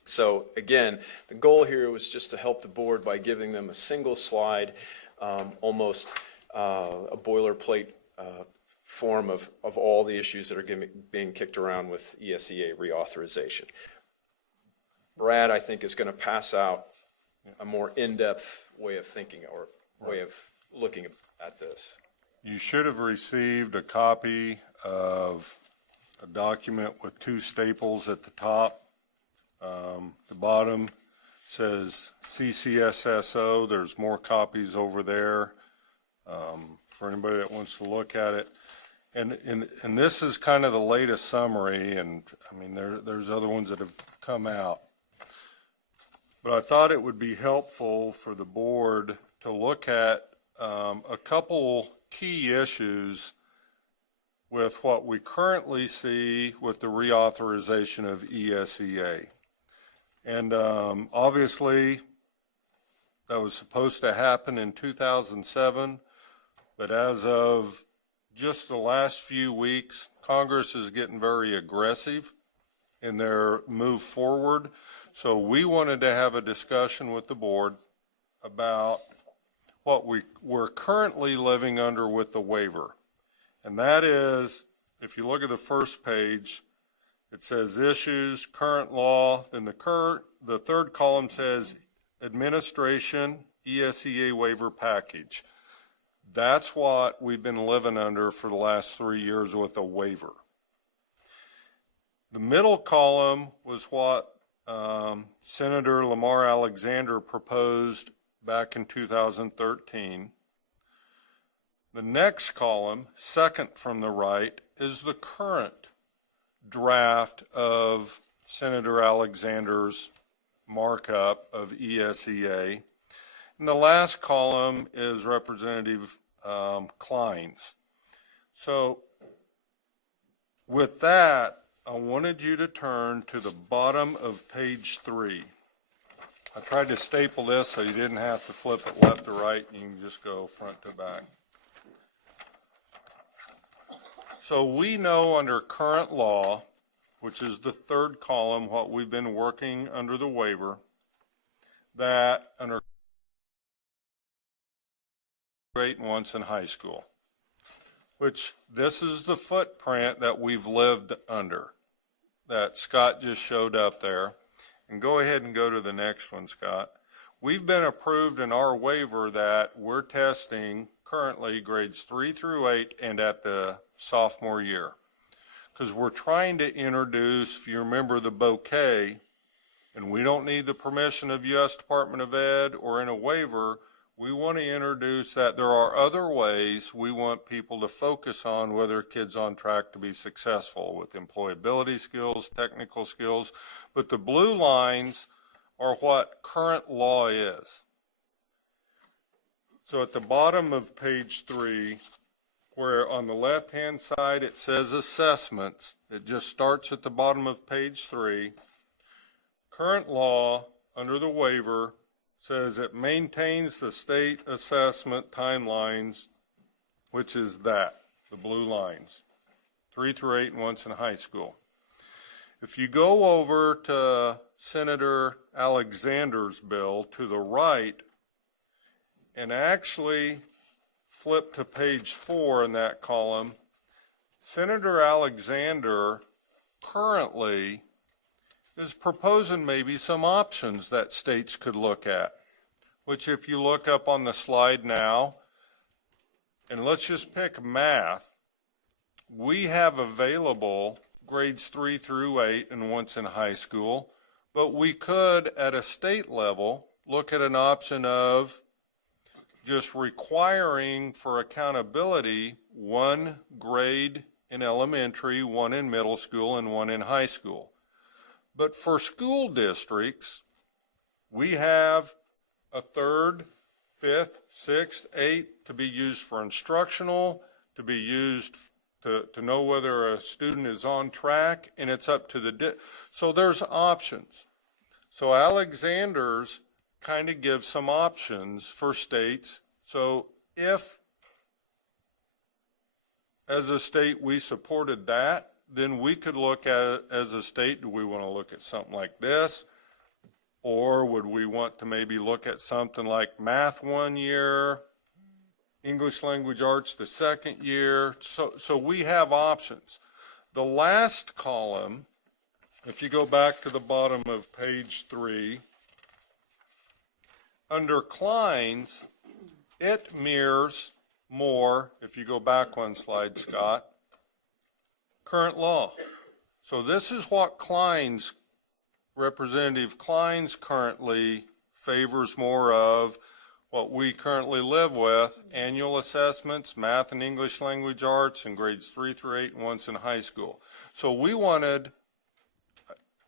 So again, the goal here was just to help the board by giving them a single slide, almost a boilerplate form of all the issues that are being kicked around with ESEA reauthorization. Brad, I think, is going to pass out a more in-depth way of thinking or way of looking at this. You should have received a copy of a document with 2 staples at the top. The bottom says CCSSO. There's more copies over there for anybody that wants to look at it. and this is kind of the latest summary, and I mean, there's other ones that have come out. But I thought it would be helpful for the board to look at a couple key issues with what we currently see with the reauthorization of ESEA. And obviously, that was supposed to happen in 2007, but as of just the last few weeks, Congress is getting very aggressive in their move forward. So we wanted to have a discussion with the board about what we're currently living under with the waiver. And that is, if you look at the first page, it says issues, current law, then the third column says administration, ESEA waiver package. That's what we've been living under for the last 3 years with a waiver. The middle column was what Senator Lamar Alexander proposed back in 2013. The next column, second from the right, is the current draft of Senator Alexander's markup of ESEA. And the last column is Representative Klein's. So with that, I wanted you to turn to the bottom of page 3. I tried to staple this so you didn't have to flip it left to right. You can just go front to back. So we know under current law, which is the third column, what we've been working under the waiver, that under grade 8 and once in high school, which this is the footprint that we've lived under, that Scott just showed up there. And go ahead and go to the next one, Scott. We've been approved in our waiver that we're testing currently grades 3 through 8 and at the sophomore year. Because we're trying to introduce, if you remember the bouquet, and we don't need the permission of U.S. Department of Ed or in a waiver, we want to introduce that there are other ways we want people to focus on whether a kid's on track to be successful with employability skills, technical skills. But the blue lines are what current law is. So at the bottom of page 3, where on the left-hand side it says assessments, it just starts at the bottom of page 3. Current law under the waiver says it maintains the state assessment timelines, which is that, the blue lines, 3 through 8 and once in high school. If you go over to Senator Alexander's bill to the right and actually flip to page 4 in that column, Senator Alexander currently is proposing maybe some options that states could look at, which if you look up on the slide now, and let's just pick math, we have available grades 3 through 8 and once in high school, but we could at a state level look at an option of just requiring for accountability 1 grade in elementary, 1 in middle school, and 1 in high school. But for school districts, we have a 3rd, 5th, 6th, 8th to be used for instructional, to be used to know whether a student is on track, and it's up to the so there's options. So Alexander's kind of gives some options for states. So if, as a state, we supported that, then we could look at it as a state. Do we want to look at something like this? Or would we want to maybe look at something like math 1 year, English language arts the 2nd year? So we have options. The last column, if you go back to the bottom of page 3, under Klein's, it mirrors more, if you go back 1 slide, Scott, current law. So this is what Representative Klein's currently favors more of, what we currently live with, annual assessments, math and English language arts in grades 3 through 8 and once in high school. So we wanted,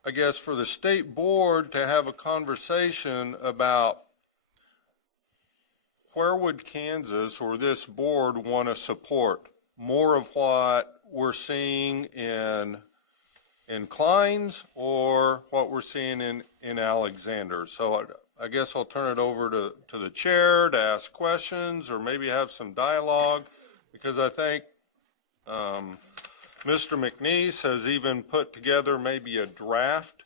I guess, for the state board to have a conversation about where would Kansas or this board want to support more of what we're seeing in Kleins or what we're seeing in Alexander. So I guess I'll turn it over to the chair to ask questions or maybe have some dialogue, because I think Mr. McNeese has even put together maybe a draft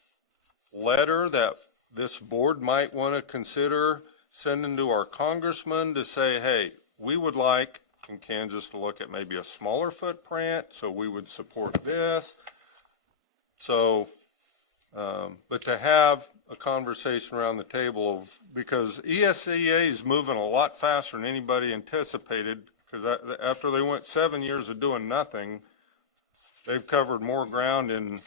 letter that this board might want to consider sending to our congressman to say, hey, we would like in Kansas to look at maybe a smaller footprint, so we would support this. So, but to have a conversation around the table of, because ESEA is moving a lot faster than anybody anticipated, because after they went 7 years of doing nothing, they've covered more ground in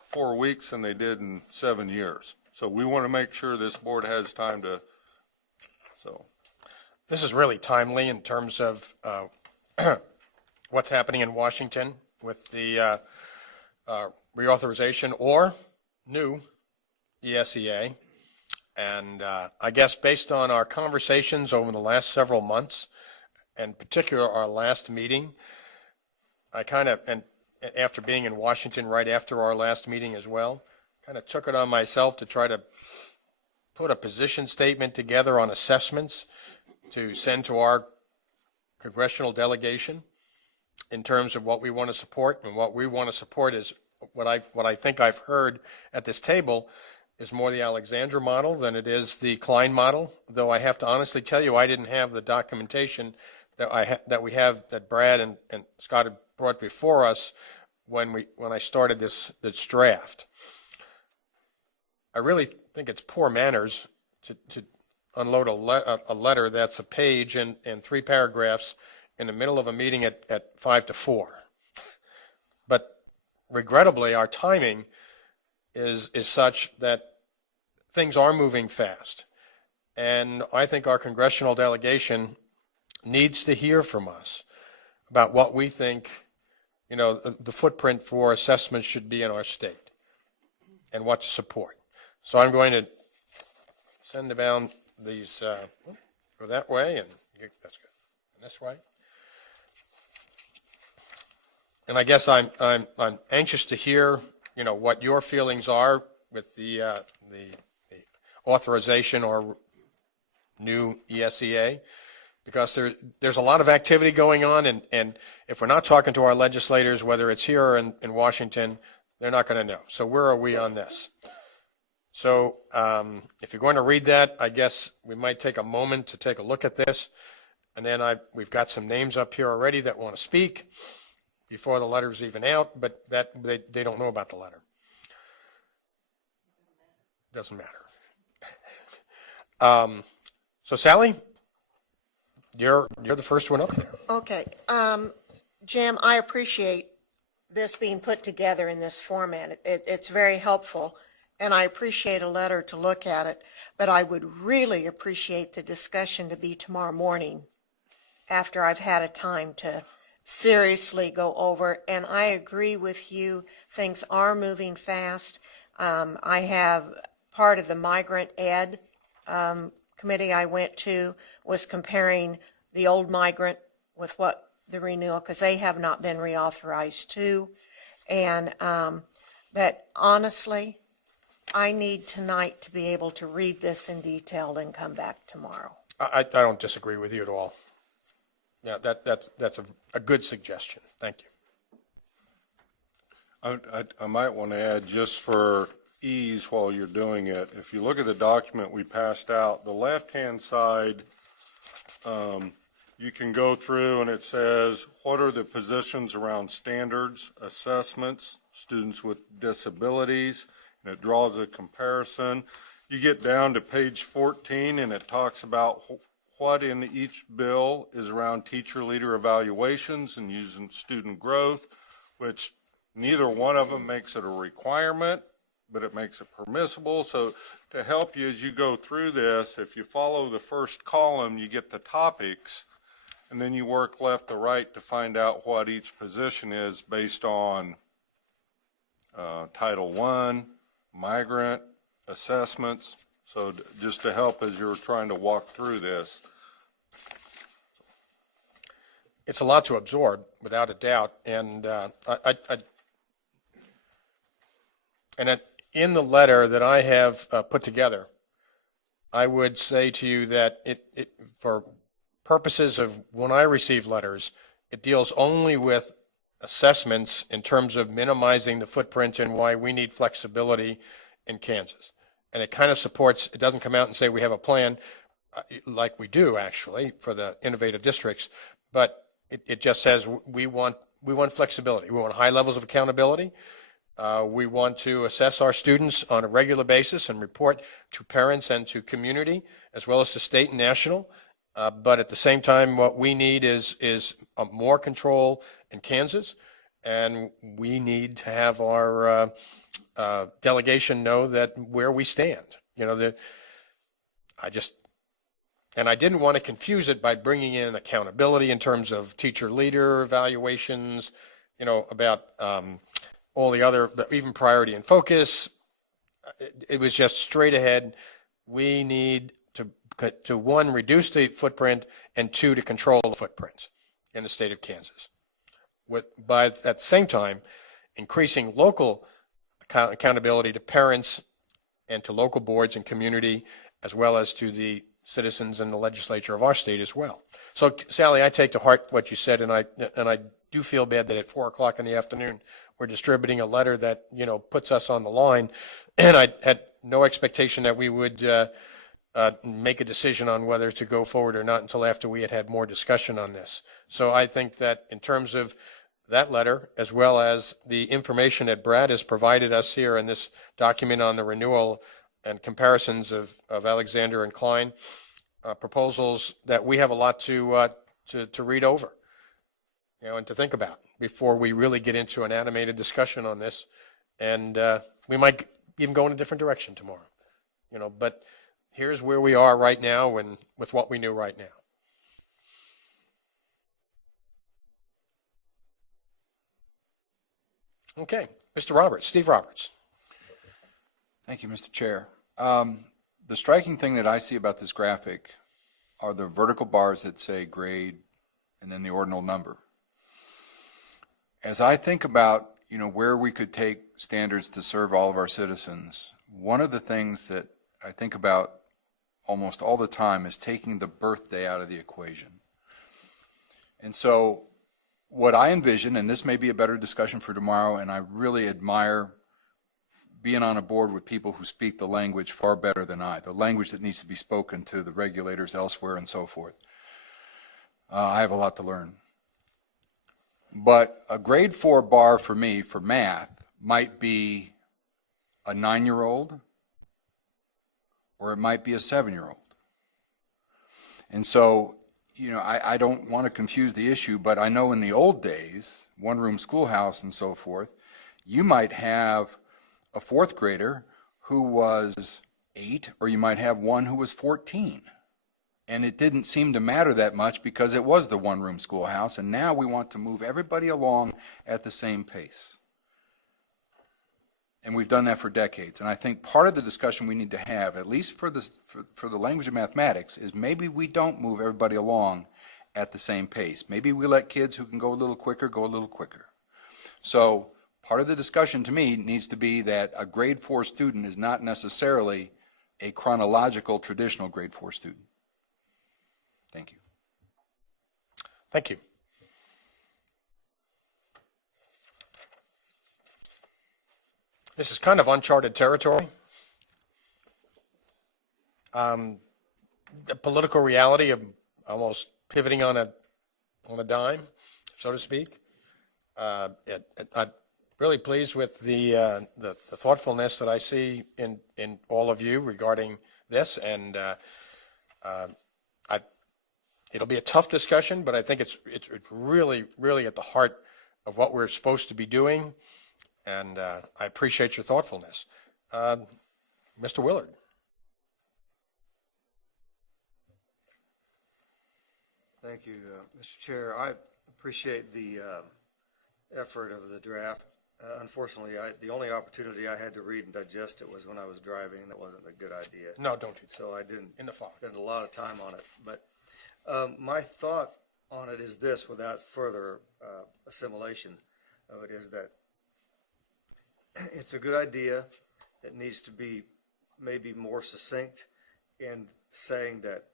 4 weeks than they did in 7 years. So we want to make sure this board has time to, so. This is really timely in terms of what's happening in Washington with the reauthorization or new ESEA. And I guess based on our conversations over the last several months, and in particular our last meeting, I kind of, and after being in Washington right after our last meeting as well, kind of took it on myself to try to put a position statement together on assessments to send to our congressional delegation in terms of what we want to support. And what we want to support is what I think I've heard at this table is more the Alexandra model than it is the Klein model, though I have to honestly tell you I didn't have the documentation that Brad and Scott had brought before us when I started this draft. I really think it's poor manners to unload a letter that's a page and 3 paragraphs in the middle of a meeting at 5 to 4. But regrettably, our timing is such that things are moving fast. And I think our congressional delegation needs to hear from us about what we think, the footprint for assessments should be in our state and what to support. So I'm going to send down these, go that way, and that's good. And this way. And I guess I'm anxious to hear, what your feelings are with the authorization or new ESEA, because there's a lot of activity going on, and if we're not talking to our legislators, whether it's here or in Washington, they're not going to know. So where are we on this? So if you're going to read that, I guess we might take a moment to take a look at this. And then we've got some names up here already that want to speak before the letter's even out, but that they don't know about the letter. Doesn't matter. So Sally, you're the first one up there. Okay. Jim, I appreciate this being put together in this format. It's very helpful. And I appreciate a letter to look at it, but I would really appreciate the discussion to be tomorrow morning after I've had a time to seriously go over. And I agree with you, things are moving fast. I have part of the migrant ed committee I went to was comparing the old migrant with what the renewal, because they have not been reauthorized too. And that honestly, I need tonight to be able to read this in detail and come back tomorrow. I don't disagree with you at all. Yeah, that's a good suggestion. Thank you. I might want to add, just for ease while you're doing it, if you look at the document we passed out, the left-hand side, you can go through and it says, what are the positions around standards, assessments, students with disabilities, and it draws a comparison. You get down to page 14 and it talks about what in each bill is around teacher leader evaluations and using student growth, which neither one of them makes it a requirement, but it makes it permissible. So to help you as you go through this, if you follow the first column, you get the topics, and then you work left to right to find out what each position is based on Title I, migrant, assessments. So just to help as you're trying to walk through this. It's a lot to absorb, without a doubt, and in the letter that I have put together, I would say to you that it for purposes of when I receive letters, it deals only with assessments in terms of minimizing the footprint and why we need flexibility in Kansas. And it kind of supports, it doesn't come out and say we have a plan like we do actually for the innovative districts, but it just says we want flexibility. We want high levels of accountability. We want to assess our students on a regular basis and report to parents and to community, as well as to state and national. But at the same time, what we need is more control in Kansas, and we need to have our delegation know that where we stand. You know, I didn't want to confuse it by bringing in accountability in terms of teacher leader evaluations, you know, about all the other, even priority and focus. It was just straight ahead. We need to one, reduce the footprint, and two, to control the footprint in the state of Kansas. But at the same time, increasing local accountability to parents and to local boards and community, as well as to the citizens and the legislature of our state as well. So, Sally, I take to heart what you said, and I do feel bad that at 4:00 in the afternoon we're distributing a letter that, you know, puts us on the line, and I had no expectation that we would make a decision on whether to go forward or not until after we had had more discussion on this. So I think that in terms of that letter, as well as the information that Brad has provided us here in this document on the renewal and comparisons of Alexander and Klein proposals, that we have a lot to read over, you know, and to think about before we really get into an animated discussion on this. And we might even go in a different direction tomorrow, you know, but here's where we are right now and with what we knew right now. Okay, Mr. Roberts, Steve Roberts. Thank you, Mr. Chair. The striking thing that I see about this graphic are the vertical bars that say grade and then the ordinal number. As I think about, you know, where we could take standards to serve all of our citizens, one of the things that I think about almost all the time is taking the birthday out of the equation. And so what I envision, and this may be a better discussion for tomorrow, and I really admire being on a board with people who speak the language far better than I, the language that needs to be spoken to the regulators elsewhere and so forth. I have a lot to learn. But a grade 4 bar for me for math might be a 9-year-old, or it might be a 7-year-old. And so, you know, I don't want to confuse the issue, but I know in the old days, one-room schoolhouse and so forth, you might have a 4th grader who was 8, or you might have one who was 14. And it didn't seem to matter that much because it was the one-room schoolhouse, and now we want to move everybody along at the same pace. And we've done that for decades. And I think part of the discussion we need to have, at least for the language of mathematics, is maybe we don't move everybody along at the same pace. Maybe we let kids who can go a little quicker go a little quicker. So part of the discussion to me needs to be that a grade 4 student is not necessarily a chronological traditional grade 4 student. Thank you. Thank you. This is kind of uncharted territory. The political reality of almost pivoting on a dime, so to speak. I'm really pleased with the thoughtfulness that I see in all of you regarding this, and it'll be a tough discussion, but I think it's really, really at the heart of what we're supposed to be doing, and I appreciate your thoughtfulness. Mr. Willard. Thank you, Mr. Chair. I appreciate the effort of the draft. Unfortunately, the only opportunity I had to read and digest it was when I was driving, and that wasn't a good idea. No, don't do that. So I didn't In the fog. spend a lot of time on it. But my thought on it is this, without further assimilation of it, is that it's a good idea. It needs to be maybe more succinct in saying that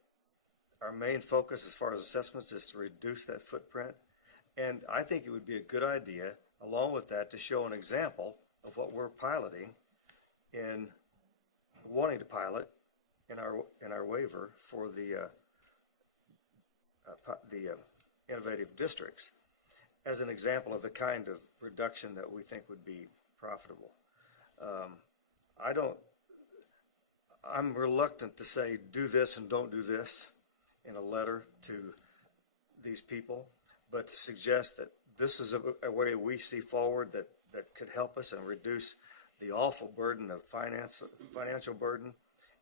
our main focus as far as assessments is to reduce that footprint. And I think it would be a good idea, along with that, to show an example of what we're piloting in wanting to pilot in our waiver for the innovative districts as an example of the kind of reduction that we think would be profitable. I'm reluctant to say do this and don't do this in a letter to these people, but to suggest that this is a way we see forward that could help us and reduce the awful burden of financial burden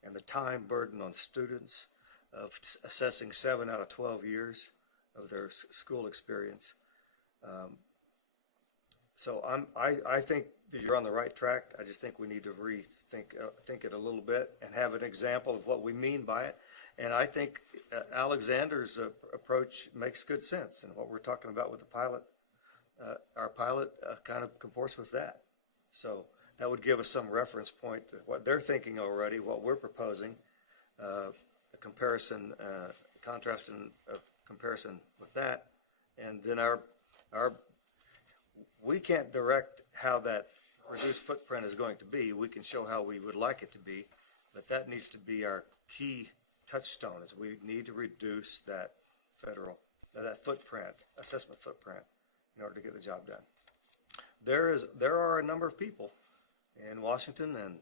and the time burden on students of assessing 7 out of 12 years of their school experience. So I think that you're on the right track. I just think we need to think it a little bit and have an example of what we mean by it. And I think Alexander's approach makes good sense. And what we're talking about with the pilot, our pilot kind of comports with that. So that would give us some reference point to what they're thinking already, what we're proposing, a comparison, contrast and comparison with that. And then we can't direct how that reduced footprint is going to be. We can show how we would like it to be, but that needs to be our key touchstone, is we need to reduce that assessment footprint in order to get the job done. There are a number of people in Washington and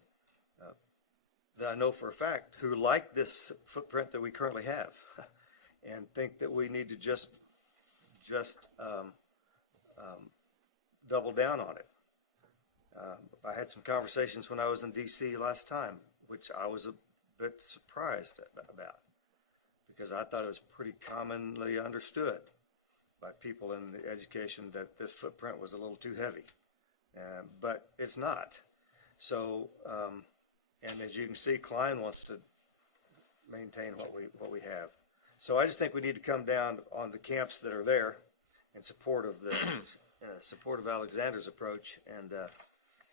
that I know for a fact who like this footprint that we currently have and think that we need to just double down on it. I had some conversations when I was in D.C. last time, which I was a bit surprised about, because I thought it was pretty commonly understood by people in the education that this footprint was a little too heavy, but it's not. So, and as you can see, Klein wants to maintain what we have. So I just think we need to come down on the camps that are there in support of the Alexander's approach, and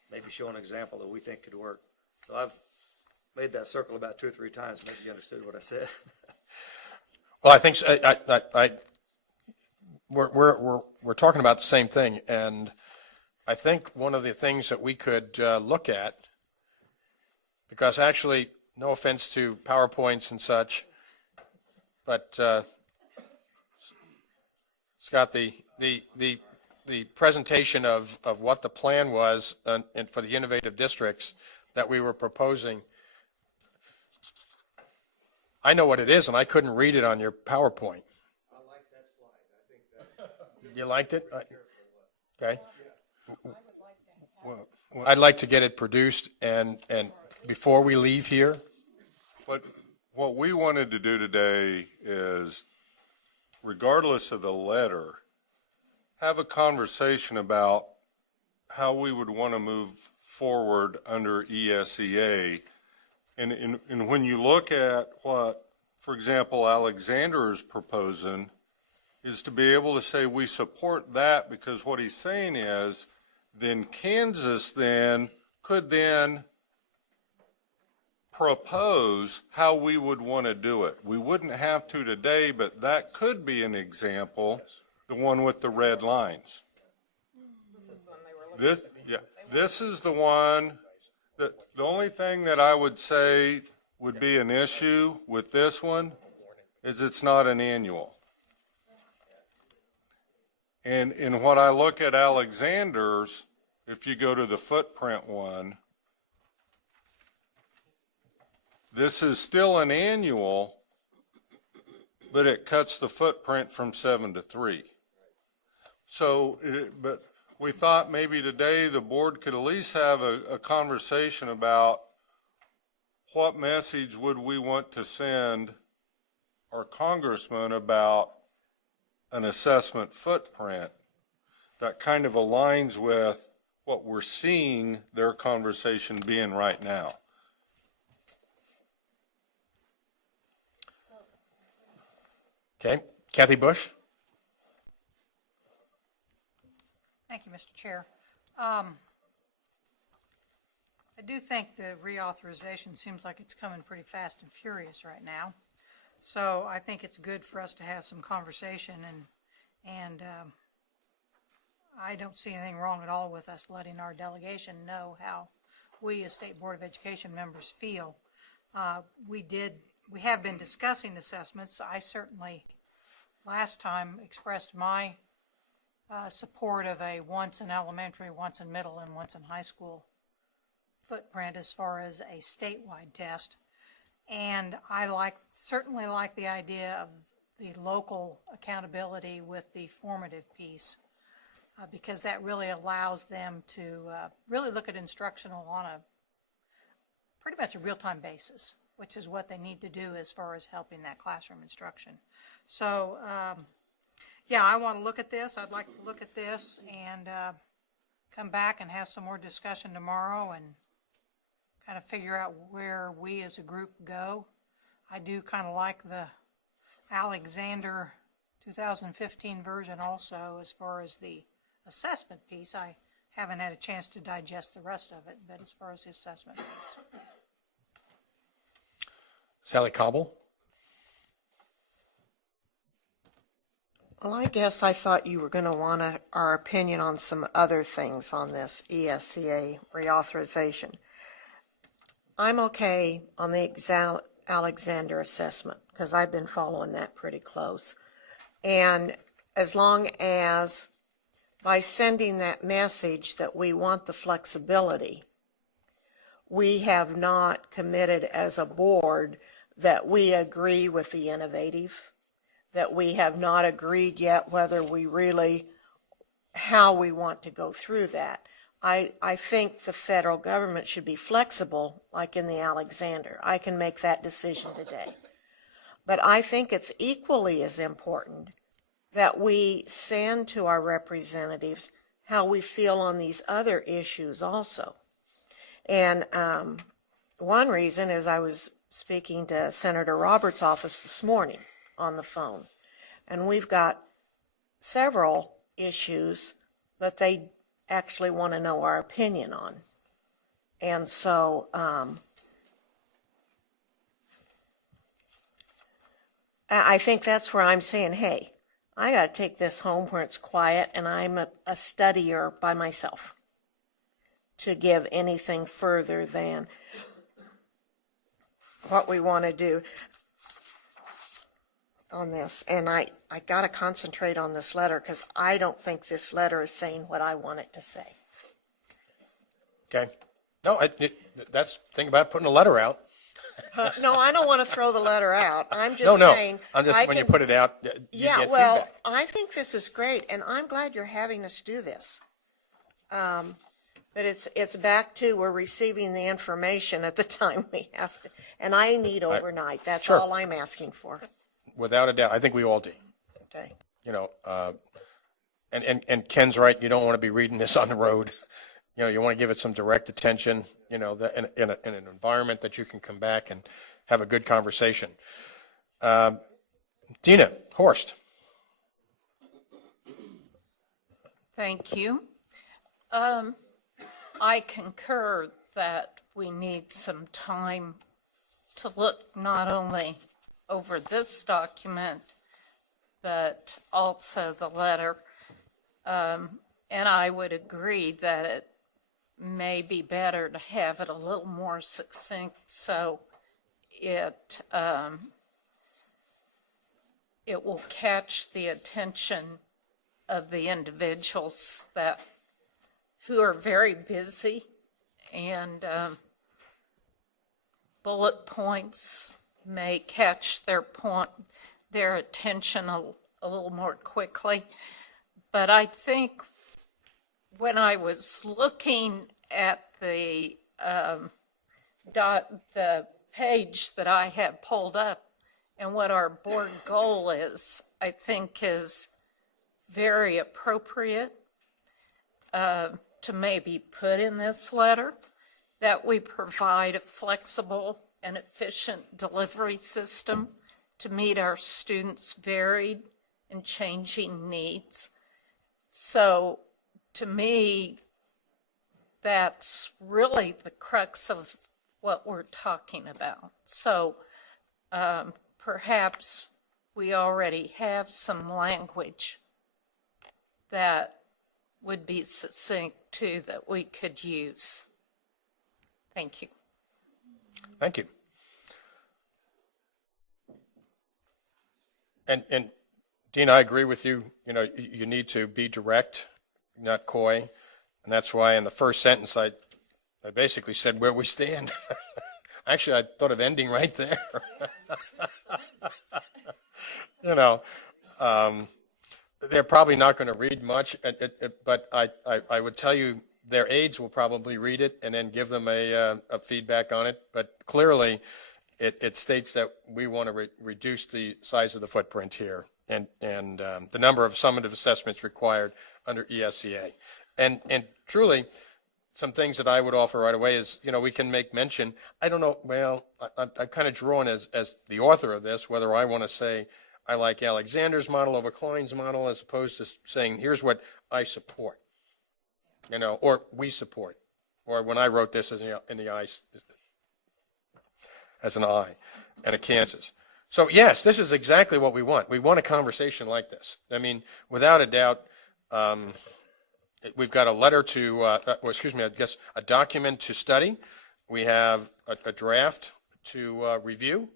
maybe show an example that we think could work. So I've made that circle about 2 or 3 times. Maybe you understood what I said. Well, I think we're talking about the same thing, and I think one of the things that we could look at, because actually, no offense to PowerPoints and such, but Scott, the presentation of what the plan was and for the innovative districts that we were proposing, I know what it is, and I couldn't read it on your PowerPoint. I like that slide. I think that. You liked it? Okay. I'd like to get it produced and before we leave here. But what we wanted to do today is, regardless of the letter, have a conversation about how we would want to move forward under ESEA. And when you look at what, for example, Alexander is proposing, is to be able to say we support that, because what he's saying is then Kansas then could then propose how we would want to do it. We wouldn't have to today, but that could be an example, the one with the red lines. This is the one. The only thing that I would say would be an issue with this one is it's not an annual. And what I look at Alexander's, if you go to the footprint one, this is still an annual, but it cuts the footprint from 7 to 3. So, but we thought maybe today the board could at least have a conversation about what message would we want to send our congressman about an assessment footprint that kind of aligns with what we're seeing their conversation being right now. Okay, Kathy Bush? Thank you, Mr. Chair. I do think the reauthorization seems like it's coming pretty fast and furious right now. So I think it's good for us to have some conversation, and I don't see anything wrong at all with us letting our delegation know how we as State Board of Education members feel. We have been discussing assessments. I certainly last time expressed my support of a once in elementary, once in middle, and once in high school footprint as far as a statewide test. And I certainly like the idea of the local accountability with the formative piece, because that really allows them to really look at instructional on a pretty much a real-time basis, which is what they need to do as far as helping that classroom instruction. So, yeah, I want to look at this. I'd like to look at this and come back and have some more discussion tomorrow and kind of figure out where we as a group go. I do kind of like the Alexander 2015 version also as far as the assessment piece. I haven't had a chance to digest the rest of it, but as far as the assessment piece. Sally Cobble? Well, I guess I thought you were going to want our opinion on some other things on this ESCA reauthorization. I'm okay on the Alexander assessment because I've been following that pretty close. And as long as by sending that message that we want the flexibility, we have not committed as a board that we agree with the innovative, that we have not agreed yet whether we really, how we want to go through that. I think the federal government should be flexible, like in the Alexander. I can make that decision today. But I think it's equally as important that we send to our representatives how we feel on these other issues also. And one reason is I was speaking to Senator Roberts' office this morning on the phone, and we've got several issues that they actually want to know our opinion on. And so I think that's where I'm saying, hey, I got to take this home where it's quiet and I'm a studier by myself to give anything further than what we want to do on this. And I got to concentrate on this letter because I don't think this letter is saying what I want it to say. Okay. No, that's the thing about putting a letter out. No, I don't want to throw the letter out. I'm just saying. I'm just, when you put it out, you get well, feedback. I think this is great, and I'm glad you're having us do this. But it's back to we're receiving the information at the time we have to, and I need overnight. That's Sure. all I'm asking for. Without a doubt, I think we all do. Okay. You know, and Ken's right. You don't want to be reading this on the road. You know, you want to give it some direct attention. You know, in an environment that you can come back and have a good conversation. Dina Horst. Thank you. I concur that we need some time to look not only over this document, but also the letter. And I would agree that it may be better to have it a little more succinct so it will catch the attention of the individuals who are very busy, and bullet points may catch their attention a little more quickly. But I think when I was looking at the the page that I have pulled up and what our board goal is, I think is very appropriate to maybe put in this letter, that we provide a flexible and efficient delivery system to meet our students' varied and changing needs. So to me, that's really the crux of what we're talking about. So perhaps we already have some language that would be succinct too that we could use. Thank you. Thank you. And Dean, I agree with you. You know, you need to be direct, not coy. And that's why in the first sentence, I basically said where we stand. Actually, I thought of ending right there. You know, they're probably not going to read much, but I would tell you their aides will probably read it and then give them a feedback on it. But clearly, it states that we want to reduce the size of the footprint here and the number of summative assessments required under ESEA. And truly, some things that I would offer right away is, you know, we can make mention. I don't know, well, I'm kind of drawn as the author of this, whether I want to say I like Alexander's model over Klein's model as opposed to saying, here's what I support, you know, or we support. Or when I wrote this as in the I, as an I and a Kansas. So yes, this is exactly what we want. We want a conversation like this. I mean, without a doubt, we've got a letter to, I guess a document to study. We have a draft to review,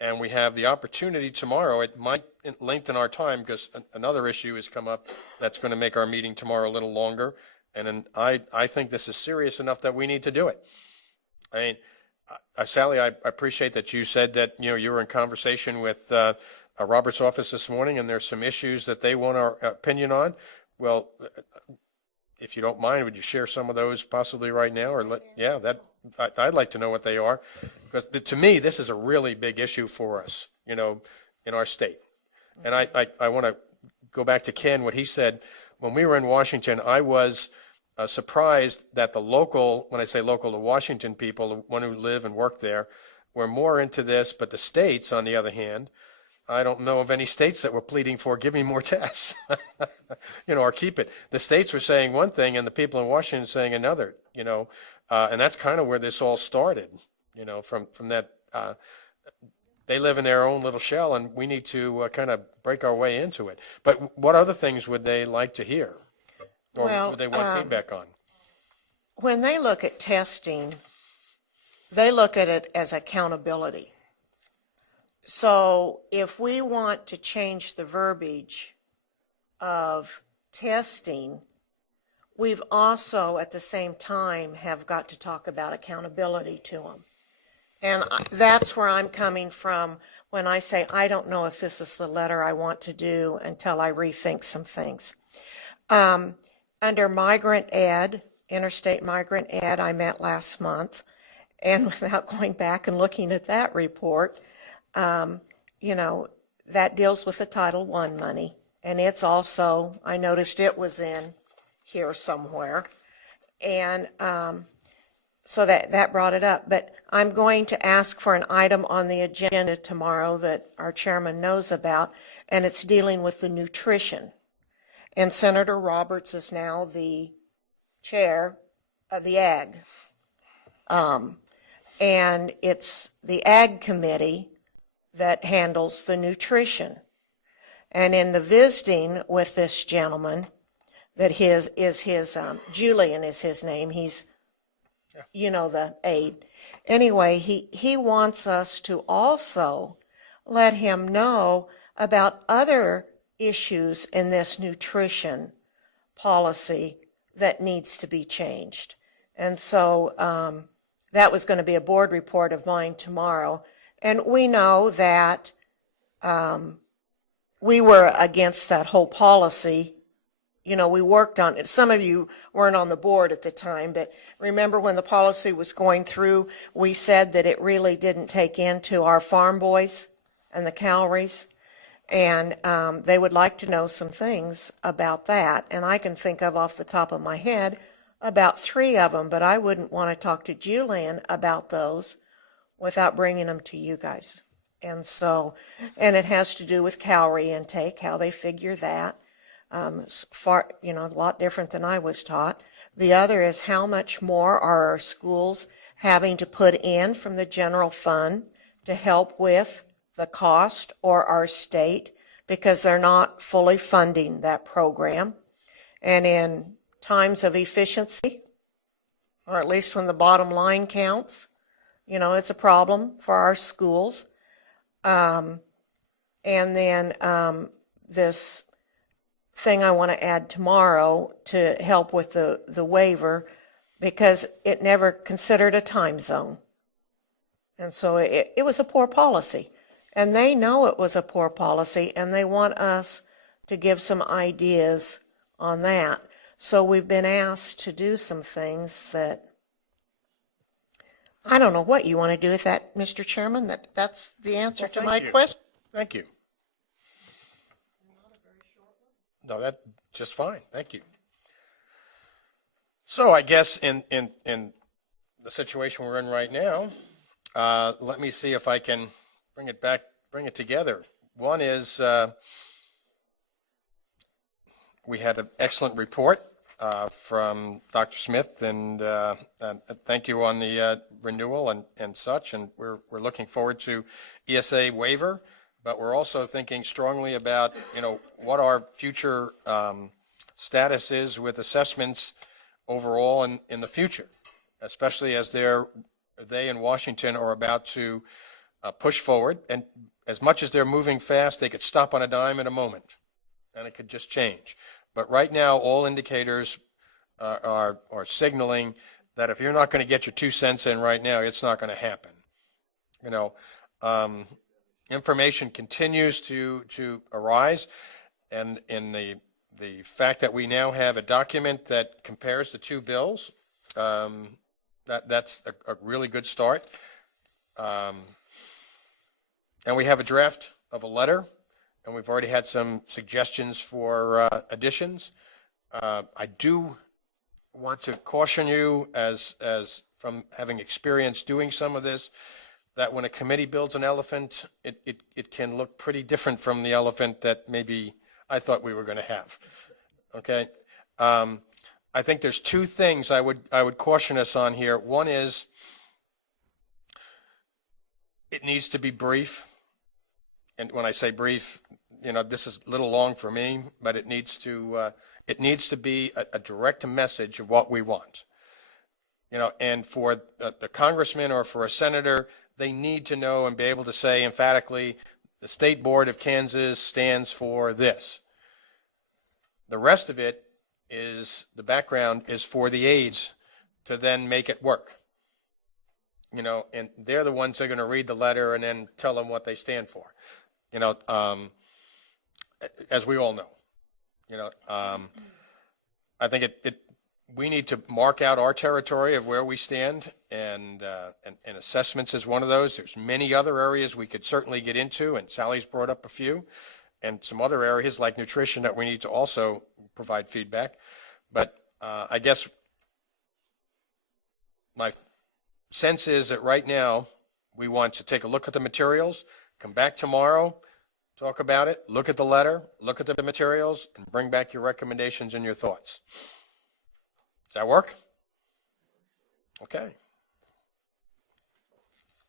and we have the opportunity tomorrow. It might lengthen our time because another issue has come up that's going to make our meeting tomorrow a little longer. And I think this is serious enough that we need to do it. I mean, Sally, I appreciate that you said that, you know, you were in conversation with Robert's office this morning, and there's some issues that they want our opinion on. Well, if you don't mind, would you share some of those possibly right now? Or I'd like to know what they are, because to me, this is a really big issue for us, you know, in our state. And I want to go back to Ken, what he said. When we were in Washington, I was surprised that the local, when I say local, the Washington people, the one who live and work there, were more into this. But the states, on the other hand, I don't know of any states that were pleading for give me more tests, you know, or keep it. The states were saying one thing and the people in Washington saying another, you know, and that's kind of where this all started, you know, from that. They live in their own little shell, and we need to kind of break our way into it. But what other things would they like to hear? Or would they want feedback on? When they look at testing, they look at it as accountability. So if we want to change the verbiage of testing, we've also at the same time have got to talk about accountability to them. And that's where I'm coming from when I say I don't know if this is the letter I want to do until I rethink some things. Under migrant ed, interstate migrant ed, I met last month, and without going back and looking at that report, you know, that deals with the Title I money, and it's also, I noticed it was in here somewhere, and so that brought it up. But I'm going to ask for an item on the agenda tomorrow that our chairman knows about, and it's dealing with the nutrition. And Senator Roberts is now the chair of the Ag. And it's the Ag Committee that handles the nutrition. And in the visiting with this gentleman, that Julian is his name, he's, you know, the aide. Anyway, he wants us to also let him know about other issues in this nutrition policy that needs to be changed. And so that was going to be a board report of mine tomorrow. And we know that we were against that whole policy we worked on it. Some of you weren't on the board at the time, but remember when the policy was going through, we said that it really didn't take into our farm boys and the calories. And they would like to know some things about that. And I can think of off the top of my head about 3 of them, but I wouldn't want to talk to Julian about those without bringing them to you guys. And so, and it has to do with calorie intake, how they figure that. A lot different than I was taught. The other is how much more are our schools having to put in from the general fund to help with the cost, or our state, because they're not fully funding that program. And in times of efficiency, or at least when the bottom line counts, it's a problem for our schools. And then this thing I want to add tomorrow to help with the waiver, because it never considered a time zone. And so it was a poor policy. And they know it was a poor policy, and they want us to give some ideas on that. So we've been asked to do some things that, I don't know what you want to do with that, Mr. Chairman. That's the answer to my question. Thank you. No, that's just fine. Thank you. So I guess in the situation we're in right now, let me see if I can bring it together. One is we had an excellent report from Dr. Smith, and thank you on the renewal and such, and we're looking forward to ESA waiver, but we're also thinking strongly about, what our future status is with assessments overall in the future, especially as they in Washington are about to push forward, and as much as they're moving fast, they could stop on a dime in a moment, and it could just change. But right now, all indicators are signaling that if you're not going to get your 2 cents in right now, it's not going to happen. Information continues to arise, and in the fact that we now have a document that compares the 2 bills, that's a really good start. And we have a draft of a letter, and we've already had some suggestions for additions. I do want to caution you, as from having experience doing some of this, that when a committee builds an elephant, it can look pretty different from the elephant that maybe I thought we were going to have. Okay? I think there's 2 things I would caution us on here. One is it needs to be brief. And when I say brief, this is a little long for me, but it needs to be a direct message of what we want. And for the congressman or for a senator, they need to know and be able to say emphatically, the State Board of Kansas stands for this. The rest of it is, the background is for the aides to then make it work. And they're the ones that are going to read the letter and then tell them what they stand for. As we all know, I think we need to mark out our territory of where we stand, and assessments is one of those. There's many other areas we could certainly get into, and Sally's brought up a few, and some other areas like nutrition that we need to also provide feedback. But I guess my sense is that right now we want to take a look at the materials, come back tomorrow, talk about it, look at the letter, look at the materials, and bring back your recommendations and your thoughts. Does that work? Okay.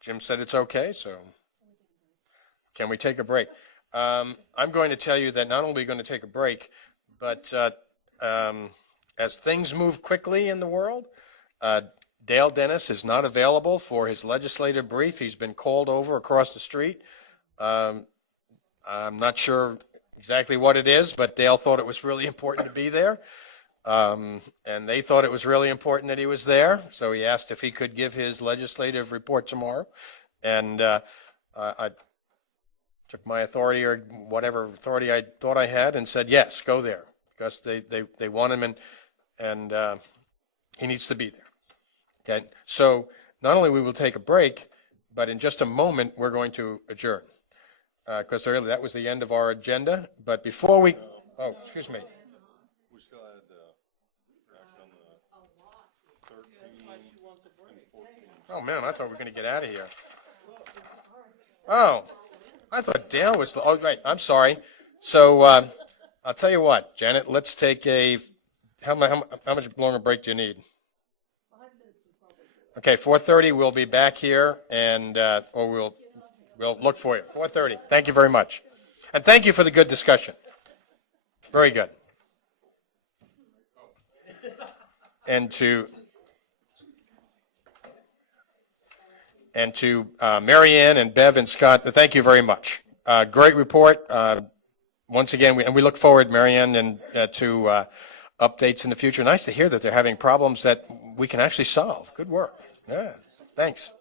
Jim said it's okay, so can we take a break? I'm going to tell you that not only are we going to take a break, but as things move quickly in the world, Dale Dennis is not available for his legislative brief. He's been called over across the street. I'm not sure exactly what it is, but Dale thought it was really important to be there. And they thought it was really important that he was there, so he asked if he could give his legislative report tomorrow. And I took my authority, or whatever authority I thought I had, and said, yes, go there. because they want him, and he needs to be there. Okay, so not only we will take a break, but in just a moment, we're going to adjourn. Because really, that was the end of our agenda, but before we, oh, excuse me. We still had, act on the 13 and 14. Oh, man, I thought we were going to get out of here. Oh, I thought Dale was, oh, right, I'm sorry. So, I'll tell you what, Janet, let's take how much longer break do you need? Okay, 4:30, we'll be back here, and, or we'll look for you. 4:30. Thank you very much. And thank you for the good discussion. Very good. And to Mary Ann and Bev and Scott, thank you very much. Great report. Once again, we look forward, Mary Ann, and to updates in the future. Nice to hear that they're having problems that we can actually solve. Good work. Yeah, thanks.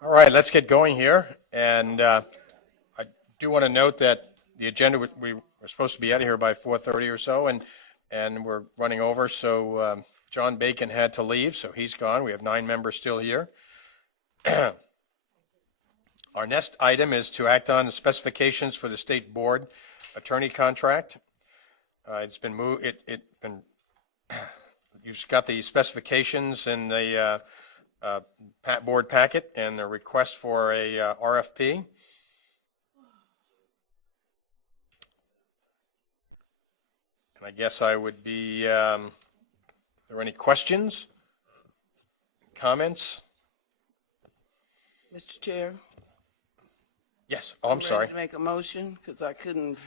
All right, let's get going here. And I do want to note that the agenda, we were supposed to be out of here by 4:30 or so, and we're running over. So John Bacon had to leave, so he's gone. We have 9 members still here. Our next item is to act on the specifications for the state board attorney contract. It's been moved. You've got the specifications in the board packet and the request for a RFP. And I guess I would be. Are there any questions, comments? Mr. Chair? Yes. Oh, I'm sorry. To make a motion, because I couldn't.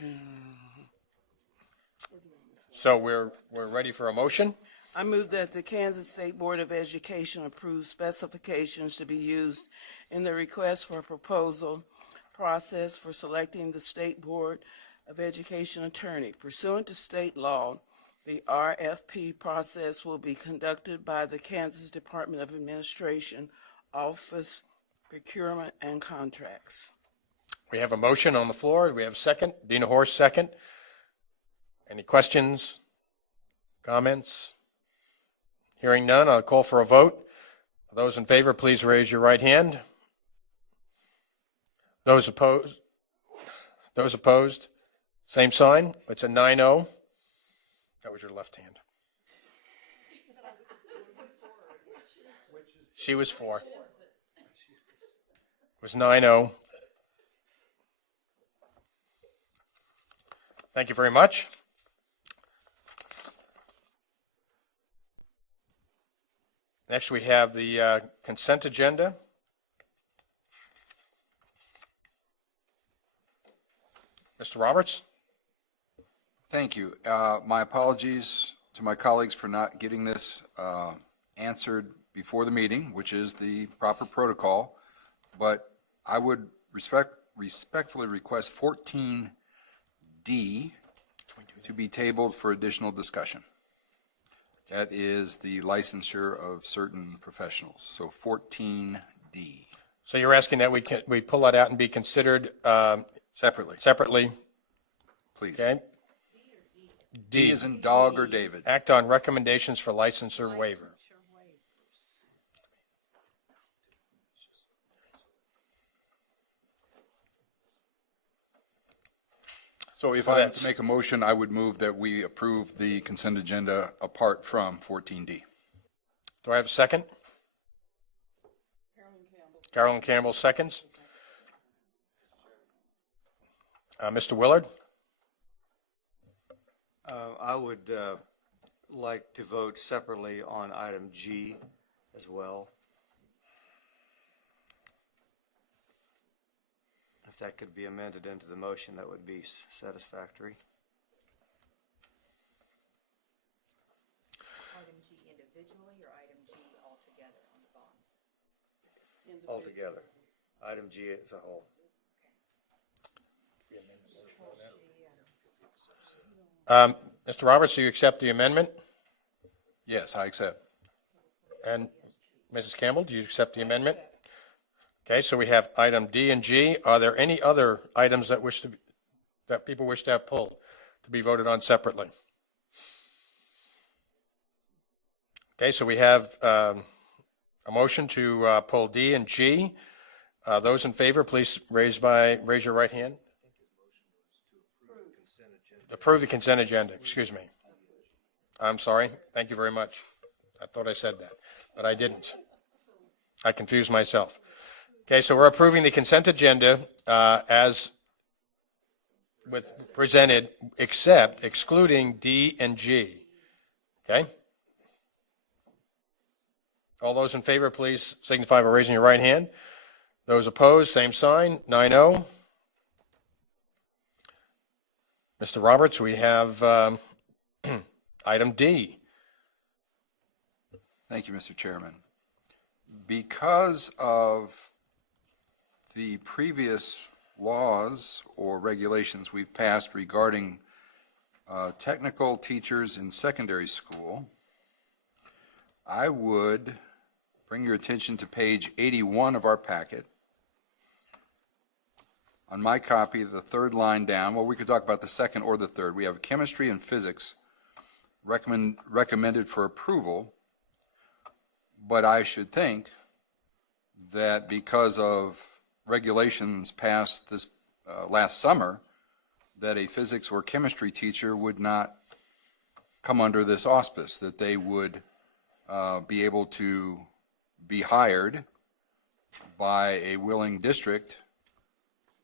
So we're ready for a motion? I move that the Kansas State Board of Education approve specifications to be used in the request for proposal process for selecting the State Board of Education attorney. Pursuant to state law, the RFP process will be conducted by the Kansas Department of Administration, Office, Procurement, and Contracts. We have a motion on the floor. Do we have a second? Dina Horst, second. Any questions, comments? Hearing none, I'll call for a vote. Those in favor, please raise your right hand. Those opposed? Same sign. It's a 9-0. That was your left hand. She was 4. It was 9-0. Thank you very much. Next, we have the consent agenda. Mr. Roberts? Thank you. My apologies to my colleagues for not getting this answered before the meeting, which is the proper protocol, but I would respectfully request 14D to be tabled for additional discussion. That is the licensure of certain professionals. So 14D. So you're asking that we pull that out and be considered Separately, separately? please. Okay. D is in dog or David. Act on recommendations for licensure waiver. So if I had to make a motion, I would move that we approve the consent agenda apart from 14D. Do I have a second? Carolyn Campbell seconds. Mr. Willard? I would like to vote separately on item G as well. If that could be amended into the motion, that would be satisfactory. Item G individually or item G altogether on the bonds? Altogether. Item G as a whole. Mr. Roberts, do you accept the amendment? Yes, I accept. And Mrs. Campbell, do you accept the amendment? Okay, so we have item D and G. Are there any other items that people wish to have pulled to be voted on separately? Okay, so we have a motion to pull D and G. Those in favor, please raise your right hand. Approve the consent agenda, excuse me. I'm sorry. Thank you very much. I thought I said that, but I didn't. I confused myself. Okay, so we're approving the consent agenda as presented, excluding D and G. Okay? All those in favor, please signify by raising your right hand. Those opposed, same sign, 9-0. Mr. Roberts, we have item D. Thank you, Mr. Chairman. Because of the previous laws or regulations we've passed regarding technical teachers in secondary school, I would bring your attention to page 81 of our packet. On my copy, the third line down, well, we could talk about the second or the third. We have chemistry and physics recommended for approval, but I should think that because of regulations passed this last summer, that a physics or chemistry teacher would not come under this auspice, that they would be able to be hired by a willing district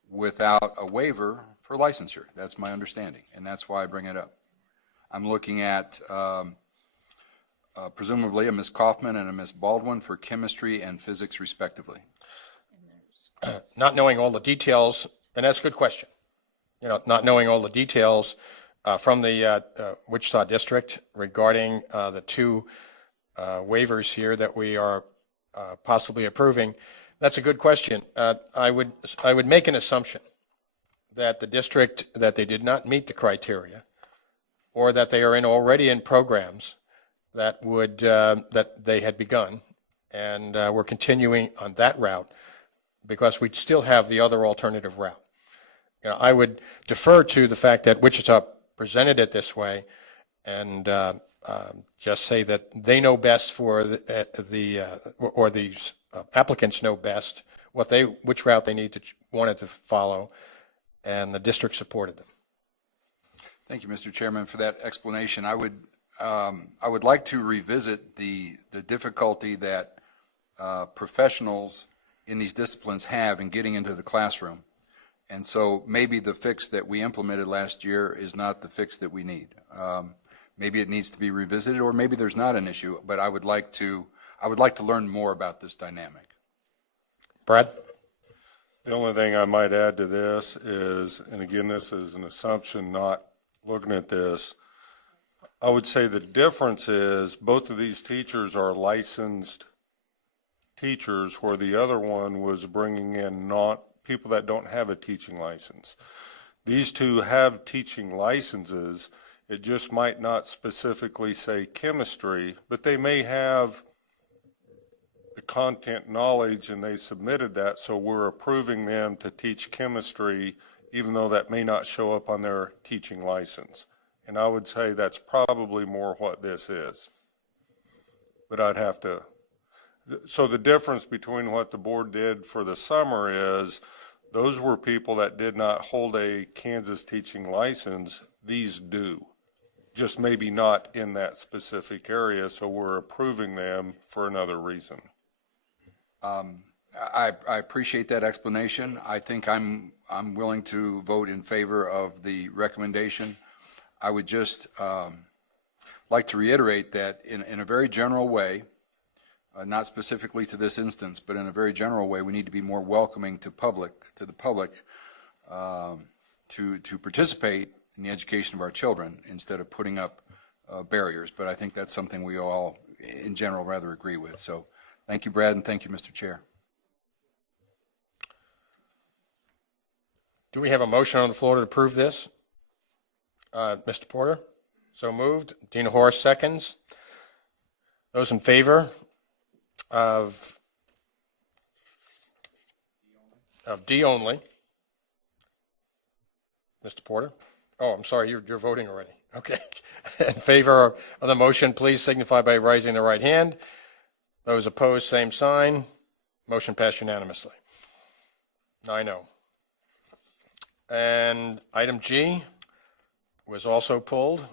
without a waiver for licensure. That's my understanding, and that's why I bring it up. I'm looking at presumably a Ms. Kaufman and a Ms. Baldwin for chemistry and physics respectively. Not knowing all the details, and that's a good question. Not knowing all the details from the Wichita district regarding the two waivers here that we are possibly approving. That's a good question. I would make an assumption that the district, that they did not meet the criteria, or that they are already in programs that they had begun, and we're continuing on that route because we still have the other alternative route. I would defer to the fact that Wichita presented it this way, and just say that they know best for these applicants know best which route they wanted to follow, and the district supported them. Thank you, Mr. Chairman, for that explanation. I would like to revisit the difficulty that professionals in these disciplines have in getting into the classroom. And so maybe the fix that we implemented last year is not the fix that we need. Maybe it needs to be revisited, or maybe there's not an issue, but I would like to learn more about this dynamic. Brad? The only thing I might add to this is, and again, this is an assumption, not looking at this, I would say the difference is both of these teachers are licensed teachers, where the other one was bringing in people that don't have a teaching license. These two have teaching licenses. It just might not specifically say chemistry, but they may have the content knowledge, and they submitted that, so we're approving them to teach chemistry, even though that may not show up on their teaching license. And I would say that's probably more what this is. But I'd have to, so the difference between what the board did for the summer is, those were people that did not hold a Kansas teaching license. These do. Just maybe not in that specific area, so we're approving them for another reason. I appreciate that explanation. I think I'm willing to vote in favor of the recommendation. I would just like to reiterate that in a very general way, not specifically to this instance, but in a very general way, we need to be more welcoming to the public to participate in the education of our children instead of putting up barriers. But I think that's something we all, in general, rather agree with. So thank you, Brad, and thank you, Mr. Chair. Do we have a motion on the floor to approve this? Mr. Porter? So moved. Dina Horace seconds. Those in favor of of D only. Mr. Porter? Oh, I'm sorry, you're voting already. Okay. In favor of the motion, please signify by raising the right hand. Those opposed, same sign. Motion passed unanimously. 9-0. And item G was also pulled.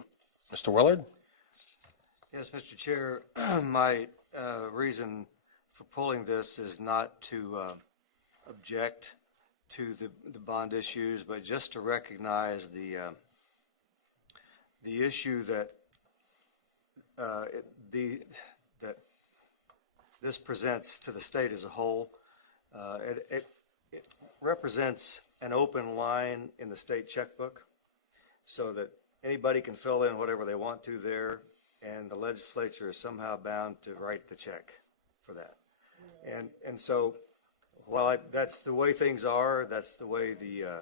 Mr. Willard? Yes, Mr. Chair, my reason for pulling this is not to object to the bond issues, but just to recognize the issue that that this presents to the state as a whole. It represents an open line in the state checkbook so that anybody can fill in whatever they want to there, and the legislature is somehow bound to write the check for that. And so while that's the way things are, that's the way the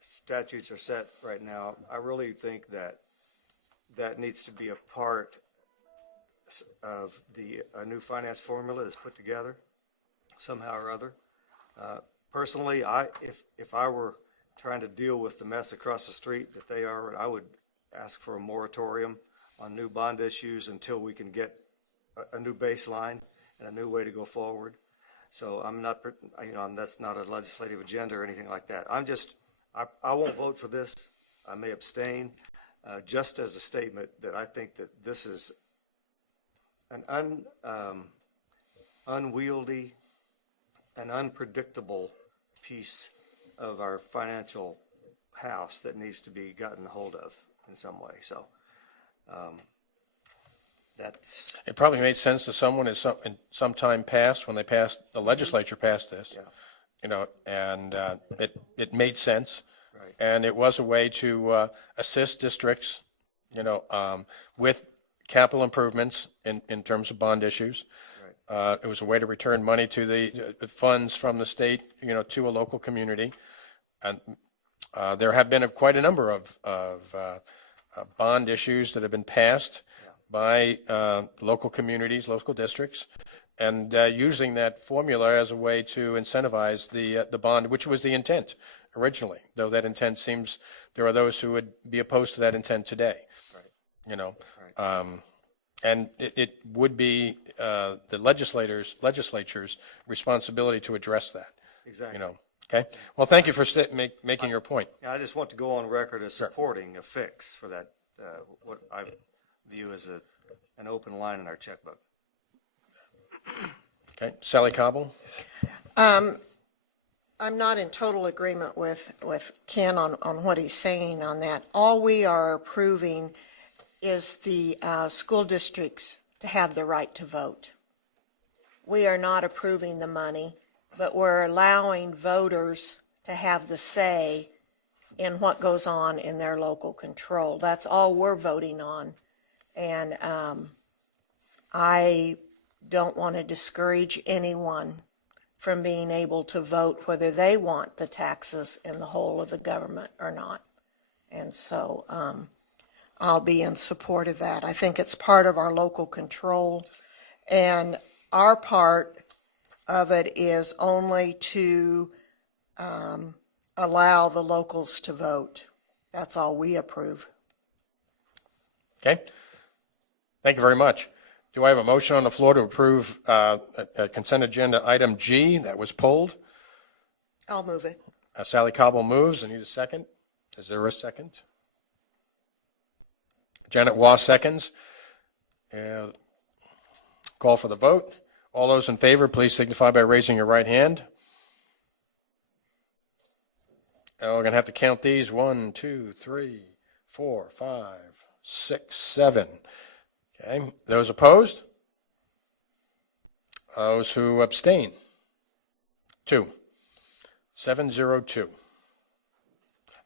statutes are set right now, I really think that that needs to be a part of a new finance formula that's put together somehow or other. Personally, if I were trying to deal with the mess across the street that they are, I would ask for a moratorium on new bond issues until we can get a new baseline and a new way to go forward. So I'm not, that's not a legislative agenda or anything like that. I won't vote for this. I may abstain, just as a statement that I think that this is an unwieldy and unpredictable piece of our financial house that needs to be gotten hold of in some way. So that's. It probably made sense to someone in some time past when the legislature passed this, and it made sense. Right. And it was a way to assist districts, with capital improvements in terms of bond issues. Right. It was a way to return money to the funds from the state, to a local community. And there have been quite a number of bond issues that have been passed by local communities, local districts, and using that formula as a way to incentivize the bond, which was the intent originally, though that intent seems, there are those who would be opposed to that intent today. Right. And it would be the legislature's responsibility to address that. Exactly. Okay. Well, thank you for making your point. I just want to go on record as supporting a fix for that, what I view as an open line in our checkbook. Okay. Sally Cobble? I'm not in total agreement with Ken on what he's saying on that. All we are approving is the school districts to have the right to vote. We are not approving the money, but we're allowing voters to have the say in what goes on in their local control. That's all we're voting on. And I don't want to discourage anyone from being able to vote whether they want the taxes in the whole of the government or not. And so I'll be in support of that. I think it's part of our local control, and our part of it is only to allow the locals to vote. That's all we approve. Okay. Thank you very much. Do I have a motion on the floor to approve a consent agenda item G that was pulled? I'll move it. Sally Cobble moves. I need a second. Is there a second? Janet Waugh seconds. Call for the vote. All those in favor, please signify by raising your right hand. We're going to have to count these. 1, 2, 3, 4, 5, 6, 7. Okay. Those opposed? Those who abstain? 2. 702.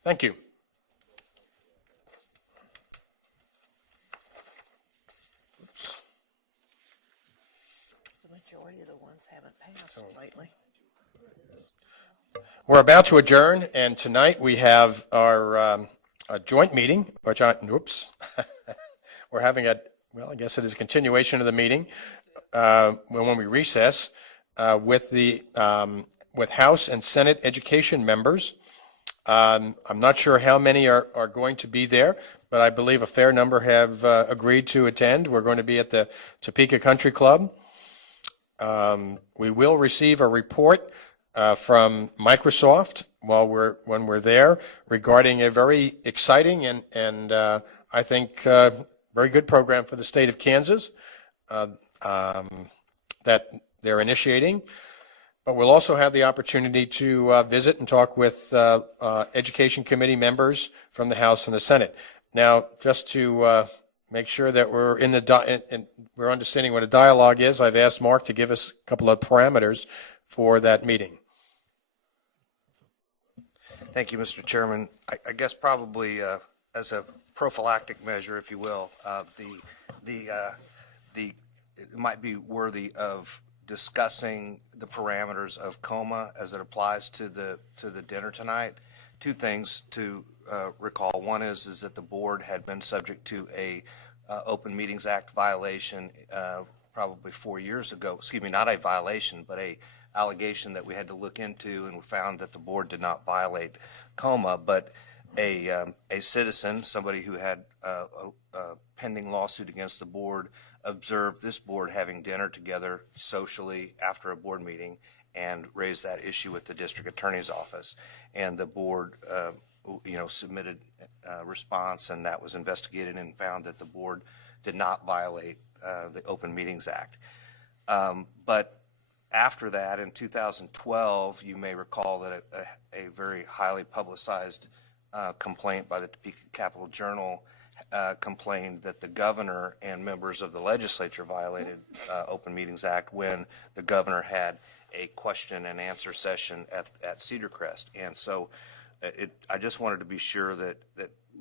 Thank you. The majority of the ones haven't passed lately. We're about to adjourn, and tonight we have our a joint meeting, which we're having I guess it is a continuation of the meeting when we recess with with House and Senate education members. I'm not sure how many are going to be there, but I believe a fair number have agreed to attend. We're going to be at the Topeka Country Club. We will receive a report from Microsoft when we're there regarding a very exciting and I think very good program for the state of Kansas that they're initiating. But we'll also have the opportunity to visit and talk with Education Committee members from the House and the Senate. Now, just to make sure that we're we're understanding what a dialogue is, I've asked Mark to give us a couple of parameters for that meeting. Thank you, Mr. Chairman. I guess probably as a prophylactic measure, if you will, it might be worthy of discussing the parameters of COMA as it applies to the dinner tonight. Two things to recall. One is that the board had been subject to a Open Meetings Act violation probably 4 years ago. Excuse me, not a violation, but a allegation that we had to look into, and we found that the board did not violate COMA, but a citizen, somebody who had a pending lawsuit against the board, observed this board having dinner together socially after a board meeting and raised that issue with the district attorney's office. And the board, submitted a response, and that was investigated and found that the board did not violate the Open Meetings Act. But after that, in 2012, you may recall that a very highly publicized complaint by the Topeka Capital Journal complained that the governor and members of the legislature violated Open Meetings Act when the governor had a question and answer session at Cedar Crest. And so I just wanted to be sure that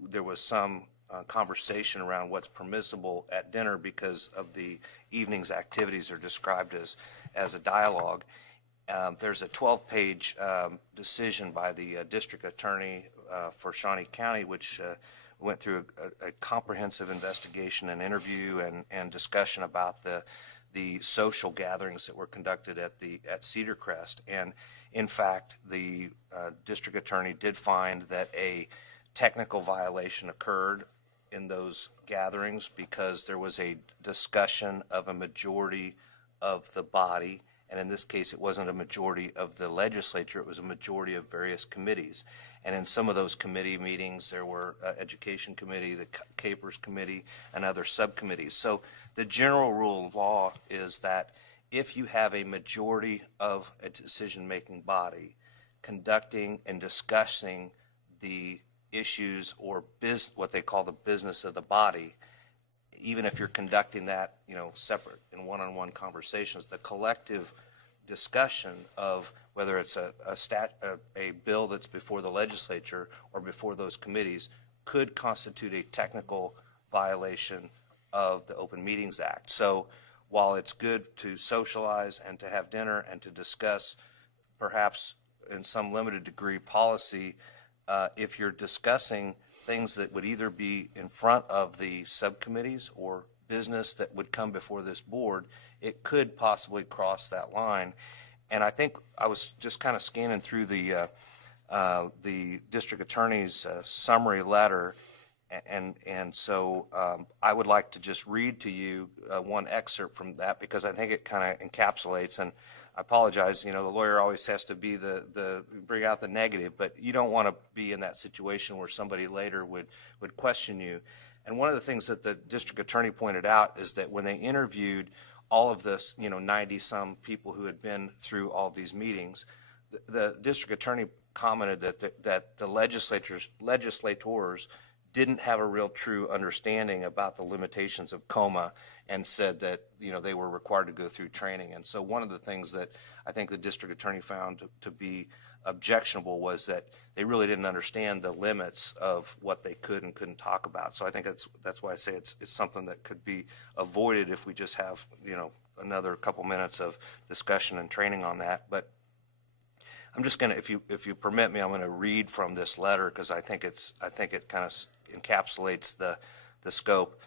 there was some conversation around what's permissible at dinner, because of the evening's activities are described as a dialogue. There's a 12-page decision by the district attorney for Shawnee County, which went through a comprehensive investigation and interview and discussion about the social gatherings that were conducted at Cedar Crest. And in fact, the district attorney did find that a technical violation occurred in those gatherings because there was a discussion of a majority of the body. And in this case, it wasn't a majority of the legislature, it was a majority of various committees. And in some of those committee meetings, there were Education Committee, the Capers Committee, and other subcommittees. So the general rule of law is that if you have a majority of a decision-making body conducting and discussing the issues or what they call the business of the body, even if you're conducting that, separate in one-on-one conversations, the collective discussion of whether it's a bill that's before the legislature or before those committees could constitute a technical violation of the Open Meetings Act. So while it's good to socialize and to have dinner and to discuss perhaps in some limited degree policy, if you're discussing things that would either be in front of the subcommittees or business that would come before this board, it could possibly cross that line. And I think I was just kind of scanning through the district attorney's summary letter, and so I would like to just read to you one excerpt from that, because I think it kind of encapsulates, and I apologize, the lawyer always has to be bring out the negative, but you don't want to be in that situation where somebody later would question you. And one of the things that the district attorney pointed out is that when they interviewed all of this, 90-some people who had been through all these meetings, the district attorney commented that the legislators didn't have a real true understanding about the limitations of COMA, and said that they were required to go through training. And so one of the things that I think the district attorney found to be objectionable was that they really didn't understand the limits of what they could and couldn't talk about. So I think that's why I say it's something that could be avoided if we just have another couple minutes of discussion and training on that. But I'm just going to, if you permit me, I'm going to read from this letter, because I think it kind of encapsulates the scope.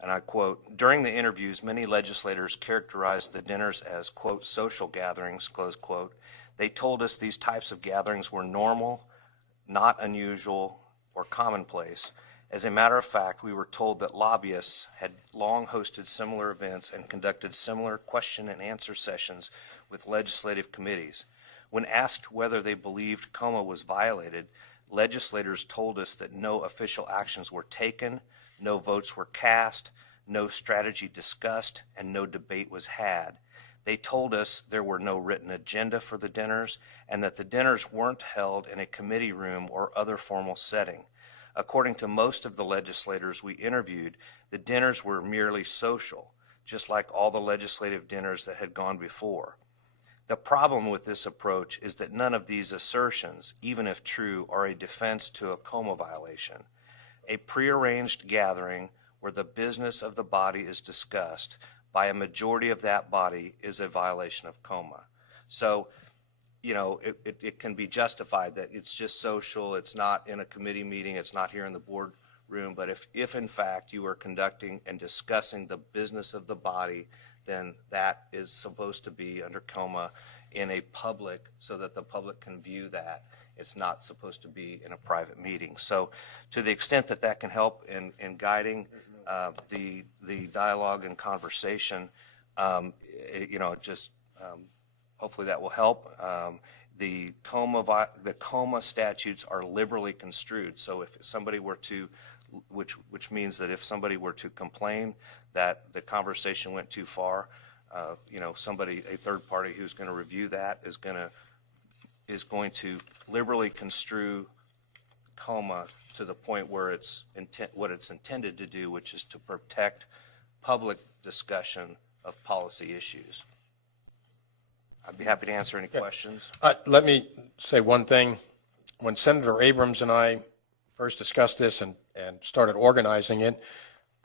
and I quote, "During the interviews, many legislators characterized the dinners as, quote, social gatherings, close quote. They told us these types of gatherings were normal, not unusual or commonplace. As a matter of fact, we were told that lobbyists had long hosted similar events and conducted similar question and answer sessions with legislative committees. When asked whether they believed COMA was violated, legislators told us that no official actions were taken, no votes were cast, no strategy discussed, and no debate was had. They told us there were no written agenda for the dinners and that the dinners weren't held in a committee room or other formal setting. According to most of the legislators we interviewed, the dinners were merely social, just like all the legislative dinners that had gone before. The problem with this approach is that none of these assertions, even if true, are a defense to a COMA violation. A prearranged gathering where the business of the body is discussed by a majority of that body is a violation of COMA. So, it can be justified that it's just social, it's not in a committee meeting, it's not here in the boardroom, but if in fact you are conducting and discussing the business of the body, then that is supposed to be under COMA in a public, so that the public can view that. It's not supposed to be in a private meeting. So to the extent that that can help in guiding the dialogue and conversation, hopefully that will help. The COMA statutes are liberally construed. So if somebody were to, which means that if somebody were to complain that the conversation went too far, a third party who's going to review that is going to liberally construe COMA to the point where what it's intended to do, which is to protect public discussion of policy issues. I'd be happy to answer any questions. Let me say one thing. When Senator Abrams and I first discussed this and started organizing it,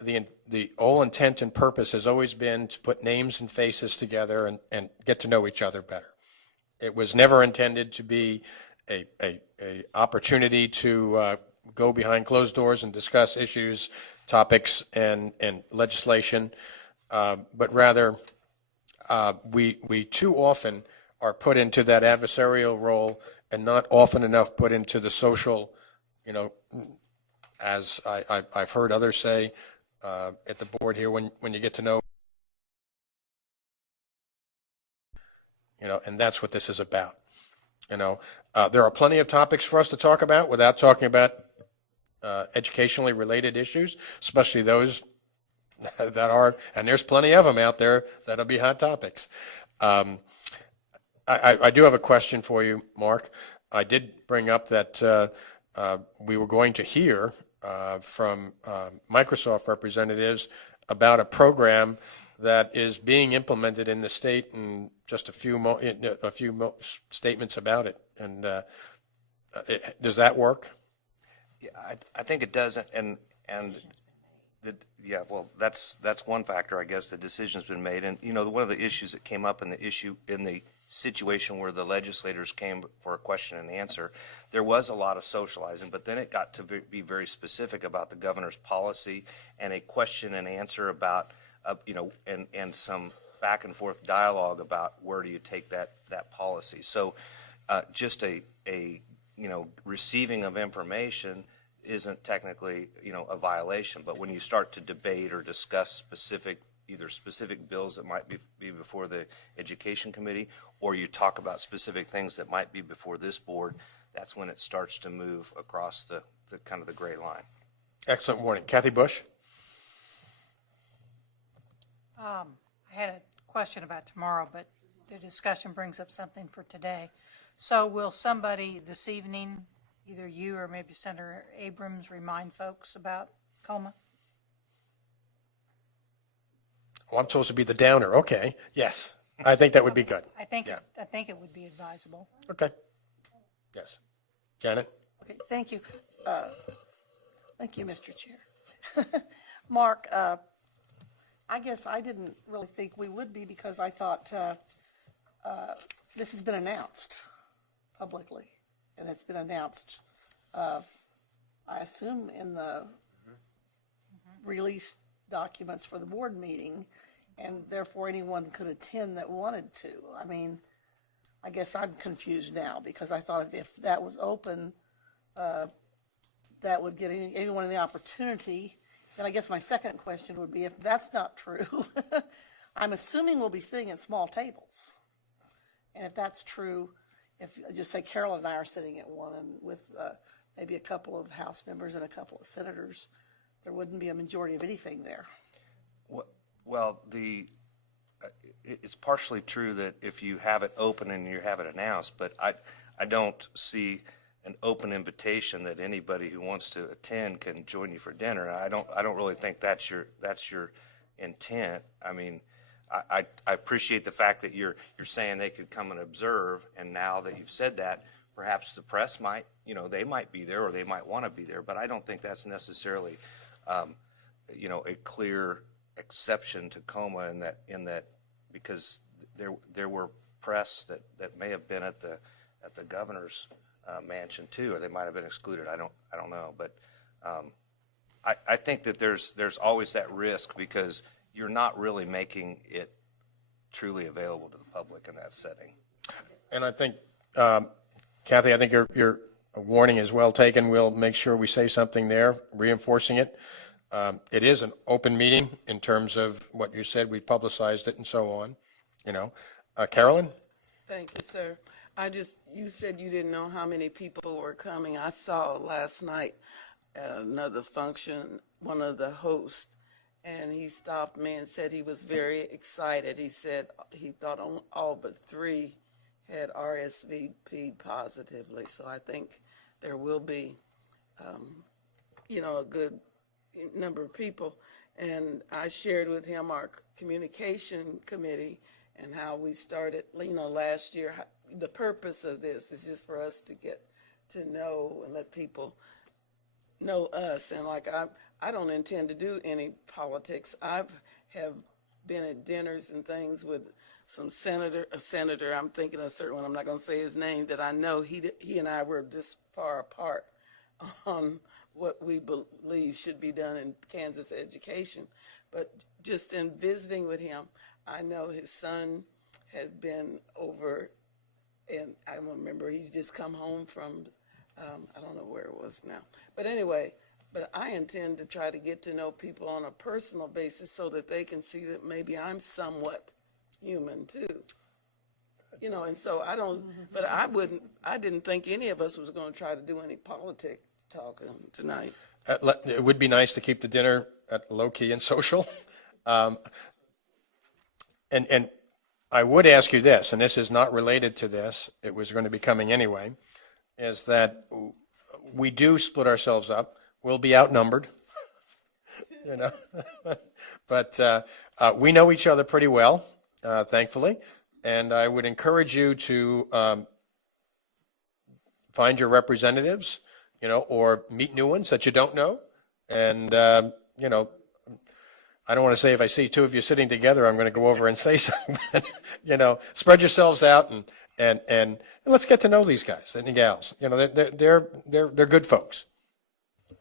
the whole intent and purpose has always been to put names and faces together and get to know each other better. It was never intended to be a opportunity to go behind closed doors and discuss issues, topics, and legislation, but rather we too often are put into that adversarial role and not often enough put into the social, as I've heard others say at the board here, when you get to know, and that's what this is about. There are plenty of topics for us to talk about without talking about educationally related issues, especially those that are, and there's plenty of them out there that'll be hot topics. I do have a question for you, Mark. I did bring up that we were going to hear from Microsoft representatives about a program that is being implemented in the state, and just a few statements about it. And does that work? Yeah, I think it does, and that's one factor, I guess. The decision's been made, and one of the issues that came up in the situation where the legislators came for a question and answer, there was a lot of socializing, but then it got to be very specific about the governor's policy and a question and answer about and some back and forth dialogue about where do you take that policy. So just a receiving of information isn't technically a violation, but when you start to debate or discuss specific bills that might be before the Education Committee, or you talk about specific things that might be before this board, that's when it starts to move across the kind of the gray line. Excellent warning. Kathy Bush? I had a question about tomorrow, but the discussion brings up something for today. So will somebody this evening, either you or maybe Senator Abrams, remind folks about COMA? Oh, I'm supposed to be the downer. Okay. Yes. I think that would be good. I think it would be advisable. Okay. Yes. Janet? Okay, thank you. Thank you, Mr. Chair. Mark, I guess I didn't really think we would be, because I thought this has been announced publicly, and it's been announced, I assume, in the release documents for the board meeting, and therefore anyone could attend that wanted to. I mean, I guess I'm confused now, because I thought if that was open, that would give anyone the opportunity. And I guess my second question would be, if that's not true, I'm assuming we'll be sitting at small tables. And if that's true, if, just say Carol and I are sitting at one, and with maybe a couple of House members and a couple of senators, there wouldn't be a majority of anything there. Well, it's partially true that if you have it open and you have it announced, but I don't see an open invitation that anybody who wants to attend can join you for dinner. I don't really think that's your intent. I mean, I appreciate the fact that you're saying they could come and observe, and now that you've said that, perhaps the press might, they might be there or they might want to be there, but I don't think that's necessarily, a clear exception to COMA in that because there were press that may have been at the governor's mansion too, or they might have been excluded. I don't know, but I think that there's always that risk because you're not really making it truly available to the public in that setting. And I think, Kathy, I think your warning is well taken. We'll make sure we say something there, reinforcing it. It is an open meeting in terms of what you said. We publicized it and so on. Carolyn? Thank you, sir. You said you didn't know how many people were coming. I saw last night at another function, one of the hosts, and he stopped me and said he was very excited. He said he thought all but 3 had RSVP'd positively. So I think there will be, a good number of people. And I shared with him our communication committee and how we started, last year. The purpose of this is just for us to get to know and let people know us. And I don't intend to do any politics. Have been at dinners and things with a senator, I'm thinking of a certain one, I'm not going to say his name, that I know he and I were just far apart on what we believe should be done in Kansas education. But just in visiting with him, I know his son has been over, and I remember he just come home from, I don't know where it was now. But anyway, I intend to try to get to know people on a personal basis so that they can see that maybe I'm somewhat human too. And so I didn't think any of us was going to try to do any politic talking tonight. It would be nice to keep the dinner low-key and social. And I would ask you this, and this is not related to this, it was going to be coming anyway, is that we do split ourselves up. We'll be outnumbered, but we know each other pretty well, thankfully, and I would encourage you to find your representatives, or meet new ones that you don't know, and, I don't want to say if I see 2 of you sitting together, I'm going to go over and say something. Spread yourselves out and let's get to know these guys and gals. They're good folks.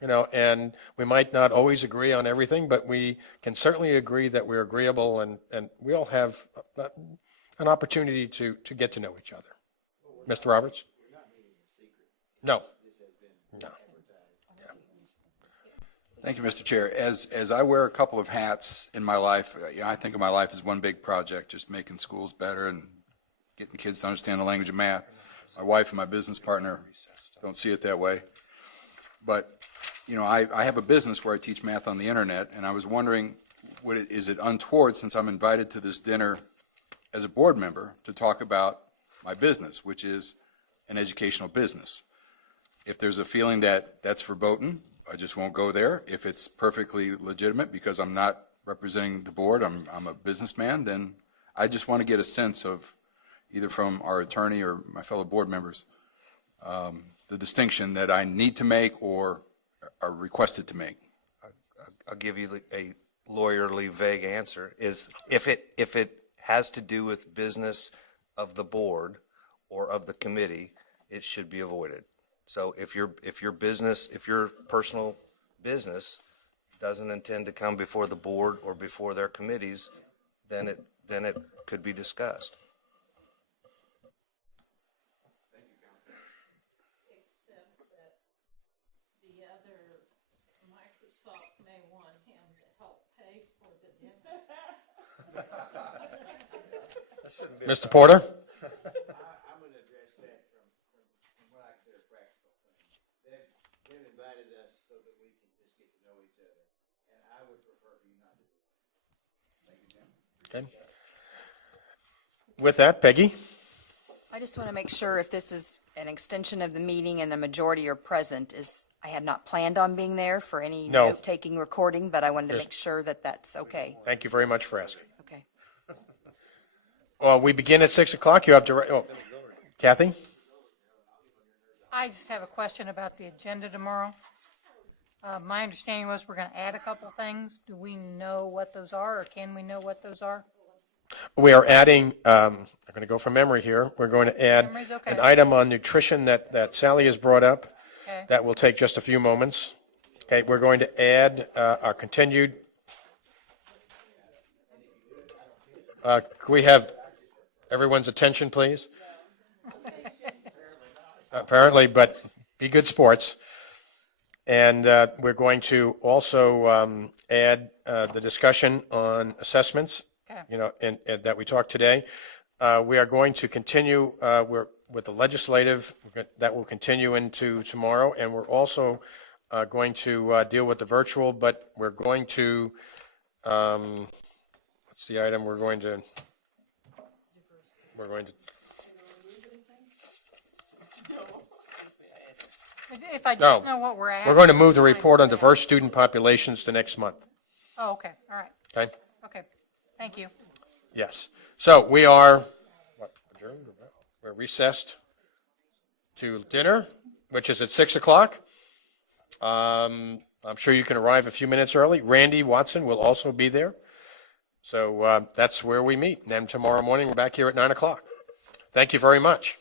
And we might not always agree on everything, but we can certainly agree that we're agreeable and we all have an opportunity to get to know each other. Mr. Roberts? No. No. Thank you, Mr. Chair. As I wear a couple of hats in my life, I think of my life as one big project, just making schools better and getting kids to understand the language of math. My wife and my business partner don't see it that way. But, I have a business where I teach math on the internet, and I was wondering, is it untoward, since I'm invited to this dinner as a board member, to talk about my business, which is an educational business? If there's a feeling that that's verboten, I just won't go there. If it's perfectly legitimate because I'm not representing the board, I'm a businessman, then I just want to get a sense of, either from our attorney or my fellow board members, the distinction that I need to make or are requested to make. I'll give you a lawyerly vague answer, is if it has to do with business of the board or of the committee, it should be avoided. So if your personal business, doesn't intend to come before the board or before their committees, then it could be discussed. Except that the other Microsoft may want him to help pay for the dinner. Mr. Porter? I'm going to address that from what I consider practical things. They've invited us so that we can just get to know each other, and I would prefer for you not to do that. Thank you, Jim. Okay. With that, Peggy? I just want to make sure if this is an extension of the meeting and the majority are present, I had not planned on being there for any No. note-taking recording, but I wanted to Yes. make sure that that's okay. Thank you very much for asking. Okay. We begin at 6 o'clock. You have to, Kathy? I just have a question about the agenda tomorrow. My understanding was we're going to add a couple things. Do we know what those are, or can we know what those are? We are adding, I'm going to go from memory here. We're going to add Memory's okay. an item on nutrition that Sally has brought up. Okay. That will take just a few moments. Okay, we're going to add our continued. Can we have everyone's attention, please? Apparently, but be good sports. And we're going to also add the discussion on assessments, and that we talked today. We are going to continue with the legislative, that will continue into tomorrow, and we're also going to deal with the virtual, but we're going to, what's the item we're going to, If I just know what we're adding. we're going to move the fine. report on diverse student populations to next month, Oh, okay, all right, okay? okay. Thank you. Yes. So we are, adjourned? We're recessed to dinner, which is at 6 o'clock. I'm sure you can arrive a few minutes early. Randy Watson will also be there. So that's where we meet. And then tomorrow morning, we're back here at 9 o'clock. Thank you very much.